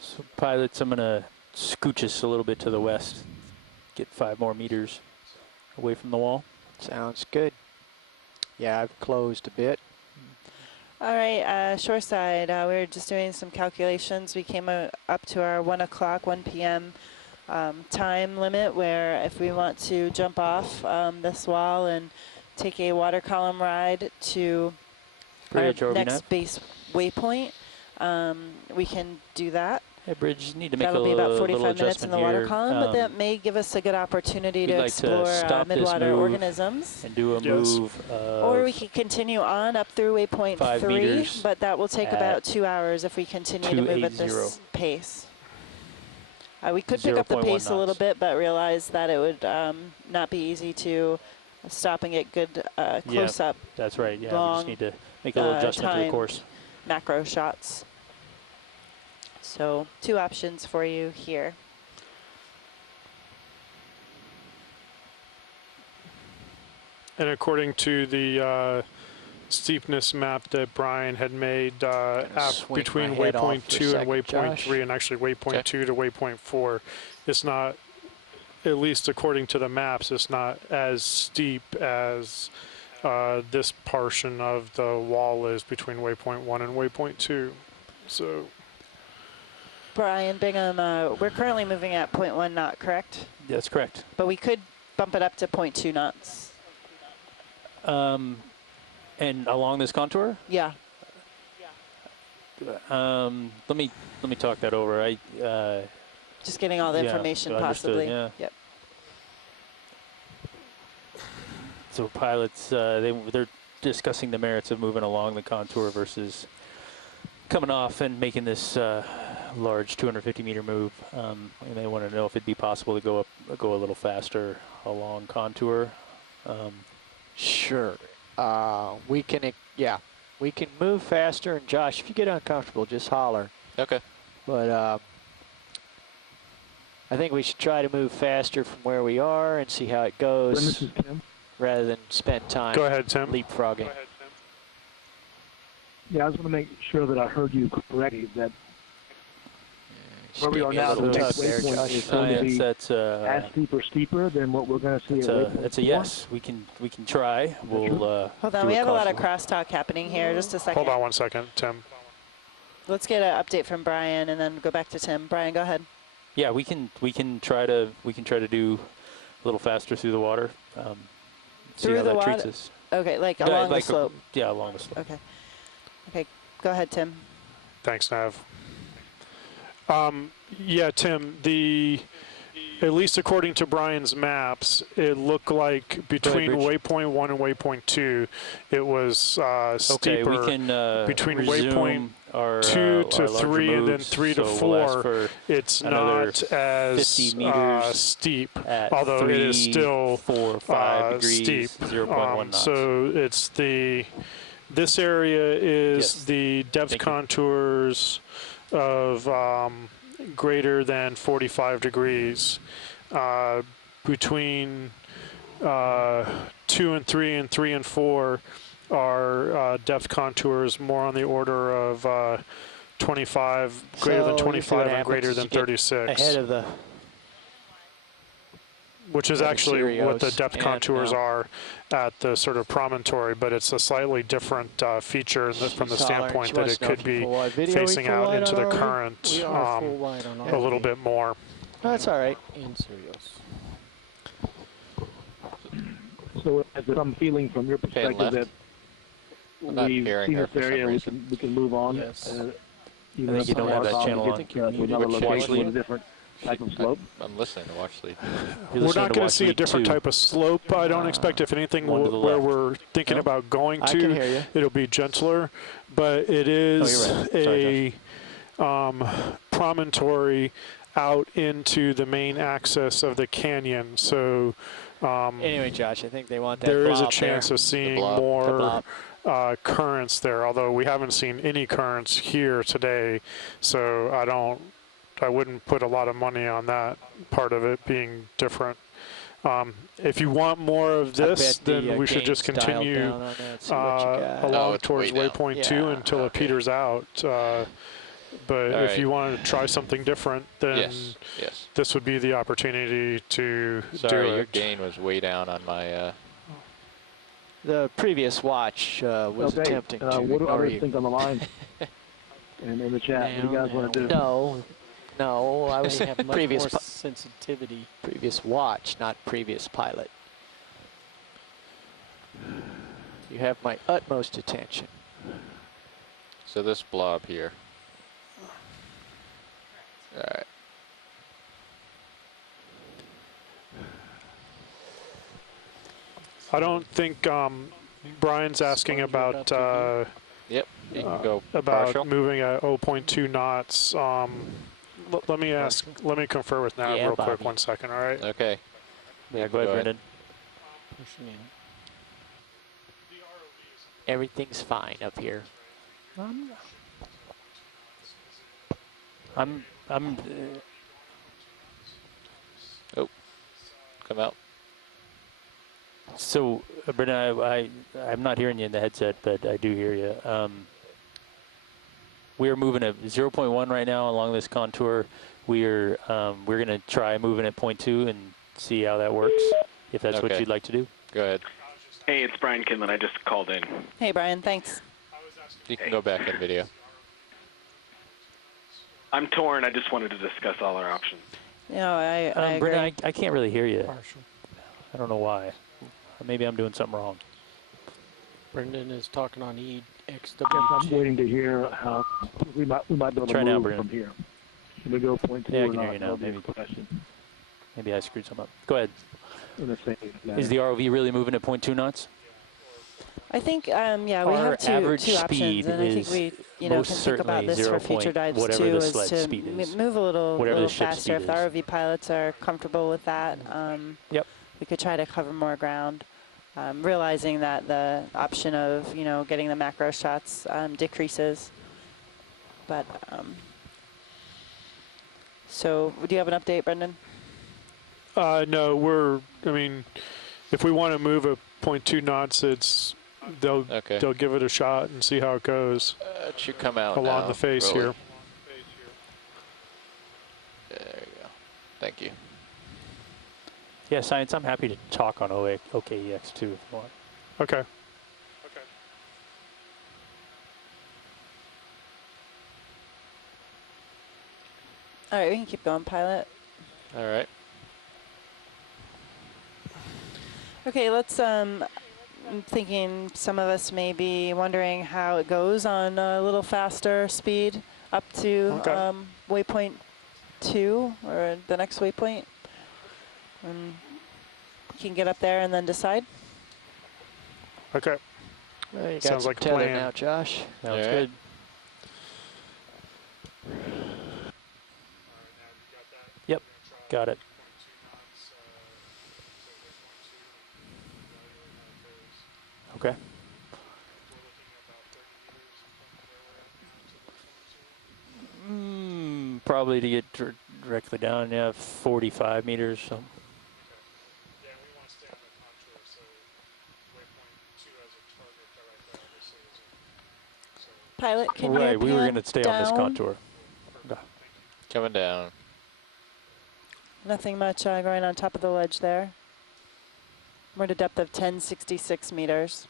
So pilots, I'm gonna scooch us a little bit to the west, get 5 more meters away from the wall. Sounds good. Yeah, I've closed a bit. All right, shoreside, we were just doing some calculations. We came up to our 1 o'clock, 1 p.m. Time limit, where if we want to jump off this wall and take a water column ride to Bridge, our RV next nav. base waypoint, we can do that. Hey, Bridge, need to make That'll a be about little 45 minutes in the water here. column, but that may give us a good opportunity we'd to like explore to stop this midwater move organisms. and do a move of Or we could continue on up through waypoint 5 3, meters but that will take at about 2 hours if we continue to move at 280. this pace. We could pick up the 0.1 pace a little knots. bit, but realize that it would not be easy to stop and get good close-up. That's right. Yeah, we long, just need to make a little adjustment to the timed course. Macro shots. So 2 options for you here. And according to the steepness map that Brian had made between my head off waypoint for a 2 and second, waypoint Josh. 3, and actually waypoint Okay. 2 to waypoint 4, it's not, at least according to the maps, it's not as steep as this portion of the wall is between waypoint 1 and waypoint 2. So Brian Bingham, we're currently moving at 0.1 knot, correct? That's correct. But we could bump it up to 0.2 knots. And along this contour, Yeah. let me talk that over. Just getting all the Yeah, information understood, possibly. yeah. Yep. So pilots, they're discussing the merits of moving along the contour versus coming off and making this large 250-meter move. And they want to know if it'd be possible to go a little faster along contour. Sure. We can, we can move faster. And Josh, if you get uncomfortable, just holler. Okay. But I think we should try to move faster from where we are and see how it goes, This is Tim. rather than spend time go ahead, Tim. leapfrogging. Yeah, I was going to make sure that I heard you correctly, that Just where we gave are me a now, the little next tug there, waypoint Josh. is going to be That's as steep or steeper than what we're going to see at waypoint it's a 4? yes. We can try. We'll Hold on, do we have a lot of caution. crosstalk happening here. Just a second. Hold on 1 second, Tim. Let's get an update from Brian and then go back to Tim. Brian, go ahead. Yeah, we can try to do a little faster through the water. See Through how the that water? treats us. Okay, like Yeah, along like the slope. Yeah, along the slope. Okay. Okay, go ahead, Tim. Thanks, Nav. Yeah, Tim, at least according to Brian's maps, it looked like between waypoint 1 and waypoint 2, it was steeper. Okay, we can between resume waypoint our, 2 to our 3 and then moves, 3 to so 4. we'll ask for it's another not as 50 meters steep, at although 3, it is still 4, 5 degrees, steep. 0.1 knots. So it's this area is the depth contours of greater than 45 degrees. Between 2 and 3 and 3 and 4 are depth contours more on the order of 25, greater than 25 and greater than 36. Ahead of the which is actually what the depth contours are at the sort of promontory, but it's a slightly different feature from the standpoint that it could be facing out into the current a little bit more. That's all right. In Sirius. So is there some feeling from your perspective that we've seen this area, we can move on? Yes. I think you don't have that channel on. To another location with a different type of slope. I'm listening to watch lead. We're not going to see a different type of slope. I don't expect, if anything, where we're thinking about going to, it'll be gentler. But it is a promontory out into the main axis of the canyon. So anyway, Josh, I think they want that. There is a chance of seeing more currents there, although we haven't seen any currents here today. So I wouldn't put a lot of money on that part of it being different. If you want more of this, then we should just continue along towards waypoint 2 until it peters out. But if you want to try something different, then this would be the opportunity to do it. Sorry, your gain was way down on my... The previous watch was attempting to what do ignore others you. think on the line? And in the chat, what do you guys want to do? No, I was have much previous more sensitivity. Previous watch, not previous pilot. You have my utmost attention. So this blob here. All right. I don't think Brian's asking about you can go about partial. moving at 0.2 knots. Let me ask. Let me confer with Nav real quick. 1 second. All right. Okay. Yeah, go ahead, Brendan. Everything's fine up here. I'm oh, come out. So, Brendan, I'm not hearing you in the headset, but I do hear you. We're moving at 0.1 right now along this contour. We're going to try moving at 0.2 and see how that works, if that's what you'd like to do. Go ahead. Hey, it's Brian Kinlan. I just called in. Hey, Brian, thanks. You can go back in video. I'm torn. I just wanted to discuss all our options. No, I agree. Brendan, I can't really hear you. I don't know why. Maybe I'm doing something wrong. Brendan is talking on EXW. I'm waiting to hear how we might be able to Try now, move Brendan. from here. Can we go 0.2 Yeah, I or can not? hear you now. That'll be a question. Maybe I screwed something up. Go ahead. In the same manner. Is the ROV really moving at 0.2 knots? I think, yeah, we Our have two average options, and I think speed we, is can think about this for future dives whatever too, the is sled to speed is. move a little Whatever the ship faster. If speed the is. ROV pilots are comfortable with that, Yep. we could try to cover more ground, realizing that the option of, getting the macro shots decreases. But, so do you have an update, Brendan? No, I mean, if we want to move at 0.2 knots, they'll give it a shot and see how it goes. It should come out along now, the face really. here. There you go. Thank you. Yeah, Science, I'm happy to talk on OKEX too if you want. Okay. All right, we can keep going, pilot. All right. Okay, let's, I'm thinking some of us may be wondering how it goes on a little faster speed up to waypoint 2 or the next waypoint. And we can get up there and then decide. Okay. Well, you got Sounds some like a tether plan. now, Josh. Sounds Yeah. good. Yep, got it. Okay. Probably to get directly down, yeah, 45 meters. So. Pilot, can you Right, we were pan going to stay down? on this contour. Coming down. Nothing much going on top of the ledge there. We're at a depth of 1066 meters.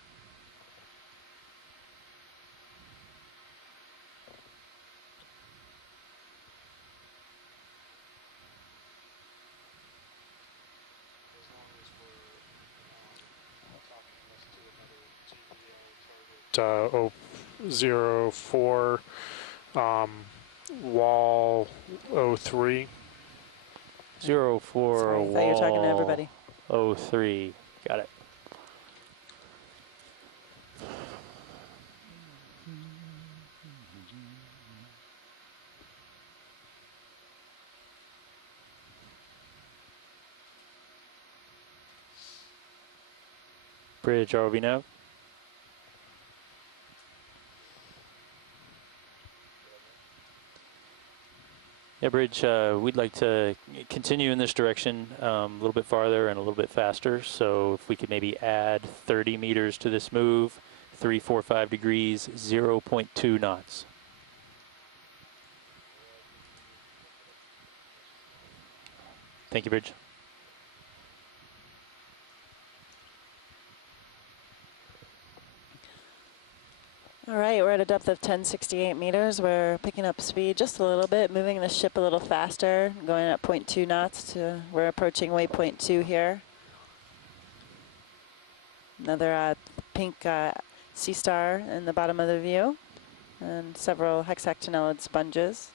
uh, 004, wall 03. 04 Sorry, I wall. thought you were talking to everybody. 03. Got it. Bridge ROV nav. Yeah, Bridge, we'd like to continue in this direction a little bit farther and a little bit faster. So if we could maybe add 30 meters to this move, 345 degrees, 0.2 knots. Thank you, Bridge. All right, we're at a depth of 1068 meters. We're picking up speed just a little bit, moving the ship a little faster, going at 0.2 knots to, we're approaching waypoint 2 here. Another pink sea star in the bottom of the view, and several hexactinellid sponges.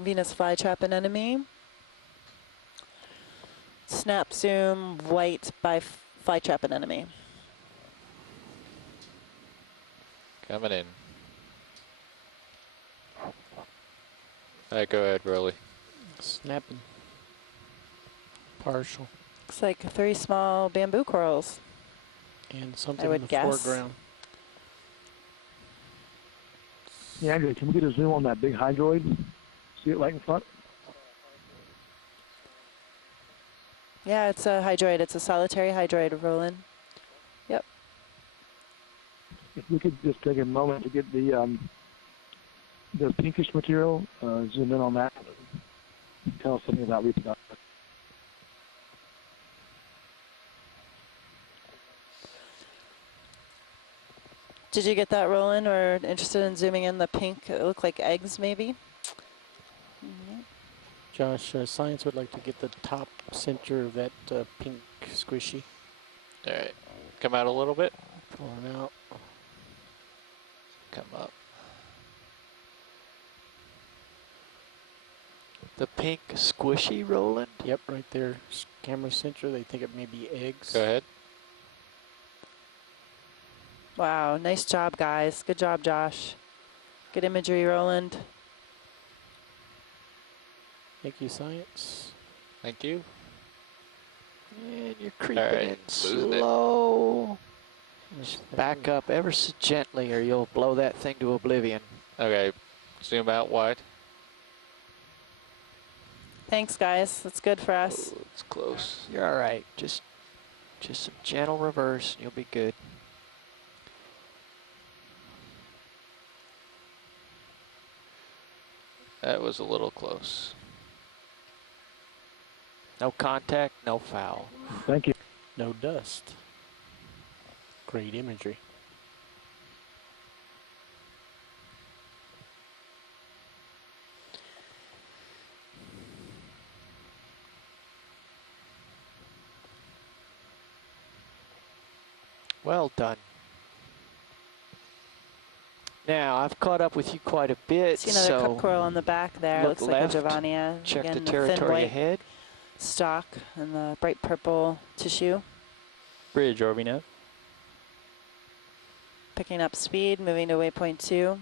Venus flytrap anemone. Snap zoom white by flytrap anemone. Coming in. All right, go ahead, Rolly. Snapping. Partial. Looks like 3 small bamboo corals. And something I would in the guess. foreground. Yeah, Andrew, can we get a zoom on that big hydroid? See it right in front? Yeah, it's a hydroid. It's a solitary hydroid, Roland. Yep. If we could just take a moment to get the pinkish material, zoom in on that, tell us something about reproduction. Did you get that, Roland, or interested in zooming in the pink? It looked like eggs, maybe? Josh, science would like to get the top center of that pink squishy. All right, come out a little bit. Pulling out. Come up. The pink squishy Roland? Yep, right there. Camera center. They think it may be eggs. Go ahead. Wow, nice job, guys. Good job, Josh. Good imagery, Roland. Thank you, science. Thank you. And you're creeping right, in losing it. slow. Just back up ever so gently or you'll blow that thing to oblivion. Okay, zoom out wide. Thanks, guys. That's good for us. Oh, it's close. You're all right. Just some gentle reverse and you'll be good. That was a little close. No contact, no foul. Thank you. No dust. Great imagery. Well done. Now, I've caught up with you quite a bit, See another cup coral on the back there. look Looks left, like a Giovannia. check Again, the thin territory white ahead. stalk and the bright purple tissue. Bridge, are we now? Picking up speed, moving to waypoint 2.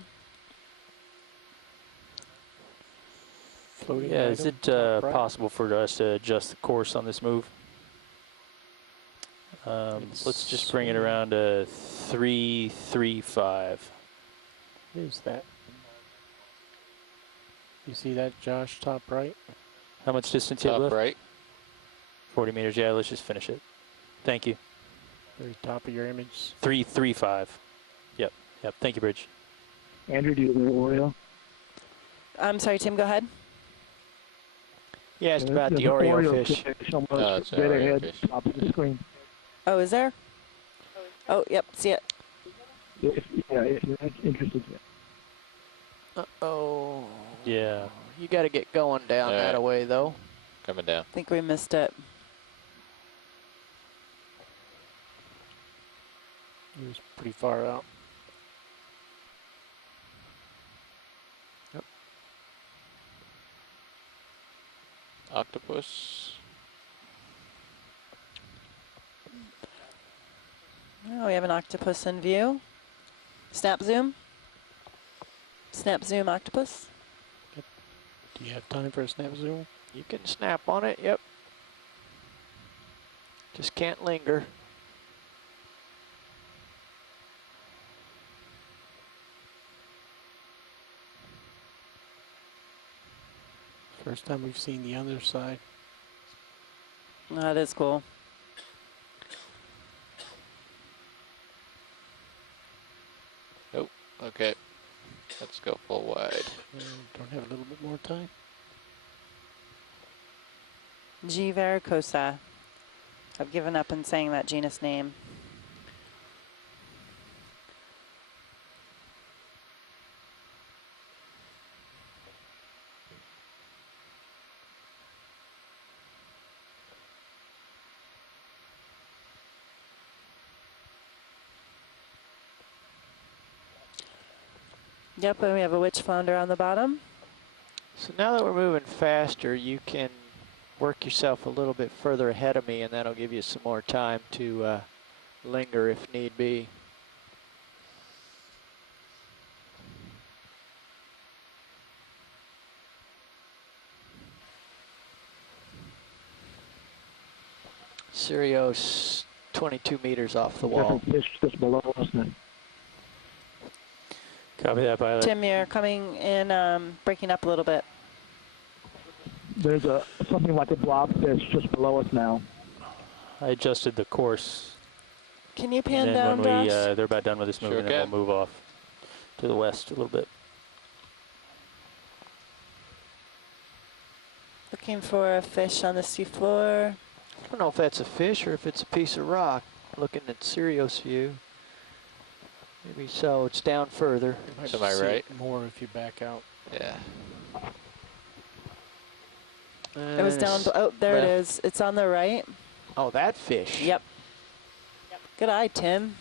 Floating Yeah, is item, it top right. possible for us to adjust the course on this move? Let's just bring it swimming. around to 335. What is that? You see that, Josh, top right? How much distance you have Top left? right. 40 meters. Yeah, let's just finish it. Thank you. Very top of your image. 335. Yep. Yep. Thank you, Bridge. Andrew, do you have an Oreo? I'm sorry, Tim, go ahead. You asked There's about the an Oreo fish. almost Oh, it's an dead Oreo ahead, fish. top of the screen. Oh, is there? Oh, yep, see it. If you're interested. Uh-oh. Yeah. You got to get going down All that right. away, though. Coming down. I think we missed it. He was pretty far out. Octopus. Oh, we have an octopus in view. Snap zoom. Snap zoom octopus. Do you have time for a snap zoom? You can snap on it, yep. Just can't linger. First time we've seen the other side. That is cool. Nope. Okay. Let's go full wide. Don't have a little bit more time. G. varicosa. I've given up on saying that genus name. Yep, and we have a witch flounder on the bottom. So now that we're moving faster, you can work yourself a little bit further ahead of me, and that'll give you some more time to linger if need be. Sirios 22 meters off the wall. Different fish just below us now. Copy that, pilot. Tim, you're coming in, breaking up a little bit. There's something like a blobfish just below us now. I adjusted the course. Can you pan And then down, when Josh? they're about done with this move, Sure and then can. we'll move off to the west a little bit. Looking for a fish on the seafloor. I don't know if that's a fish or if it's a piece of rock. Looking at Sirios view. Maybe so. It's down further. You might To my see right. it more if you back out. Yeah. It was down. Oh, there it left. is. It's on the right. Oh, that fish. Yep. Good eye, Tim.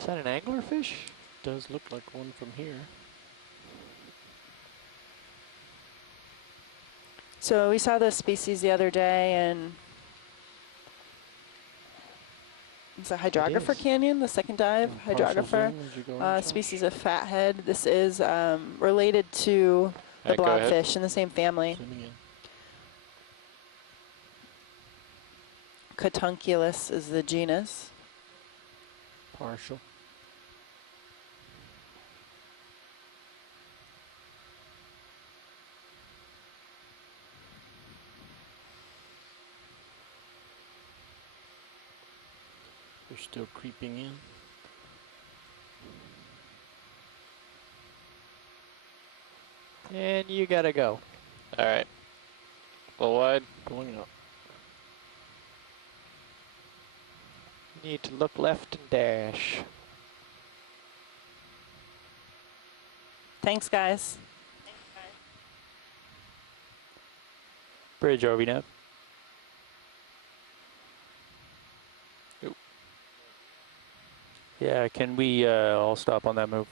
Is that an anglerfish? Does look like one from here. So we saw this species the other day, and it's a hydrographer is. canyon, the second dive, And partial hydrographer. zoom as you go in, Josh. Species of fathead. This is related to the Hey, go ahead. blobfish in the same family. Zooming in. Cotunculus is the genus. Partial. They're still creeping in. And you gotta go. All right. Full wide. Going up. You need to look left and dash. Thanks, guys. Bridge, are we now? Yeah, can we all stop on that move?